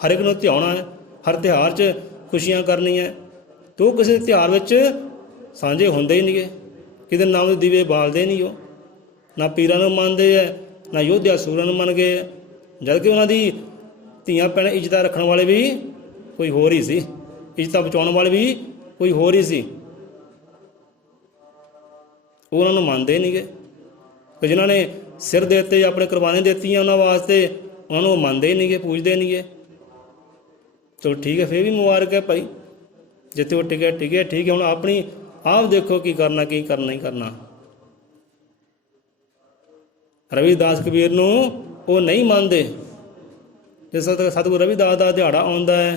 ਹਰ ਇੱਕ ਨੂੰ ਧਿਆਉਣਾ ਹੈ, ਹਰ ਤਿਉਹਾਰ 'ਚ ਖੁਸ਼ੀਆਂ ਕਰਨੀਆਂ। ਅਤੇ ਉਹ ਕਿਸੇ ਤਿਉਹਾਰ ਵਿੱਚ ਸਾਂਝੇ ਹੁੰਦੇ ਹੀ ਨਹੀਂ, ਕਿਤੇ ਨਾਮ ਦੇ ਦੀਵੇ ਬਾਲਦੇ ਨਹੀਂ। ਉਹ ਨਾ ਪੀਰਾਂ ਨੂੰ ਮੰਨਦੇ ਹੈ, ਨਾ ਯੋਧਿਆ ਸੂਰਾਂ ਨੂੰ ਮੰਨ ਗਏ, ਜਦ ਕਿ ਉਹਨਾਂ ਦੀ ਧੀਆਂ ਭੈਣਾਂ ਇੱਜ਼ਤਾਂ ਰੱਖਣ ਵਾਲੇ ਵੀ ਕੋਈ ਹੋਰ ਹੀ ਸੀ, ਇੱਜ਼ਤਾਂ ਬਚਾਉਣ ਵਾਲੇ ਵੀ ਕੋਈ ਹੋਰ ਹੀ ਸੀ। ਉਹ ਉਹਨਾਂ ਨੂੰ ਮੰਨਦੇ ਨਹੀਂ ਗੇ। ਕਿ ਜਿਨ੍ਹਾਂ ਨੇ ਸਿਰ ਦੇ ਦਿੱਤੇ, ਆਪਣੇ ਕੁਰਬਾਨੀ ਦਿੱਤੀਆਂ ਉਹਨਾਂ ਵਾਸਤੇ, ਉਹਨਾਂ ਨੂੰ ਉਹ ਮੰਨਦੇ ਹੀ ਨਹੀਂ ਗੇ, ਪੂਜਦੇ ਨਹੀਂ ਗੇ। ਚਲੋ ਠੀਕ ਹੈ, ਫਿਰ ਵੀ ਮੁਬਾਰਕ ਹੈ ਭਾਈ, ਜਿੱਥੇ ਉਹ ਟਿਕਿਆ ਟਿਕਿਆ, ਠੀਕ ਹੈ। ਹੁਣ ਆਪਣੀ ਆਪ ਦੇਖੋ ਕੀ ਕਰਨਾ, ਕੀ ਕਰਨਾ ਨਹੀਂ ਕਰਨਾ। ਰਵੀਦਾਸ ਕਬੀਰ ਨੂੰ ਉਹ ਨਹੀਂ ਮੰਨਦੇ। ਜਿਸ ਤਰ੍ਹਾਂ ਸਤਿਗੁਰੂ ਰਵੀਦਾਸ ਦਾ ਦਿਹਾੜਾ ਆਉਂਦਾ ਹੈ,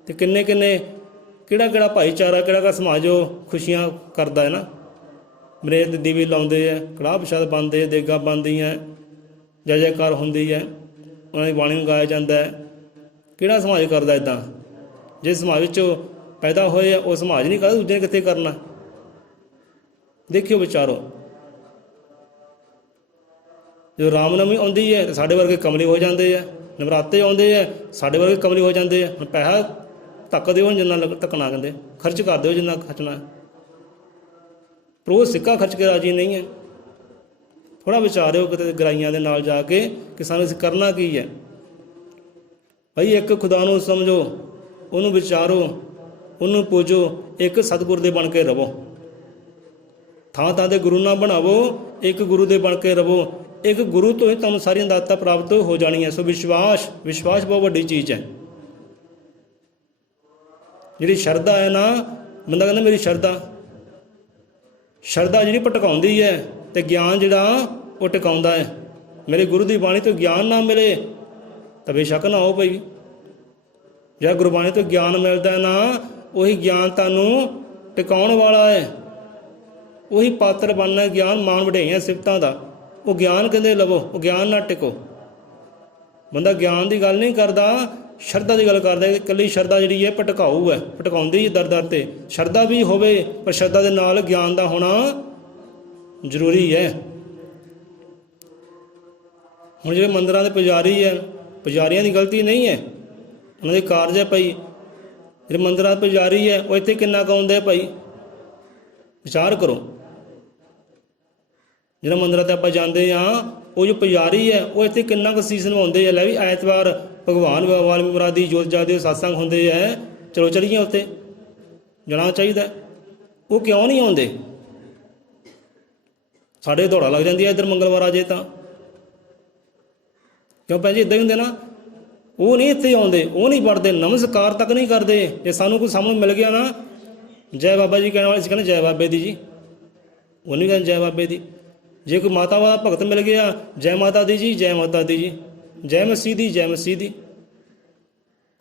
ਅਤੇ ਕਿੰਨੇ ਕਿਹੜਾ ਕਿਹੜਾ ਭਾਈਚਾਰਾ, ਕਿਹੜਾ ਕਿਹੜਾ ਸਮਾਜ ਉਹ ਖੁਸ਼ੀਆਂ ਕਰਦਾ ਹੈ ਨਾ। ਮਰੇਤ ਦੇ ਦੀਵੇ ਲਾਉਂਦੇ ਹੈ, ਕੜਾਹ ਪ੍ਰਸ਼ਾਦ ਬਣਦੇ, ਦੇਗਾਂ ਬਣਦੀਆਂ, ਜੈ ਜੈਕਾਰ ਹੁੰਦੀ ਹੈ, ਉਹਨਾਂ ਦੀ ਬਾਣੀ ਨੂੰ ਗਾਇਆ ਜਾਂਦਾ ਹੈ। ਕਿਹੜਾ ਸਮਾਜ ਕਰਦਾ ਇੱਦਾਂ? ਜਿਸ ਸਮਾਜ ਵਿੱਚ ਉਹ ਪੈਦਾ ਹੋਏ ਆ, ਉਹ ਸਮਾਜ ਨਹੀਂ ਕਰਦਾ, ਦੂਜੇ ਨੇ ਕਿੱਥੇ ਕਰਨਾ? ਦੇਖਿਓ, ਵਿਚਾਰੋ। ਜਦੋਂ ਰਾਮਨਵਮੀ ਆਉਂਦੀ ਹੈ ਤਾਂ ਸਾਡੇ ਵਰਗੇ ਕਮਲੇ ਹੋ ਜਾਂਦੇ ਆ, ਨਵਰਾਤੇ ਆਉਂਦੇ ਆ ਸਾਡੇ ਵਰਗੇ ਕਮਲੇ ਹੋ ਜਾਂਦੇ ਆ। ਹੁਣ ਪੈਸਾ ਧੱਕ ਦਿਓ, ਜਿੰਨਾ ਧੱਕਣਾ, ਕਹਿੰਦੇ ਖਰਚ ਕਰ ਦਿਓ ਜਿੰਨਾ ਖਰਚਣਾ। ਪਰ ਉਹ ਸਿੱਕਾ ਖਰਚ ਕੇ ਰਾਜੀ ਨਹੀਂ ਹੈ। ਥੋੜ੍ਹਾ ਵਿਚਾਰਿਓ ਕਿਤੇ ਗਰਾਈਆਂ ਦੇ ਨਾਲ ਜਾ ਕੇ ਕਿ ਸਾਨੂੰ ਅਸੀਂ ਕਰਨਾ ਕੀ ਹੈ। ਭਾਈ ਇੱਕ ਖੁਦਾ ਨੂੰ ਸਮਝੋ, ਉਹਨੂੰ ਵਿਚਾਰੋ, ਉਹਨੂੰ ਪੂਜੋ, ਇੱਕ ਸਤਿਗੁਰ ਦੇ ਬਣ ਕੇ ਰਵੋ। ਥਾਂ ਥਾਂ 'ਤੇ ਗੁਰੂ ਨਾ ਬਣਾਵੋ, ਇੱਕ ਗੁਰੂ ਦੇ ਬਣ ਕੇ ਰਵੋ। ਇੱਕ ਗੁਰੂ ਤੋਂ ਹੀ ਤੁਹਾਨੂੰ ਸਾਰੀਆਂ ਦਾਤਾਂ ਪ੍ਰਾਪਤ ਹੋ ਜਾਣੀਆਂ। ਸੋ ਵਿਸ਼ਵਾਸ ਬਹੁਤ ਵੱਡੀ ਚੀਜ਼ ਹੈ। ਜਿਹੜੀ ਸ਼ਰਧਾ ਹੈ ਨਾ, ਬੰਦਾ ਕਹਿੰਦਾ ਮੇਰੀ ਸ਼ਰਧਾ ਜਿਹੜੀ ਭਟਕਾਉਂਦੀ ਹੈ, ਅਤੇ ਗਿਆਨ ਜਿਹੜਾ ਉਹ ਟਿਕਾਉਂਦਾ ਹੈ। ਮੇਰੇ ਗੁਰੂ ਦੀ ਬਾਣੀ ਤੋਂ ਗਿਆਨ ਨਾ ਮਿਲੇ ਤਾਂ ਬੇਸ਼ੱਕ ਨਾ ਹੋ ਪਈ। ਜਿਹੜਾ ਗੁਰਬਾਣੀ ਤੋਂ ਗਿਆਨ ਮਿਲਦਾ ਨਾ, ਉਹੀ ਗਿਆਨ ਤੁਹਾਨੂੰ ਟਿਕਾਉਣ ਵਾਲਾ ਹੈ। ਉਹੀ ਪਾਤਰ ਬਣਨਾ ਗਿਆਨ ਮਾਣ ਵਡਿਆਈਆਂ ਸਿਫਤਾਂ ਦਾ। ਉਹ ਗਿਆਨ ਕਹਿੰਦੇ ਲਵੋ, ਉਹ ਗਿਆਨ ਨਾਲ ਟਿਕੋ। ਬੰਦਾ ਗਿਆਨ ਦੀ ਗੱਲ ਨਹੀਂ ਕਰਦਾ, ਸ਼ਰਧਾ ਦੀ ਗੱਲ ਕਰਦਾ। ਇਕੱਲੀ ਸ਼ਰਧਾ ਜਿਹੜੀ ਹੈ ਭਟਕਾਊ ਹੈ, ਭਟਕਾਉਂਦੀ ਦਰ ਦਰ 'ਤੇ। ਸ਼ਰਧਾ ਵੀ ਹੋਵੇ, ਪਰ ਸ਼ਰਧਾ ਦੇ ਨਾਲ ਗਿਆਨ ਦਾ ਹੋਣਾ ਜ਼ਰੂਰੀ ਹੈ। ਹੁਣ ਜਿਹੜੇ ਮੰਦਿਰਾਂ ਦੇ ਪੁਜਾਰੀ ਹੈ, ਪੁਜਾਰੀਆਂ ਦੀ ਗਲਤੀ ਨਹੀਂ ਹੈ, ਉਹਨਾਂ ਦੇ ਕਾਰਜ ਹੈ ਭਾਈ। ਜਿਹੜੇ ਮੰਦਿਰਾਂ ਦੇ ਪੁਜਾਰੀ ਹੈ, ਉਹ ਇੱਥੇ ਕਿੰਨਾ ਕੁ ਆਉਂਦੇ ਭਾਈ, ਵਿਚਾਰ ਕਰੋ। ਜਿਹੜਾ ਮੰਦਿਰਾਂ 'ਤੇ ਆਪਾਂ ਜਾਂਦੇ ਹਾਂ, ਉਹ ਜੋ ਪੁਜਾਰੀ ਹੈ, ਉਹ ਇੱਥੇ ਕਿੰਨਾ ਕੁ ਸੀਸ ਨਿਭਾਉਂਦੇ ਆ। ਲੈ ਵੀ ਐਤਵਾਰ ਭਗਵਾਨ ਵਾਲਮੀਕ ਮਹਾਰਾਜ ਜੋਤ ਜਾਦੇ ਸਤਸੰਗ ਹੁੰਦੇ ਹੈ, ਚਲੋ ਚਲੀਏ, ਉੱਥੇ ਜਾਣਾ ਚਾਹੀਦਾ। ਉਹ ਕਿਉਂ ਨਹੀਂ ਆਉਂਦੇ? ਸਾਡੇ ਦੌੜਾ ਲੱਗ ਜਾਂਦੀ ਹੈ ਇੱਧਰ ਮੰਗਲਵਾਰ ਆ ਜੇ ਤਾਂ। ਕਿਉਂ ਭੈਣ ਜੀ? ਇੱਦਾਂ ਹੀ ਹੁੰਦੇ ਨਾ। ਉਹ ਨਹੀਂ ਇੱਥੇ ਆਉਂਦੇ, ਉਹ ਨਹੀਂ ਪੜ੍ਹਦੇ, ਨਮਸਕਾਰ ਤੱਕ ਨਹੀਂ ਕਰਦੇ। ਜੇ ਸਾਨੂੰ ਕੋਈ ਸਾਹਮਣੇ ਮਿਲ ਗਿਆ ਨਾ, ਜੈ ਬਾਬਾ ਜੀ ਕਹਿਣ ਵਾਲੇ, ਅਸੀਂ ਕਹਿੰਦੇ ਜੈ ਬਾਬੇ ਦੀ ਜੀ, ਉਹ ਨਹੀਂ ਕਹਿੰਦੇ ਜੈ ਬਾਬੇ ਦੀ। ਜੇ ਕੋਈ ਮਾਤਾ ਵਾਲਾ ਭਗਤ ਮਿਲ ਗਿਆ, ਜੈ ਮਾਤਾ ਦੀ ਜੀ, ਜੈ ਮਾਤਾ ਦੀ ਜੀ, ਜੈ ਮਸੀਹ ਦੀ, ਜੈ ਮਸੀਹ ਦੀ।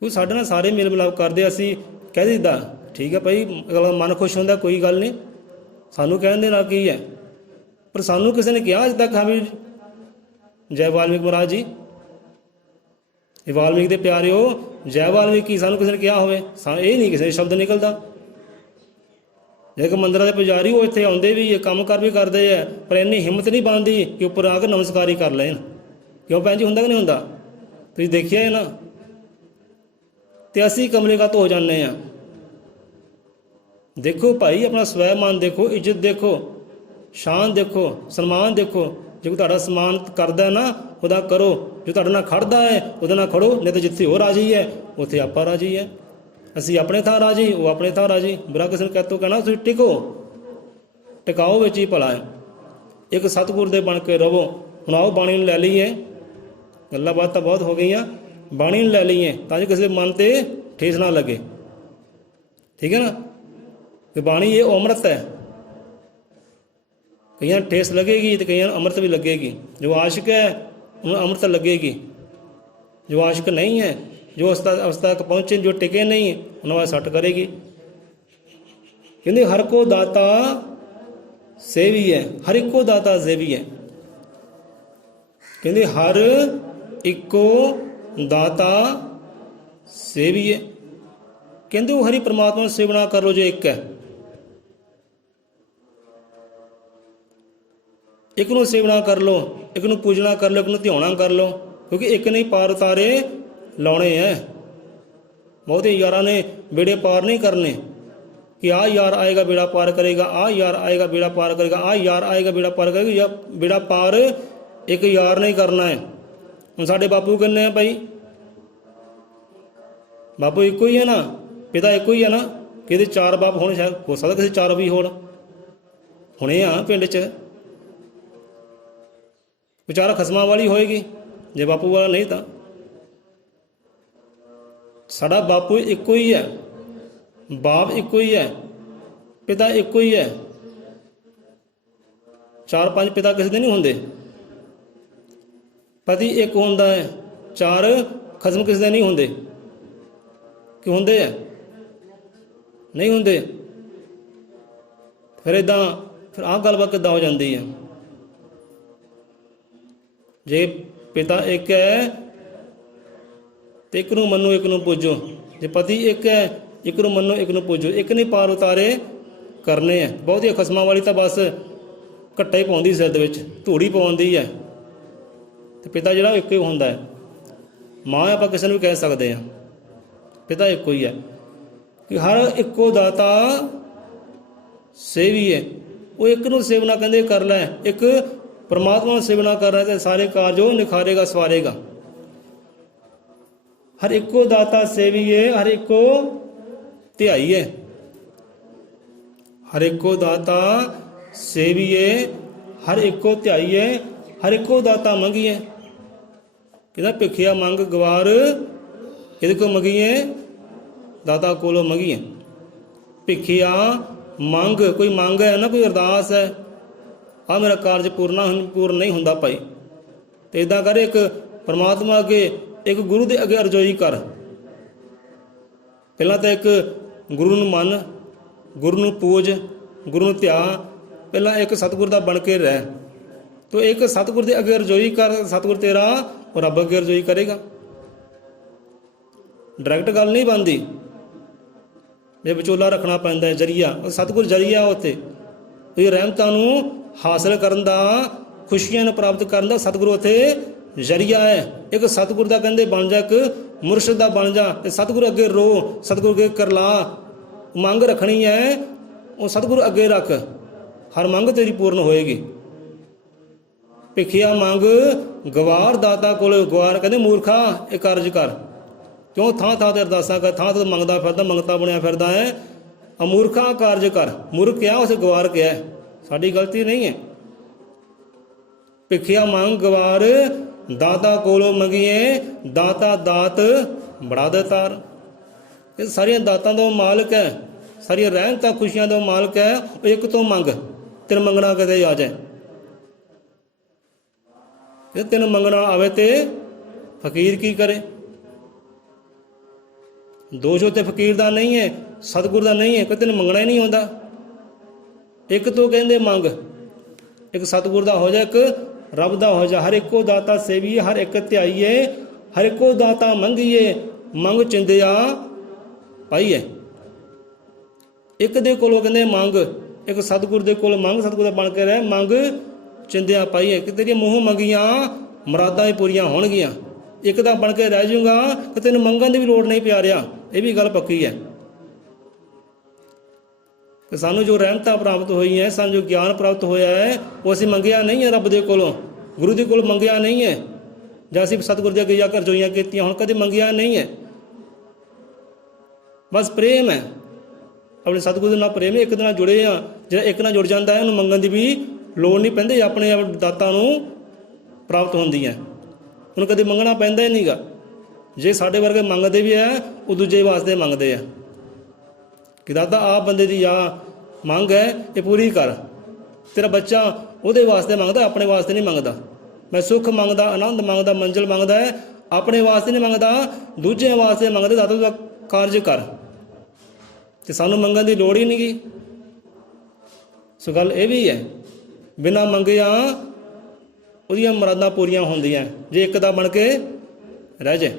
ਕੋਈ ਸਾਡੇ ਨਾਲ ਸਾਰੇ ਮੇਲ ਮਿਲਾਪ ਕਰਦੇ, ਅਸੀਂ ਕਹਿ ਦਿੱਤਾ ਠੀਕ ਹੈ ਭਾਈ, ਅਗਲਾ ਮਨ ਖੁਸ਼ ਹੁੰਦਾ, ਕੋਈ ਗੱਲ ਨਹੀਂ, ਸਾਨੂੰ ਕਹਿਣ ਦੇ ਨਾਲ ਕੀ ਹੈ। ਪਰ ਸਾਨੂੰ ਕਿਸੇ ਨੇ ਕਿਹਾ ਅੱਜ ਤੱਕ ਹਾਂ ਵੀ ਜੈ ਵਾਲਮੀਕ ਮਹਾਰਾਜ ਜੀ, ਇਹ ਵਾਲਮੀਕ ਦੇ ਪਿਆਰਿਓ, ਜੈ ਵਾਲਮੀਕੀ, ਸਾਨੂੰ ਕਿਸੇ ਨੇ ਕਿਹਾ ਹੋਵੇ? ਇਹ ਨਹੀਂ ਕਿਸੇ ਸ਼ਬਦ ਨਿਕਲਦਾ। ਇੱਕ ਮੰਦਿਰਾਂ ਦੇ ਪੁਜਾਰੀ, ਉਹ ਇੱਥੇ ਆਉਂਦੇ ਵੀ, ਕੰਮ ਕਾਰ ਵੀ ਕਰਦੇ ਆ, ਪਰ ਇੰਨੀ ਹਿੰਮਤ ਨਹੀਂ ਬਣਦੀ ਕਿ ਉੱਪਰ ਆ ਕੇ ਨਮਸਕਾਰ ਹੀ ਕਰ ਲੈਣ। ਕਿਉਂ ਭੈਣ ਜੀ? ਹੁੰਦਾ ਕਿ ਨਹੀਂ ਹੁੰਦਾ? ਤੁਸੀਂ ਦੇਖਿਆ ਹੈ ਨਾ। ਅਤੇ ਅਸੀਂ ਕਮਲੇ ਕਾਹਤ ਹੋ ਜਾਂਦੇ ਹਾਂ। ਦੇਖੋ ਭਾਈ, ਆਪਣਾ ਸਵੈਮਾਨ ਦੇਖੋ, ਇੱਜ਼ਤ ਦੇਖੋ, ਸ਼ਾਨ ਦੇਖੋ, ਸਨਮਾਨ ਦੇਖੋ। ਜੇ ਕੋਈ ਤੁਹਾਡਾ ਸਨਮਾਨ ਕਰਦਾ ਨਾ, ਉਹਦਾ ਕਰੋ। ਜੋ ਤੁਹਾਡੇ ਨਾਲ ਖੜਦਾ ਹੈ, ਉਹਦੇ ਨਾਲ ਖੜੋ। ਨਹੀਂ ਤਾਂ ਜਿੱਥੇ ਉਹ ਰਾਜੀ ਹੈ, ਉੱਥੇ ਆਪਾਂ ਰਾਜੀ ਹੈ। ਅਸੀਂ ਆਪਣੇ ਥਾਂ ਰਾਜੀ, ਉਹ ਆਪਣੇ ਥਾਂ ਰਾਜੀ। ਬੁਰਾ ਕਿਸੇ ਨੂੰ ਕਹਿਣਾ, ਤੁਸੀਂ ਟਿਕੋ, ਟਿਕਾਓ ਵਿੱਚ ਹੀ ਭਲਾ ਹੈ। ਇੱਕ ਸਤਿਗੁਰ ਦੇ ਬਣ ਕੇ ਰਵੋ। ਹੁਣ ਆਓ ਬਾਣੀ ਨੂੰ ਲੈ ਲਈਏ। ਗੱਲਾਂ ਬਾਤਾਂ ਬਹੁਤ ਹੋ ਗਈਆਂ, ਬਾਣੀ ਨੂੰ ਲੈ ਲਈਏ ਤਾਂ ਜੋ ਕਿਸੇ ਦੇ ਮਨ 'ਤੇ ਠੇਸ ਨਾ ਲੱਗੇ। ਠੀਕ ਹੈ ਨਾ? ਕਿ ਬਾਣੀ ਇਹ ਅੰਮ੍ਰਿਤ ਹੈ। ਕਈਆਂ ਨੂੰ ਠੇਸ ਲੱਗੇਗੀ ਅਤੇ ਕਈਆਂ ਨੂੰ ਅੰਮ੍ਰਿਤ ਵੀ ਲੱਗੇਗੀ। ਜੋ ਆਸ਼ਿਕ ਹੈ ਉਹਨੂੰ ਅੰਮ੍ਰਿਤ ਲੱਗੇਗੀ, ਜੋ ਆਸ਼ਿਕ ਨਹੀਂ ਹੈ, ਜੋ ਅਵਸਥਾ ਤੱਕ ਪਹੁੰਚੇ, ਜੋ ਟਿਕੇ ਨਹੀਂ, ਉਹਨਾਂ ਵਾਸਤੇ ਸੱਟ ਕਰੇਗੀ। ਕਹਿੰਦੇ ਹਰ ਕੋ ਦਾਤਾ ਸੇਵੀ ਹੈ, ਹਰ ਇੱਕੋ ਦਾਤਾ ਸੇਵੀ ਹੈ। ਕਹਿੰਦੇ ਹਰ ਇੱਕੋ ਦਾਤਾ ਸੇਵੀ ਹੈ। ਕਹਿੰਦੇ ਉਹ ਹਰੀ ਪਰਮਾਤਮਾ ਨੂੰ ਸੇਵਨਾ ਕਰ ਲਓ ਜੋ ਇੱਕ ਹੈ। ਇੱਕ ਨੂੰ ਸੇਵਨਾ ਕਰ ਲਓ, ਇੱਕ ਨੂੰ ਪੂਜਣਾ ਕਰ ਲਓ, ਇੱਕ ਨੂੰ ਧਿਆਉਣਾ ਕਰ ਲਓ। ਕਿਉਂਕਿ ਇੱਕ ਨਹੀਂ ਪਾਰ ਉਤਾਰੇ ਲਾਉਣੇ ਹੈ। ਬਹੁਤੇ ਯਾਰਾਂ ਨੇ ਬੇੜੇ ਪਾਰ ਨਹੀਂ ਕਰਨੇ ਕਿ ਆਹ ਯਾਰ ਆਏਗਾ ਬੇੜਾ ਪਾਰ ਕਰੇਗਾ, ਆਹ ਯਾਰ ਆਏਗਾ ਬੇੜਾ ਪਾਰ ਕਰੇਗਾ, ਆਹ ਯਾਰ ਆਏਗਾ ਬੇੜਾ ਪਾਰ ਕਰੇਗਾ। ਜਾਂ ਬੇੜਾ ਪਾਰ ਇੱਕ ਯਾਰ ਨਹੀਂ ਕਰਨਾ ਹੈ। ਹੁਣ ਸਾਡੇ ਬਾਪੂ ਕਿੰਨੇ ਆ ਭਾਈ? ਬਾਪੂ ਇੱਕੋ ਹੀ ਹੈ ਨਾ, ਪਿਤਾ ਇੱਕੋ ਹੀ ਹੈ ਨਾ। ਕਿਤੇ ਚਾਰ ਬਾਪ ਹੋਣ, ਸ਼ਾਇਦ ਹੋ ਸਕਦਾ ਕਿਸੇ ਚਾਰ ਵੀ ਹੋਣ, ਹੁਣੇ ਆ ਪਿੰਡ 'ਚ। ਵਿਚਾਰਾ ਖਸਮਾਂ ਵਾਲੀ ਹੋਏਗੀ ਜੇ ਬਾਪੂ ਵਾਲਾ ਨਹੀਂ ਤਾਂ। ਸਾਡਾ ਬਾਪੂ ਇੱਕੋ ਹੀ ਹੈ, ਬਾਪ ਇੱਕੋ ਹੀ ਹੈ, ਪਿਤਾ ਇੱਕੋ ਹੀ ਹੈ। ਚਾਰ ਪੰਜ ਪਿਤਾ ਕਿਸੇ ਦੇ ਨਹੀਂ ਹੁੰਦੇ। ਪਤੀ ਇੱਕ ਹੁੰਦਾ ਹੈ, ਚਾਰ ਖਸਮ ਕਿਸੇ ਦੇ ਨਹੀਂ ਹੁੰਦੇ। ਕਿ ਹੁੰਦੇ ਹੈ? ਨਹੀਂ ਹੁੰਦੇ। ਫਿਰ ਆਹ ਗੱਲਬਾਤ ਕਿੱਦਾਂ ਹੋ ਜਾਂਦੀ ਹੈ? ਜੇ ਪਿਤਾ ਇੱਕ ਹੈ ਤੇ ਇੱਕ ਨੂੰ ਮੰਨੋ, ਇੱਕ ਨੂੰ ਪੂਜੋ। ਜੇ ਪਤੀ ਇੱਕ ਹੈ, ਇੱਕ ਨੂੰ ਮੰਨੋ, ਇੱਕ ਨੂੰ ਪੂਜੋ। ਇੱਕ ਨਹੀਂ ਪਾਰ ਉਤਾਰੇ ਕਰਨੇ ਹੈ। ਬਹੁਤੀਆਂ ਖਸਮਾਂ ਵਾਲੀ ਤਾਂ ਬਸ ਘੱਟਾ ਹੀ ਪਾਉਂਦੀ ਸਿਰ ਦੇ ਵਿੱਚ, ਧੂੜੀ ਪਾਉਂਦੀ ਹੈ। ਤੇ ਪਿਤਾ ਜਿਹੜਾ ਇੱਕੋ ਹੀ ਹੁੰਦਾ ਹੈ। ਮਾਂ ਆਪਾਂ ਕਿਸੇ ਨੂੰ ਵੀ ਕਹਿ ਸਕਦੇ ਹਾਂ, ਪਿਤਾ ਇੱਕੋ ਹੀ ਹੈ। ਕਿ ਹਰ ਇੱਕੋ ਦਾਤਾ ਸੇਵੀ ਹੈ। ਉਹ ਇੱਕ ਨੂੰ ਸੇਵਨਾ ਕਹਿੰਦੇ ਕਰ ਲੈ, ਇੱਕ ਪਰਮਾਤਮਾ ਨੂੰ ਸੇਵਨਾ ਕਰ ਰਿਹਾ ਤੇ ਸਾਰੇ ਕਾਰਜ ਉਹ ਨਿਖਾਰੇਗਾ ਸਵਾਰੇਗਾ। ਹਰ ਇੱਕੋ ਦਾਤਾ ਸੇਵੀਏ ਹਰ ਇੱਕੋ ਧਿਆਈਏ। ਹਰ ਇੱਕੋ ਦਾਤਾ ਸੇਵੀਏ ਹਰ ਇੱਕੋ ਧਿਆਈਏ, ਹਰ ਇੱਕੋ ਦਾਤਾ ਮੰਗੀਏ। ਕਹਿੰਦਾ ਭਿਖਿਆ ਮੰਗ ਗਵਾਰ, ਇਹਦੇ ਕੋਲ ਮੰਗੀਏ ਦਾਤਾ ਕੋਲੋਂ ਮੰਗੀਏ। ਭਿਖਿਆ ਮੰਗ, ਕੋਈ ਮੰਗ ਹੈ ਨਾ, ਕੋਈ ਅਰਦਾਸ ਹੈ, ਆਹ ਮੇਰਾ ਕਾਰਜ ਪੂਰਨ ਨਹੀਂ ਹੁੰਦਾ ਭਾਈ, ਤੇ ਇਦਾਂ ਕਰ, ਇੱਕ ਪਰਮਾਤਮਾ ਅੱਗੇ, ਇੱਕ ਗੁਰੂ ਦੇ ਅੱਗੇ ਅਰਜ਼ੋਈ ਕਰ। ਪਹਿਲਾਂ ਤਾਂ ਇੱਕ ਗੁਰੂ ਨੂੰ ਮੰਨ, ਗੁਰੂ ਨੂੰ ਪੂਜ, ਗੁਰੂ ਨੂੰ ਧਿਆ, ਪਹਿਲਾਂ ਇੱਕ ਸਤਿਗੁਰ ਦਾ ਬਣ ਕੇ ਰਹਿ। ਤੋ ਇੱਕ ਸਤਿਗੁਰ ਦੇ ਅੱਗੇ ਅਰਜ਼ੋਈ ਕਰ, ਸਤਿਗੁਰ ਤੇਰਾ ਉਹ ਰੱਬ ਅੱਗੇ ਅਰਜ਼ੋਈ ਕਰੇਗਾ। ਡਾਇਰੈਕਟ ਗੱਲ ਨਹੀਂ ਬਣਦੀ, ਜੇ ਵਿਚੋਲਾ ਰੱਖਣਾ ਪੈਂਦਾ, ਜਰੀਆ। ਸਤਿਗੁਰ ਜਰੀਆ ਉੱਥੇ ਇਹ ਰਹਿਮਤਾਂ ਨੂੰ ਹਾਸਲ ਕਰਨ ਦਾ, ਖੁਸ਼ੀਆਂ ਨੂੰ ਪ੍ਰਾਪਤ ਕਰਨ ਦਾ ਸਤਿਗੁਰੂ ਉੱਥੇ ਜਰੀਆ ਹੈ। ਇੱਕ ਸਤਿਗੁਰ ਦਾ ਕਹਿੰਦੇ ਬਣ ਜਾ, ਇੱਕ ਮੁਰਸ਼ਿਦ ਦਾ ਬਣ ਜਾ, ਤੇ ਸਤਿਗੁਰੂ ਅੱਗੇ ਰੋ, ਸਤਿਗੁਰੂ ਅੱਗੇ ਕਰਲਾ। ਮੰਗ ਰੱਖਣੀ ਹੈ, ਉਹ ਸਤਿਗੁਰੂ ਅੱਗੇ ਰੱਖ, ਹਰ ਮੰਗ ਤੇਰੀ ਪੂਰਨ ਹੋਏਗੀ। ਭਿਖਿਆ ਮੰਗ ਗਵਾਰ ਦਾਤਾ ਕੋਲ ਗਵਾਰ, ਕਹਿੰਦੇ ਮੂਰਖਾ ਇਹ ਕਾਰਜ ਕਰ, ਕਿਉਂ ਥਾਂ ਥਾਂ ਤੇ ਅਰਦਾਸਾਂ ਕਰ, ਥਾਂ ਥਾਂ ਮੰਗਦਾ ਫਿਰਦਾ, ਮੰਗਤਾ ਬਣਿਆ ਫਿਰਦਾ ਹੈ। ਅਮੂਰਖਾ ਕਾਰਜ ਕਰ, ਮੂਰਖ ਕਿਹਾ ਉਸੇ ਗਵਾਰ ਕਿਹਾ, ਸਾਡੀ ਗਲਤੀ ਨਹੀਂ ਹੈ। ਭਿਖਿਆ ਮੰਗ ਗਵਾਰ ਦਾਤਾ ਕੋਲੋਂ ਮੰਗੀਏ, ਦਾਤਾ ਦਾਤ ਬੜਾ ਦੇਤਾਰ। ਇਹ ਸਾਰੀਆਂ ਦਾਤਾਂ ਦਾ ਮਾਲਕ ਹੈ, ਸਾਰੀਆਂ ਰਹਿਮਤਾਂ ਖੁਸ਼ੀਆਂ ਦਾ ਮਾਲਕ ਹੈ। ਉਹ ਇੱਕ ਤੋਂ ਮੰਗ, ਤੈਨੂੰ ਮੰਗਣਾ ਕਦੇ ਆ ਜਾਏ। ਜੇ ਤੈਨੂੰ ਮੰਗਣਾ ਆਵੇ ਤੇ ਫਕੀਰ ਕੀ ਕਰੇ? ਦੋਸ਼ ਉੱਤੇ ਫਕੀਰ ਦਾ ਨਹੀਂ ਹੈ, ਸਤਿਗੁਰ ਦਾ ਨਹੀਂ ਹੈ, ਕਿ ਤੈਨੂੰ ਮੰਗਣਾ ਹੀ ਨਹੀਂ ਆਉਂਦਾ। ਇੱਕ ਤੋਂ ਕਹਿੰਦੇ ਮੰਗ, ਇੱਕ ਸਤਿਗੁਰ ਦਾ ਹੋ ਜਾ, ਇੱਕ ਰੱਬ ਦਾ ਹੋ ਜਾ। ਹਰ ਇੱਕੋ ਦਾਤਾ ਸੇਵੀਏ ਹਰ ਇੱਕ ਧਿਆਈਏ, ਹਰ ਇੱਕੋ ਦਾਤਾ ਮੰਗੀਏ, ਮੰਗ ਚਿੰਦਿਆ ਪਾਈਏ। ਇੱਕ ਦੇ ਕੋਲੋਂ ਕਹਿੰਦੇ ਮੰਗ, ਇੱਕ ਸਤਿਗੁਰ ਦੇ ਕੋਲ ਮੰਗ, ਸਤਿਗੁਰ ਦਾ ਬਣ ਕੇ ਰਹਿ, ਮੰਗ ਚਿੰਦਿਆ ਪਾਈਏ। ਕਿ ਤੇਰੀਆਂ ਮੂੰਹ ਮੰਗੀਆਂ ਮੁਰਾਦਾਂ ਹੀ ਪੂਰੀਆਂ ਹੋਣਗੀਆਂ। ਇੱਕ ਦਾ ਬਣ ਕੇ ਰਹਿ ਜਾਊਗਾ ਕਿ ਤੈਨੂੰ ਮੰਗਣ ਦੀ ਵੀ ਲੋੜ ਨਹੀਂ ਪਿਆਰਿਆ, ਇਹ ਵੀ ਗੱਲ ਪੱਕੀ ਹੈ। ਕਿ ਸਾਨੂੰ ਜੋ ਰਹਿਮਤਾਂ ਪ੍ਰਾਪਤ ਹੋਈ ਹੈ, ਸਾਨੂੰ ਜੋ ਗਿਆਨ ਪ੍ਰਾਪਤ ਹੋਇਆ ਹੈ, ਉਹ ਅਸੀਂ ਮੰਗਿਆ ਨਹੀਂ ਹੈ ਰੱਬ ਦੇ ਕੋਲੋਂ, ਗੁਰੂ ਦੇ ਕੋਲ ਮੰਗਿਆ ਨਹੀਂ ਹੈ, ਜਾਂ ਅਸੀਂ ਸਤਿਗੁਰ ਦੇ ਅੱਗੇ ਜਾ ਕੇ ਅਰਜ਼ੋਈਆਂ ਕੀਤੀਆਂ, ਹੁਣ ਕਦੇ ਮੰਗਿਆ ਨਹੀਂ ਹੈ। ਬਸ ਪ੍ਰੇਮ ਹੈ, ਆਪਣੇ ਸਤਿਗੁਰੂ ਦੇ ਨਾਲ ਪ੍ਰੇਮ ਹੈ, ਇੱਕ ਦੇ ਨਾਲ ਜੁੜੇ ਆ। ਜਿਹੜਾ ਇੱਕ ਨਾਲ ਜੁੜ ਜਾਂਦਾ ਹੈ, ਉਹਨੂੰ ਮੰਗਣ ਦੀ ਵੀ ਲੋੜ ਨਹੀਂ ਪੈਂਦੀ, ਆਪਣੇ ਆਪ ਦਾਤਾਂ ਨੂੰ ਪ੍ਰਾਪਤ ਹੁੰਦੀ ਹੈ। ਉਹਨੂੰ ਕਦੇ ਮੰਗਣਾ ਪੈਂਦਾ ਹੀ ਨਹੀਂਗਾ। ਜੇ ਸਾਡੇ ਵਰਗੇ ਮੰਗਦੇ ਵੀ ਹੈ, ਉਹ ਦੂਜੇ ਵਾਸਤੇ ਮੰਗਦੇ ਆ ਕਿ ਦਾਦਾ ਆਹ ਬੰਦੇ ਦੀ ਆ ਮੰਗ ਹੈ, ਇਹ ਪੂਰੀ ਕਰ। ਤੇਰਾ ਬੱਚਾ ਉਹਦੇ ਵਾਸਤੇ ਮੰਗਦਾ, ਆਪਣੇ ਵਾਸਤੇ ਨਹੀਂ ਮੰਗਦਾ। ਮੈਂ ਸੁੱਖ ਮੰਗਦਾ, ਆਨੰਦ ਮੰਗਦਾ, ਮੰਜ਼ਿਲ ਮੰਗਦਾ ਹੈ, ਆਪਣੇ ਵਾਸਤੇ ਨਹੀਂ ਮੰਗਦਾ, ਦੂਜਿਆਂ ਵਾਸਤੇ ਮੰਗਦੇ। ਦਾਦਾ ਦਾ ਕਾਰਜ ਕਰ, ਤੇ ਸਾਨੂੰ ਮੰਗਣ ਦੀ ਲੋੜ ਹੀ ਨਹੀਂ ਗੀ। ਸੋ ਗੱਲ ਇਹ ਵੀ ਹੈ, ਬਿਨਾਂ ਮੰਗਿਆ ਉਹਦੀਆਂ ਮੁਰਾਦਾਂ ਪੂਰੀਆਂ ਹੁੰਦੀਆਂ, ਜੇ ਇੱਕ ਦਾ ਬਣ ਕੇ ਰਹਿ ਜਾਏ।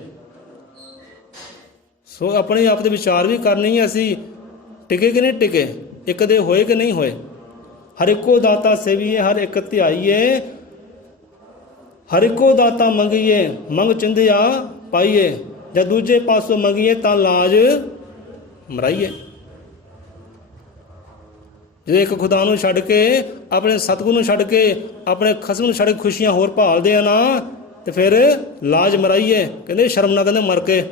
ਸੋ ਆਪਣੇ ਆਪ ਦੇ ਵਿਚਾਰ ਵੀ ਕਰਨੀ ਹੈ, ਅਸੀਂ ਟਿਕੇ ਕਿ ਨਹੀਂ ਟਿਕੇ, ਇੱਕ ਦੇ ਹੋਏ ਕਿ ਨਹੀਂ ਹੋਏ। ਹਰ ਇੱਕੋ ਦਾਤਾ ਸੇਵੀਏ ਹਰ ਇੱਕ ਧਿਆਈਏ, ਹਰ ਇੱਕੋ ਦਾਤਾ ਮੰਗੀਏ, ਮੰਗ ਚਿੰਦਿਆ ਪਾਈਏ। ਜਦ ਦੂਜੇ ਪਾਸੋਂ ਮੰਗੀਏ ਤਾਂ ਲਾਜ ਮਰਾਈਏ। ਜੇ ਇੱਕ ਖੁਦਾ ਨੂੰ ਛੱਡ ਕੇ, ਆਪਣੇ ਸਤਿਗੁਰੂ ਨੂੰ ਛੱਡ ਕੇ, ਆਪਣੇ ਖਸਮ ਨੂੰ ਛੱਡ ਕੇ ਖੁਸ਼ੀਆਂ ਹੋਰ ਭਾਲਦੇ ਆ ਨਾ, ਤੇ ਫਿਰ ਲਾਜ ਮਰਾਈਏ। ਕਹਿੰਦੇ ਸ਼ਰਮ ਨਾਲ, ਕਹਿੰਦੇ ਮਰ ਕੇ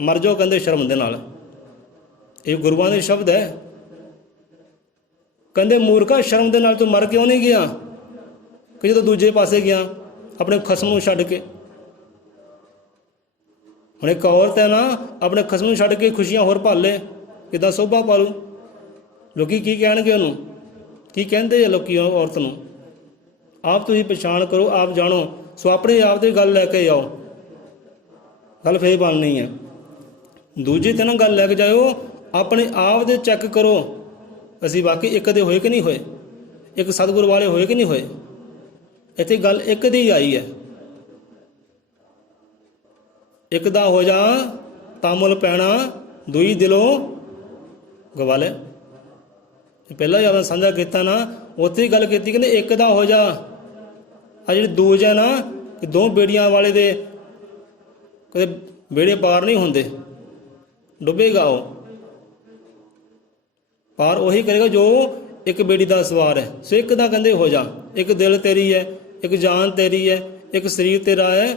ਮਰ ਜਾਓ, ਕਹਿੰਦੇ ਸ਼ਰਮ ਦੇ ਨਾਲ। ਇਹ ਗੁਰੂਆਂ ਦੇ ਸ਼ਬਦ ਹੈ। ਕਹਿੰਦੇ ਮੂਰਖਾ ਸ਼ਰਮ ਦੇ ਨਾਲ ਤੂੰ ਮਰ ਕਿਉਂ ਨਹੀਂ ਗਿਆ, ਕਿ ਜਦੋਂ ਦੂਜੇ ਪਾਸੇ ਗਿਆ ਆਪਣੇ ਖਸਮ ਨੂੰ ਛੱਡ ਕੇ। ਹੁਣ ਇੱਕ ਔਰਤ ਹੈ ਨਾ, ਆਪਣੇ ਖਸਮ ਨੂੰ ਛੱਡ ਕੇ ਖੁਸ਼ੀਆਂ ਹੋਰ ਭਾਲੇ, ਕਿੱਦਾਂ ਸੋਭਾ ਪਾਲੂ। ਲੋਕੀ ਕੀ ਕਹਿਣਗੇ ਉਹਨੂੰ, ਕੀ ਕਹਿੰਦੇ ਆ ਲੋਕੀ ਔਰਤ ਨੂੰ। ਆਪ ਤੁਸੀਂ ਪਛਾਣ ਕਰੋ, ਆਪ ਜਾਣੋ। ਸੋ ਆਪਣੇ ਆਪ ਦੀ ਗੱਲ ਲੈ ਕੇ ਆਓ, ਗੱਲ ਫੇਰ ਬਣਨੀ ਹੈ। ਦੂਜੇ ਤੇ ਨਾ ਗੱਲ ਲੈ ਕੇ ਜਾਓ, ਆਪਣੇ ਆਪ ਦੇ ਚੈੱਕ ਕਰੋ, ਅਸੀਂ ਵਾਕਈ ਇੱਕ ਦੇ ਹੋਏ ਕਿ ਨਹੀਂ ਹੋਏ, ਇੱਕ ਸਤਿਗੁਰ ਵਾਲੇ ਹੋਏ ਕਿ ਨਹੀਂ ਹੋਏ। ਇੱਥੇ ਗੱਲ ਇੱਕ ਦੀ ਆਈ ਹੈ। ਇੱਕ ਦਾ ਹੋ ਜਾ ਤਾਂ ਮੁੱਲ ਪੈਣਾ, ਦੂਈ ਦਿਲੋਂ ਗਵਾ ਲੈ। ਪਹਿਲਾਂ ਹੀ ਆਪਾਂ ਸਾਂਝਾ ਕੀਤਾ ਨਾ, ਉੱਥੇ ਹੀ ਗੱਲ ਕੀਤੀ, ਕਹਿੰਦੇ ਇੱਕ ਦਾ ਹੋ ਜਾ। ਆ ਜਿਹੜੀ ਦੂਜ ਹੈ ਨਾ, ਕਿ ਦੋ ਬੇੜੀਆਂ ਵਾਲੇ ਦੇ ਕਦੇ ਬੇੜੇ ਪਾਰ ਨਹੀਂ ਹੁੰਦੇ, ਡੁੱਬੇਗਾ ਉਹ। ਪਾਰ ਉਹੀ ਕਰੇਗਾ ਜੋ ਇੱਕ ਬੇੜੀ ਦਾ ਸਵਾਰ ਹੈ। ਸੋ ਇੱਕ ਦਾ ਕਹਿੰਦੇ ਹੋ ਜਾ, ਇੱਕ ਦਿਲ ਤੇਰੀ ਹੈ, ਇੱਕ ਜਾਨ ਤੇਰੀ ਹੈ, ਇੱਕ ਸਰੀਰ ਤੇਰਾ ਹੈ,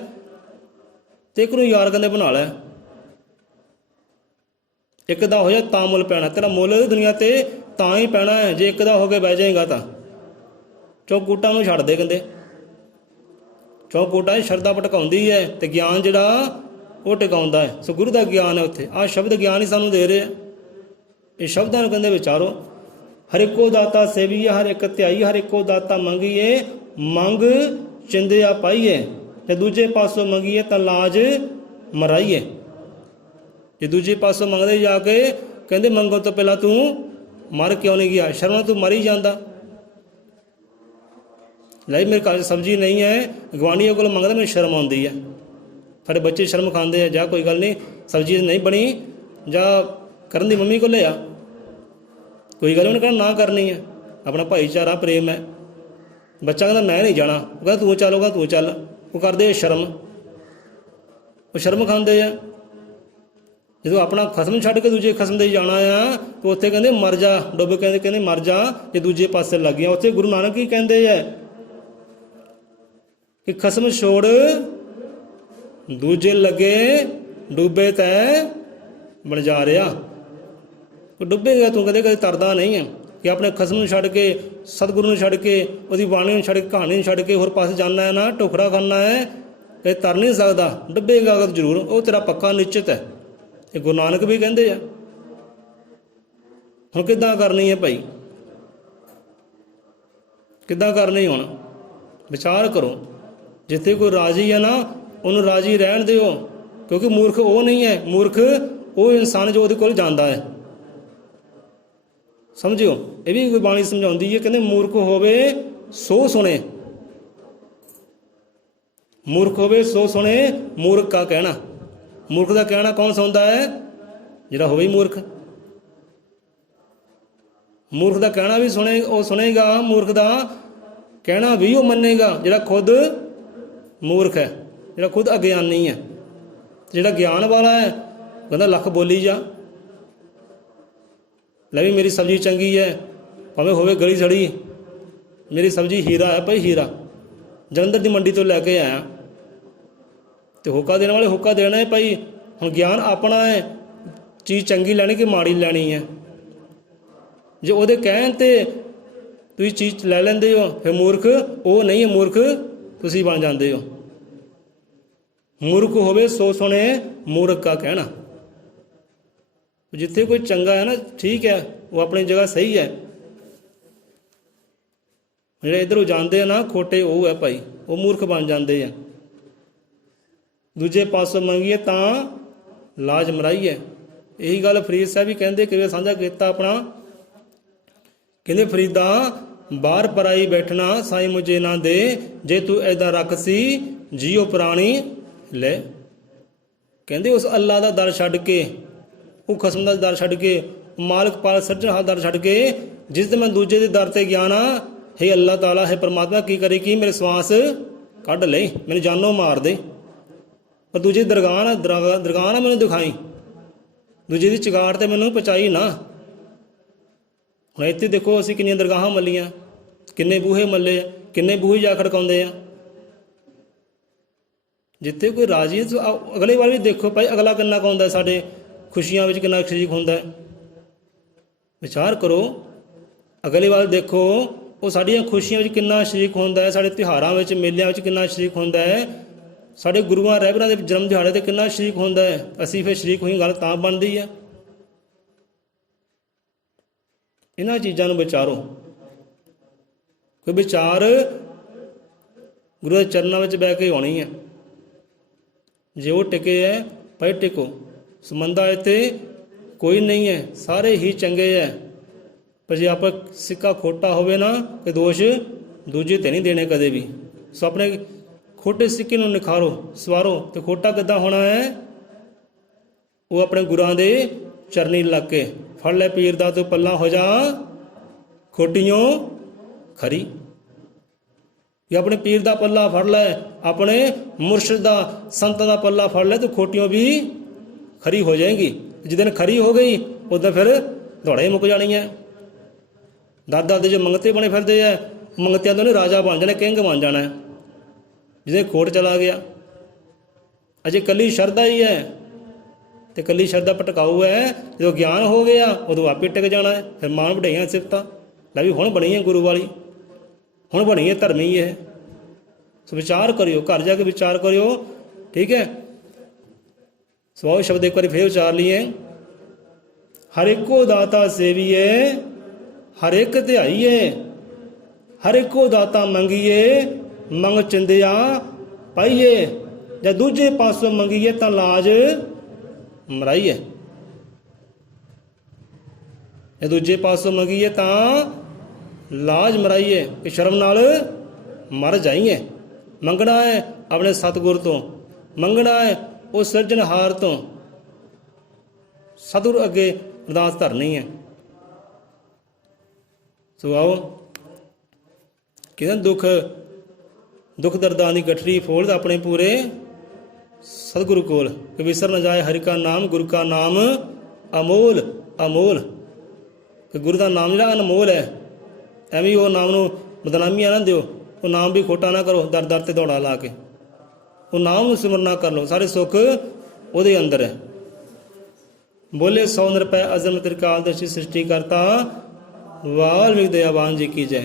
ਤੇ ਇੱਕ ਨੂੰ ਯਾਰ ਕਹਿੰਦੇ ਬਣਾ ਲੈ। ਇੱਕ ਦਾ ਹੋ ਜਾ ਤਾਂ ਮੁੱਲ ਪੈਣਾ, ਤੇਰਾ ਮੁੱਲ ਦੁਨੀਆ ਤੇ ਤਾਂ ਹੀ ਪੈਣਾ ਹੈ ਜੇ ਇੱਕ ਦਾ ਹੋ ਕੇ ਬਹਿ ਜਾਏਗਾ ਤਾਂ। ਚੌਕੂਟਾਂ ਨੂੰ ਛੱਡ ਦੇ ਕਹਿੰਦੇ, ਚੌਕੂਟਾਂ 'ਚ ਸ਼ਰਧਾ ਭਟਕਾਉਂਦੀ ਹੈ ਤੇ ਗਿਆਨ ਜਿਹੜਾ ਉਹ ਟਿਕਾਉਂਦਾ ਹੈ। ਸੋ ਗੁਰੂ ਦਾ ਗਿਆਨ ਹੈ ਉੱਥੇ। ਆਹ ਸ਼ਬਦ ਗਿਆਨ ਹੀ ਸਾਨੂੰ ਦੇ ਰਿਹਾ। ਇਹ ਸ਼ਬਦਾਂ ਨੂੰ ਕਹਿੰਦੇ ਵਿਚਾਰੋ। ਹਰ ਇੱਕੋ ਦਾਤਾ ਸੇਵੀਏ, ਹਰ ਇੱਕ ਧਿਆਈ, ਹਰ ਇੱਕੋ ਦਾਤਾ ਮੰਗੀਏ, ਮੰਗ ਚਿੰਦਿਆ ਪਾਈਏ, ਤੇ ਦੂਜੇ ਪਾਸੋਂ ਮੰਗੀਏ ਤਾਂ ਲਾਜ ਮਰਾਈਏ। ਜੇ ਦੂਜੇ ਪਾਸੋਂ ਮੰਗਦੇ ਜਾ ਕੇ ਕਹਿੰਦੇ ਮੰਗੋ ਤੋਂ ਪਹਿਲਾਂ ਤੂੰ ਮਰ ਕਿਉਂ ਨਹੀਂ ਗਿਆ? ਸ਼ਰਮ ਤੂੰ ਮਰ ਹੀ ਜਾਂਦਾ। ਲਈ ਮੇਰੇ ਘਰ ਸਬਜ਼ੀ ਨਹੀਂ ਹੈ, ਗਵਾਂਢੀਆਂ ਕੋਲ ਮੰਗਦਾ, ਮੈਨੂੰ ਸ਼ਰਮ ਆਉਂਦੀ ਹੈ। ਸਾਡੇ ਬੱਚੇ ਸ਼ਰਮ ਖਾਂਦੇ ਆ, ਜਾਂ ਕੋਈ ਗੱਲ ਨਹੀਂ ਸਬਜ਼ੀ ਨਹੀਂ ਬਣੀ, ਜਾਂ ਕਰਨ ਦੀ ਮੰਮੀ ਕੋਲ ਲਿਆ, ਕੋਈ ਗੱਲ ਉਹਨੇ ਕਹਿਣਾ ਨਾ ਕਰਨੀ ਹੈ। ਆਪਣਾ ਭਾਈਚਾਰਾ ਪ੍ਰੇਮ ਹੈ। ਬੱਚਾ ਕਹਿੰਦਾ ਮੈਂ ਨਹੀਂ ਜਾਣਾ, ਉਹ ਕਹਿੰਦਾ ਤੂੰ ਚੱਲੋਗਾ, ਤੂੰ ਚੱਲ। ਉਹ ਕਰਦੇ ਸ਼ਰਮ, ਉਹ ਸ਼ਰਮ ਖਾਂਦੇ ਆ। ਜਦੋਂ ਆਪਣਾ ਖਸਮ ਛੱਡ ਕੇ ਦੂਜੇ ਖਸਮ ਦੇ ਜਾਣਾ ਆ, ਤਾਂ ਉੱਥੇ ਕਹਿੰਦੇ ਮਰ ਜਾ, ਡੁੱਬ ਕਹਿੰਦੇ ਮਰ ਜਾ ਜੇ ਦੂਜੇ ਪਾਸੇ ਲੱਗ ਗਿਆ। ਉੱਥੇ ਗੁਰੂ ਨਾਨਕ ਹੀ ਕਹਿੰਦੇ ਹੈ ਕਿ ਖਸਮ ਛੋੜ ਦੂਜੇ ਲੱਗੇ, ਡੁੱਬੇ ਤੈ ਬਣ ਜਾ ਰਿਹਾ। ਡੁੱਬੇਗਾ ਤੂੰ ਕਦੇ ਕਦੇ ਤਰਦਾ ਨਹੀਂ ਹੈ ਕਿ ਆਪਣੇ ਖਸਮ ਨੂੰ ਛੱਡ ਕੇ, ਸਤਿਗੁਰੂ ਨੂੰ ਛੱਡ ਕੇ, ਉਹਦੀ ਬਾਣੀ ਨੂੰ ਛੱਡ ਕੇ, ਕਹਾਣੀ ਨੂੰ ਛੱਡ ਕੇ ਹੋਰ ਪਾਸੇ ਜਾਣਾ ਹੈ ਨਾ, ਟੋਕਰਾ ਖਾਣਾ ਹੈ, ਕਦੇ ਤਰ ਨਹੀਂ ਸਕਦਾ। ਡੁੱਬੇਗਾ ਜ਼ਰੂਰ, ਉਹ ਤੇਰਾ ਪੱਕਾ ਨਿਸ਼ਚਿਤ ਹੈ। ਇਹ ਗੁਰੂ ਨਾਨਕ ਵੀ ਕਹਿੰਦੇ ਆ। ਹੁਣ ਕਿੱਦਾਂ ਕਰਨੀ ਹੈ ਭਾਈ? ਕਿੱਦਾਂ ਕਰਨੀ? ਹੁਣ ਵਿਚਾਰ ਕਰੋ। ਜਿੱਥੇ ਕੋਈ ਰਾਜੀ ਹੈ ਨਾ, ਉਹਨੂੰ ਰਾਜੀ ਰਹਿਣ ਦਿਓ, ਕਿਉਂਕਿ ਮੂਰਖ ਉਹ ਨਹੀਂ ਹੈ। ਮੂਰਖ ਉਹ ਇਨਸਾਨ ਜੋ ਉਹਦੇ ਕੋਲ ਜਾਂਦਾ ਹੈ। ਸਮਝਿਓ, ਇਹ ਵੀ ਕੋਈ ਬਾਣੀ ਸਮਝਾਉਂਦੀ ਹੈ। ਕਹਿੰਦੇ ਮੂਰਖ ਹੋਵੇ ਸੋ ਸੁਣੇ, ਮੂਰਖ ਹੋਵੇ ਸੋ ਸੁਣੇ, ਮੂਰਖ ਕਾ ਕਹਿਣਾ। ਮੂਰਖ ਦਾ ਕਹਿਣਾ ਕੌਣ ਸੁਣਦਾ ਹੈ? ਜਿਹੜਾ ਹੋਵੇ ਮੂਰਖ। ਮੂਰਖ ਦਾ ਕਹਿਣਾ ਵੀ ਉਹ ਸੁਣੇਗਾ, ਮੂਰਖ ਦਾ ਕਹਿਣਾ ਵੀ ਉਹ ਮੰਨੇਗਾ ਜਿਹੜਾ ਖੁਦ ਮੂਰਖ ਹੈ, ਜਿਹੜਾ ਖੁਦ ਅਗਿਆਨੀ ਹੈ। ਜਿਹੜਾ ਗਿਆਨ ਵਾਲਾ ਹੈ ਕਹਿੰਦਾ ਲੱਖ ਬੋਲੀ ਜਾ, ਲੈ ਵੀ ਮੇਰੀ ਸਬਜ਼ੀ ਚੰਗੀ ਹੈ, ਭਾਵੇਂ ਹੋਵੇ ਗਲੀ ਸੜੀ, ਮੇਰੀ ਸਬਜ਼ੀ ਹੀਰਾ ਹੈ ਭਾਈ, ਹੀਰਾ ਜਲੰਧਰ ਦੀ ਮੰਡੀ ਤੋਂ ਲੈ ਕੇ ਆਇਆ। ਤੇ ਹੋਕਾ ਦੇਣ ਵਾਲੇ ਹੋਕਾ ਦੇਣਾ ਹੈ ਭਾਈ। ਹੁਣ ਗਿਆਨ ਆਪਣਾ ਹੈ, ਚੀਜ਼ ਚੰਗੀ ਲੈਣੀ ਕਿ ਮਾੜੀ ਲੈਣੀ ਹੈ। ਜੇ ਉਹਦੇ ਕਹਿਣ 'ਤੇ ਤੁਸੀਂ ਚੀਜ਼ ਲੈ ਲੈਂਦੇ ਹੋ, ਫਿਰ ਮੂਰਖ ਉਹ ਨਹੀਂ ਹੈ, ਮੂਰਖ ਤੁਸੀਂ ਬਣ ਜਾਂਦੇ ਹੋ। ਮੂਰਖ ਹੋਵੇ ਸੋ ਸੁਣੇ, ਮੂਰਖ ਕਾ ਕਹਿਣਾ। ਜਿੱਥੇ ਕੋਈ ਚੰਗਾ ਹੈ ਨਾ, ਠੀਕ ਹੈ, ਉਹ ਆਪਣੀ ਜਗ੍ਹਾ ਸਹੀ ਹੈ। ਜਿਹੜੇ ਇੱਧਰੋਂ ਜਾਂਦੇ ਆ ਨਾ ਖੋਟੇ, ਉਹ ਹੈ ਭਾਈ, ਉਹ ਮੂਰਖ ਬਣ ਜਾਂਦੇ ਆ। ਦੂਜੇ ਪਾਸੋਂ ਮੰਗੀਏ ਤਾਂ ਲਾਜ ਮਰਾਈਏ। ਇਹੀ ਗੱਲ ਫਰੀਦ ਸਾਹਿਬ ਵੀ ਕਹਿੰਦੇ, ਕਿਵੇਂ ਸਾਂਝਾ ਕੀਤਾ ਆਪਣਾ। ਕਹਿੰਦੇ ਫਰੀਦਾ ਬਾਹਰ ਪਰਾਈ ਬੈਠਣਾ ਸਾਈਂ ਮੁਝੇ ਨਾ ਦੇ, ਜੇ ਤੂੰ ਐਦਾਂ ਰੱਖ ਸੀ ਜੀਓ ਪ੍ਰਾਣੀ ਲੈ। ਕਹਿੰਦੇ ਉਸ ਅੱਲਾ ਦਾ ਦਰ ਛੱਡ ਕੇ, ਉਹ ਖਸਮ ਦਾ ਦਰ ਛੱਡ ਕੇ, ਮਾਲਕ ਪਾਲ ਸਿਰਜਣਹਾਰ ਦਰ ਛੱਡ ਕੇ, ਜਿਸ ਤੇ ਮੈਂ ਦੂਜੇ ਦੇ ਦਰ 'ਤੇ ਗਿਆ ਨਾ, ਹੇ ਅੱਲਾ ਤਾਲਾ, ਹੈ ਪਰਮਾਤਮਾ, ਕੀ ਕਰੇ ਕਿ ਮੇਰੇ ਸਵਾਸ ਕੱਢ ਲਈ, ਮੈਨੂੰ ਜਾਨੋਂ ਮਾਰ ਦੇ, ਪਰ ਦੂਜੇ ਦਰਗਾਹ ਨਾ ਮੈਨੂੰ ਦਿਖਾਈ, ਦੂਜੇ ਦੀ ਚਗਾਟ 'ਤੇ ਮੈਨੂੰ ਪਹੁੰਚਾਈ ਨਾ। ਹੁਣ ਇੱਥੇ ਦੇਖੋ ਅਸੀਂ ਕਿੰਨੀਆਂ ਦਰਗਾਹਾਂ ਮੱਲੀਆਂ, ਕਿੰਨੇ ਬੂਹੇ ਮੱਲੇ, ਕਿੰਨੇ ਬੂਹੇ ਜਾ ਖੜਕਾਉਂਦੇ ਆ। ਜਿੱਥੇ ਕੋਈ ਰਾਜੀ ਹੈ, ਅਗਲੇ ਵਾਰ ਵੀ ਦੇਖੋ ਭਾਈ, ਅਗਲਾ ਕਿੰਨਾ ਕੁ ਹੁੰਦਾ ਸਾਡੇ ਖੁਸ਼ੀਆਂ ਵਿੱਚ, ਕਿੰਨਾ ਸ਼ਰੀਕ ਹੁੰਦਾ ਹੈ। ਵਿਚਾਰ ਕਰੋ, ਅਗਲੇ ਵਾਰ ਦੇਖੋ ਉਹ ਸਾਡੀਆਂ ਖੁਸ਼ੀਆਂ ਵਿੱਚ ਕਿੰਨਾ ਸ਼ਰੀਕ ਹੁੰਦਾ ਹੈ, ਸਾਡੇ ਤਿਉਹਾਰਾਂ ਵਿੱਚ, ਮੇਲਿਆਂ ਵਿੱਚ ਕਿੰਨਾ ਸ਼ਰੀਕ ਹੁੰਦਾ ਹੈ, ਸਾਡੇ ਗੁਰੂਆਂ ਰਹਿਬਰਾਂ ਦੇ ਜਨਮ ਦਿਹਾੜੇ 'ਤੇ ਕਿੰਨਾ ਸ਼ਰੀਕ ਹੁੰਦਾ ਹੈ। ਅਸੀਂ ਫਿਰ ਸ਼ਰੀਕ ਹੋਈ ਗੱਲ ਤਾਂ ਬਣਦੀ ਹੈ। ਇਹਨਾਂ ਚੀਜ਼ਾਂ ਨੂੰ ਵਿਚਾਰੋ। ਕੋਈ ਵਿਚਾਰ ਗੁਰੂ ਦੇ ਚਰਨਾਂ ਵਿੱਚ ਬਹਿ ਕੇ ਹੋਣੀ ਹੈ। ਜੇ ਉਹ ਟਿਕੇ ਹੈ ਭਾਈ ਟਿਕੋ। ਸੰਬੰਧਾ ਇੱਥੇ ਕੋਈ ਨਹੀਂ ਹੈ, ਸਾਰੇ ਹੀ ਚੰਗੇ ਹੈ। ਪਰ ਜੇ ਆਪਾਂ ਸਿੱਕਾ ਖੋਟਾ ਹੋਵੇ ਨਾ, ਕਿ ਦੋਸ਼ ਦੂਜੇ 'ਤੇ ਨਹੀਂ ਦੇਣੇ ਕਦੇ ਵੀ। ਸੋ ਆਪਣੇ ਖੋਟੇ ਸਿੱਕੇ ਨੂੰ ਨਿਖਾਰੋ, ਸਵਾਰੋ। ਤੇ ਖੋਟਾ ਕਿੱਦਾਂ ਹੋਣਾ ਹੈ? ਉਹ ਆਪਣੇ ਗੁਰਾਂ ਦੇ ਚਰਨੀ ਲੱਗ ਕੇ, ਫੜ ਲੈ ਪੀਰ ਦਾ ਤੂੰ ਪੱਲਾ, ਹੋ ਜਾ ਖੋਟੀਓ ਖਰੀ। ਜਾਂ ਆਪਣੇ ਪੀਰ ਦਾ ਪੱਲਾ ਫੜ ਲੈ, ਆਪਣੇ ਮੁਰਸ਼ਿਦ ਦਾ, ਸੰਤਾਂ ਦਾ ਪੱਲਾ ਫੜ ਲੈ, ਤੂੰ ਖੋਟੀਆਂ ਵੀ ਖਰੀ ਹੋ ਜਾਏਗੀ। ਜਿਸ ਦਿਨ ਖਰੀ ਹੋ ਗਈ, ਉਦੋਂ ਫਿਰ ਦੌੜਾ ਹੀ ਮੁੱਕ ਜਾਣੀ ਹੈ। ਦਾਦਾ ਦੇ ਜੋ ਮੰਗਤੇ ਬਣੇ ਫਿਰਦੇ ਆ, ਮੰਗਤਿਆਂ ਤੋਂ ਨਹੀਂ ਰਾਜਾ ਬਣ ਜਾਣਾ, ਕਿੰਗ ਬਣ ਜਾਣਾ ਜਿਹਦੇ ਖੋਟ ਚਲਾ ਗਿਆ। ਅਜੇ ਕੱਲੀ ਸ਼ਰਧਾ ਹੀ ਹੈ, ਤੇ ਕੱਲੀ ਸ਼ਰਧਾ ਭਟਕਾਊ ਹੈ। ਜਦੋਂ ਗਿਆਨ ਹੋ ਗਿਆ ਉਦੋਂ ਆਪੇ ਟਿਕ ਜਾਣਾ ਹੈ। ਫਿਰ ਮਾਣ ਵਡਾਈਆਂ ਸਿਫਤਾਂ, ਲੈ ਵੀ ਹੁਣ ਬਣੀ ਹੈ ਗੁਰੂ ਵਾਲੀ, ਹੁਣ ਬਣੀ ਹੈ ਧਰਮੀ ਇਹ। ਸੋ ਵਿਚਾਰ ਕਰਿਓ, ਘਰ ਜਾ ਕੇ ਵਿਚਾਰ ਕਰਿਓ, ਠੀਕ ਹੈ। ਸੋ ਸ਼ਬਦ ਇੱਕ ਵਾਰੀ ਫੇਰ ਉਚਾਰ ਲਈਏ। ਹਰ ਇੱਕੋ ਦਾਤਾ ਸੇਵੀਏ, ਹਰ ਇੱਕ ਧਿਆਈਏ, ਹਰ ਇੱਕੋ ਦਾਤਾ ਮੰਗੀਏ, ਮੰਗ ਚਿੰਦਿਆ ਪਾਈਏ। ਜਾਂ ਦੂਜੇ ਪਾਸੋਂ ਮੰਗੀਏ ਤਾਂ ਲਾਜ ਮਰਾਈਏ, ਜੇ ਦੂਜੇ ਪਾਸੋਂ ਮੰਗੀਏ ਤਾਂ ਲਾਜ ਮਰਾਈਏ, ਕਿ ਸ਼ਰਮ ਨਾਲ ਮਰ ਜਾਈਏ। ਮੰਗਣਾ ਹੈ ਆਪਣੇ ਸਤਿਗੁਰ ਤੋਂ, ਮੰਗਣਾ ਹੈ ਉਹ ਸਿਰਜਣਹਾਰ ਤੋਂ। ਸਤਿਗੁਰ ਅੱਗੇ ਅਰਦਾਸ ਧਰਨੀ ਹੈ। ਸੋ ਆਓ, ਕਹਿੰਦੇ ਦੁੱਖ ਦਰਦਾਂ ਦੀ ਗਠੜੀ ਫੋਲਦ ਆਪਣੇ ਪੂਰੇ ਸਤਿਗੁਰੂ ਕੋਲ, ਕਿ ਵਿਸਰ ਨਾ ਜਾਏ ਹਰਿ ਕਾ ਨਾਮ, ਗੁਰੂ ਕਾ ਨਾਮ ਅਮੋਲ ਅਮੋਲ। ਕਿ ਗੁਰੂ ਦਾ ਨਾਮ ਜਿਹੜਾ ਅਨਮੋਲ ਹੈ, ਐਵੇਂ ਉਹ ਨਾਮ ਨੂੰ ਬਦਨਾਮੀਆਂ ਨਾ ਦਿਓ, ਉਹ ਨਾਮ ਵੀ ਖੋਟਾ ਨਾ ਕਰੋ ਦਰ ਦਰ ਤੇ ਦੌੜਾ ਲਾ ਕੇ। ਉਹ ਨਾਮ ਨੂੰ ਸਿਮਰਨਾ ਕਰ ਲਓ, ਸਾਰੇ ਸੁੱਖ ਉਹਦੇ ਅੰਦਰ ਹੈ। ਬੋਲੇ 100 ਨਿਰਭੈ ਅਜ਼ਮ ਤ੍ਰਿਕਾਲ ਦਰਸ਼ੀ ਸ੍ਰਿਸ਼ਟੀ ਕਰਤਾ, ਵਾਲਮੀਕ ਦਇਆਵਾਨ ਜੀ ਕੀ ਜੈ।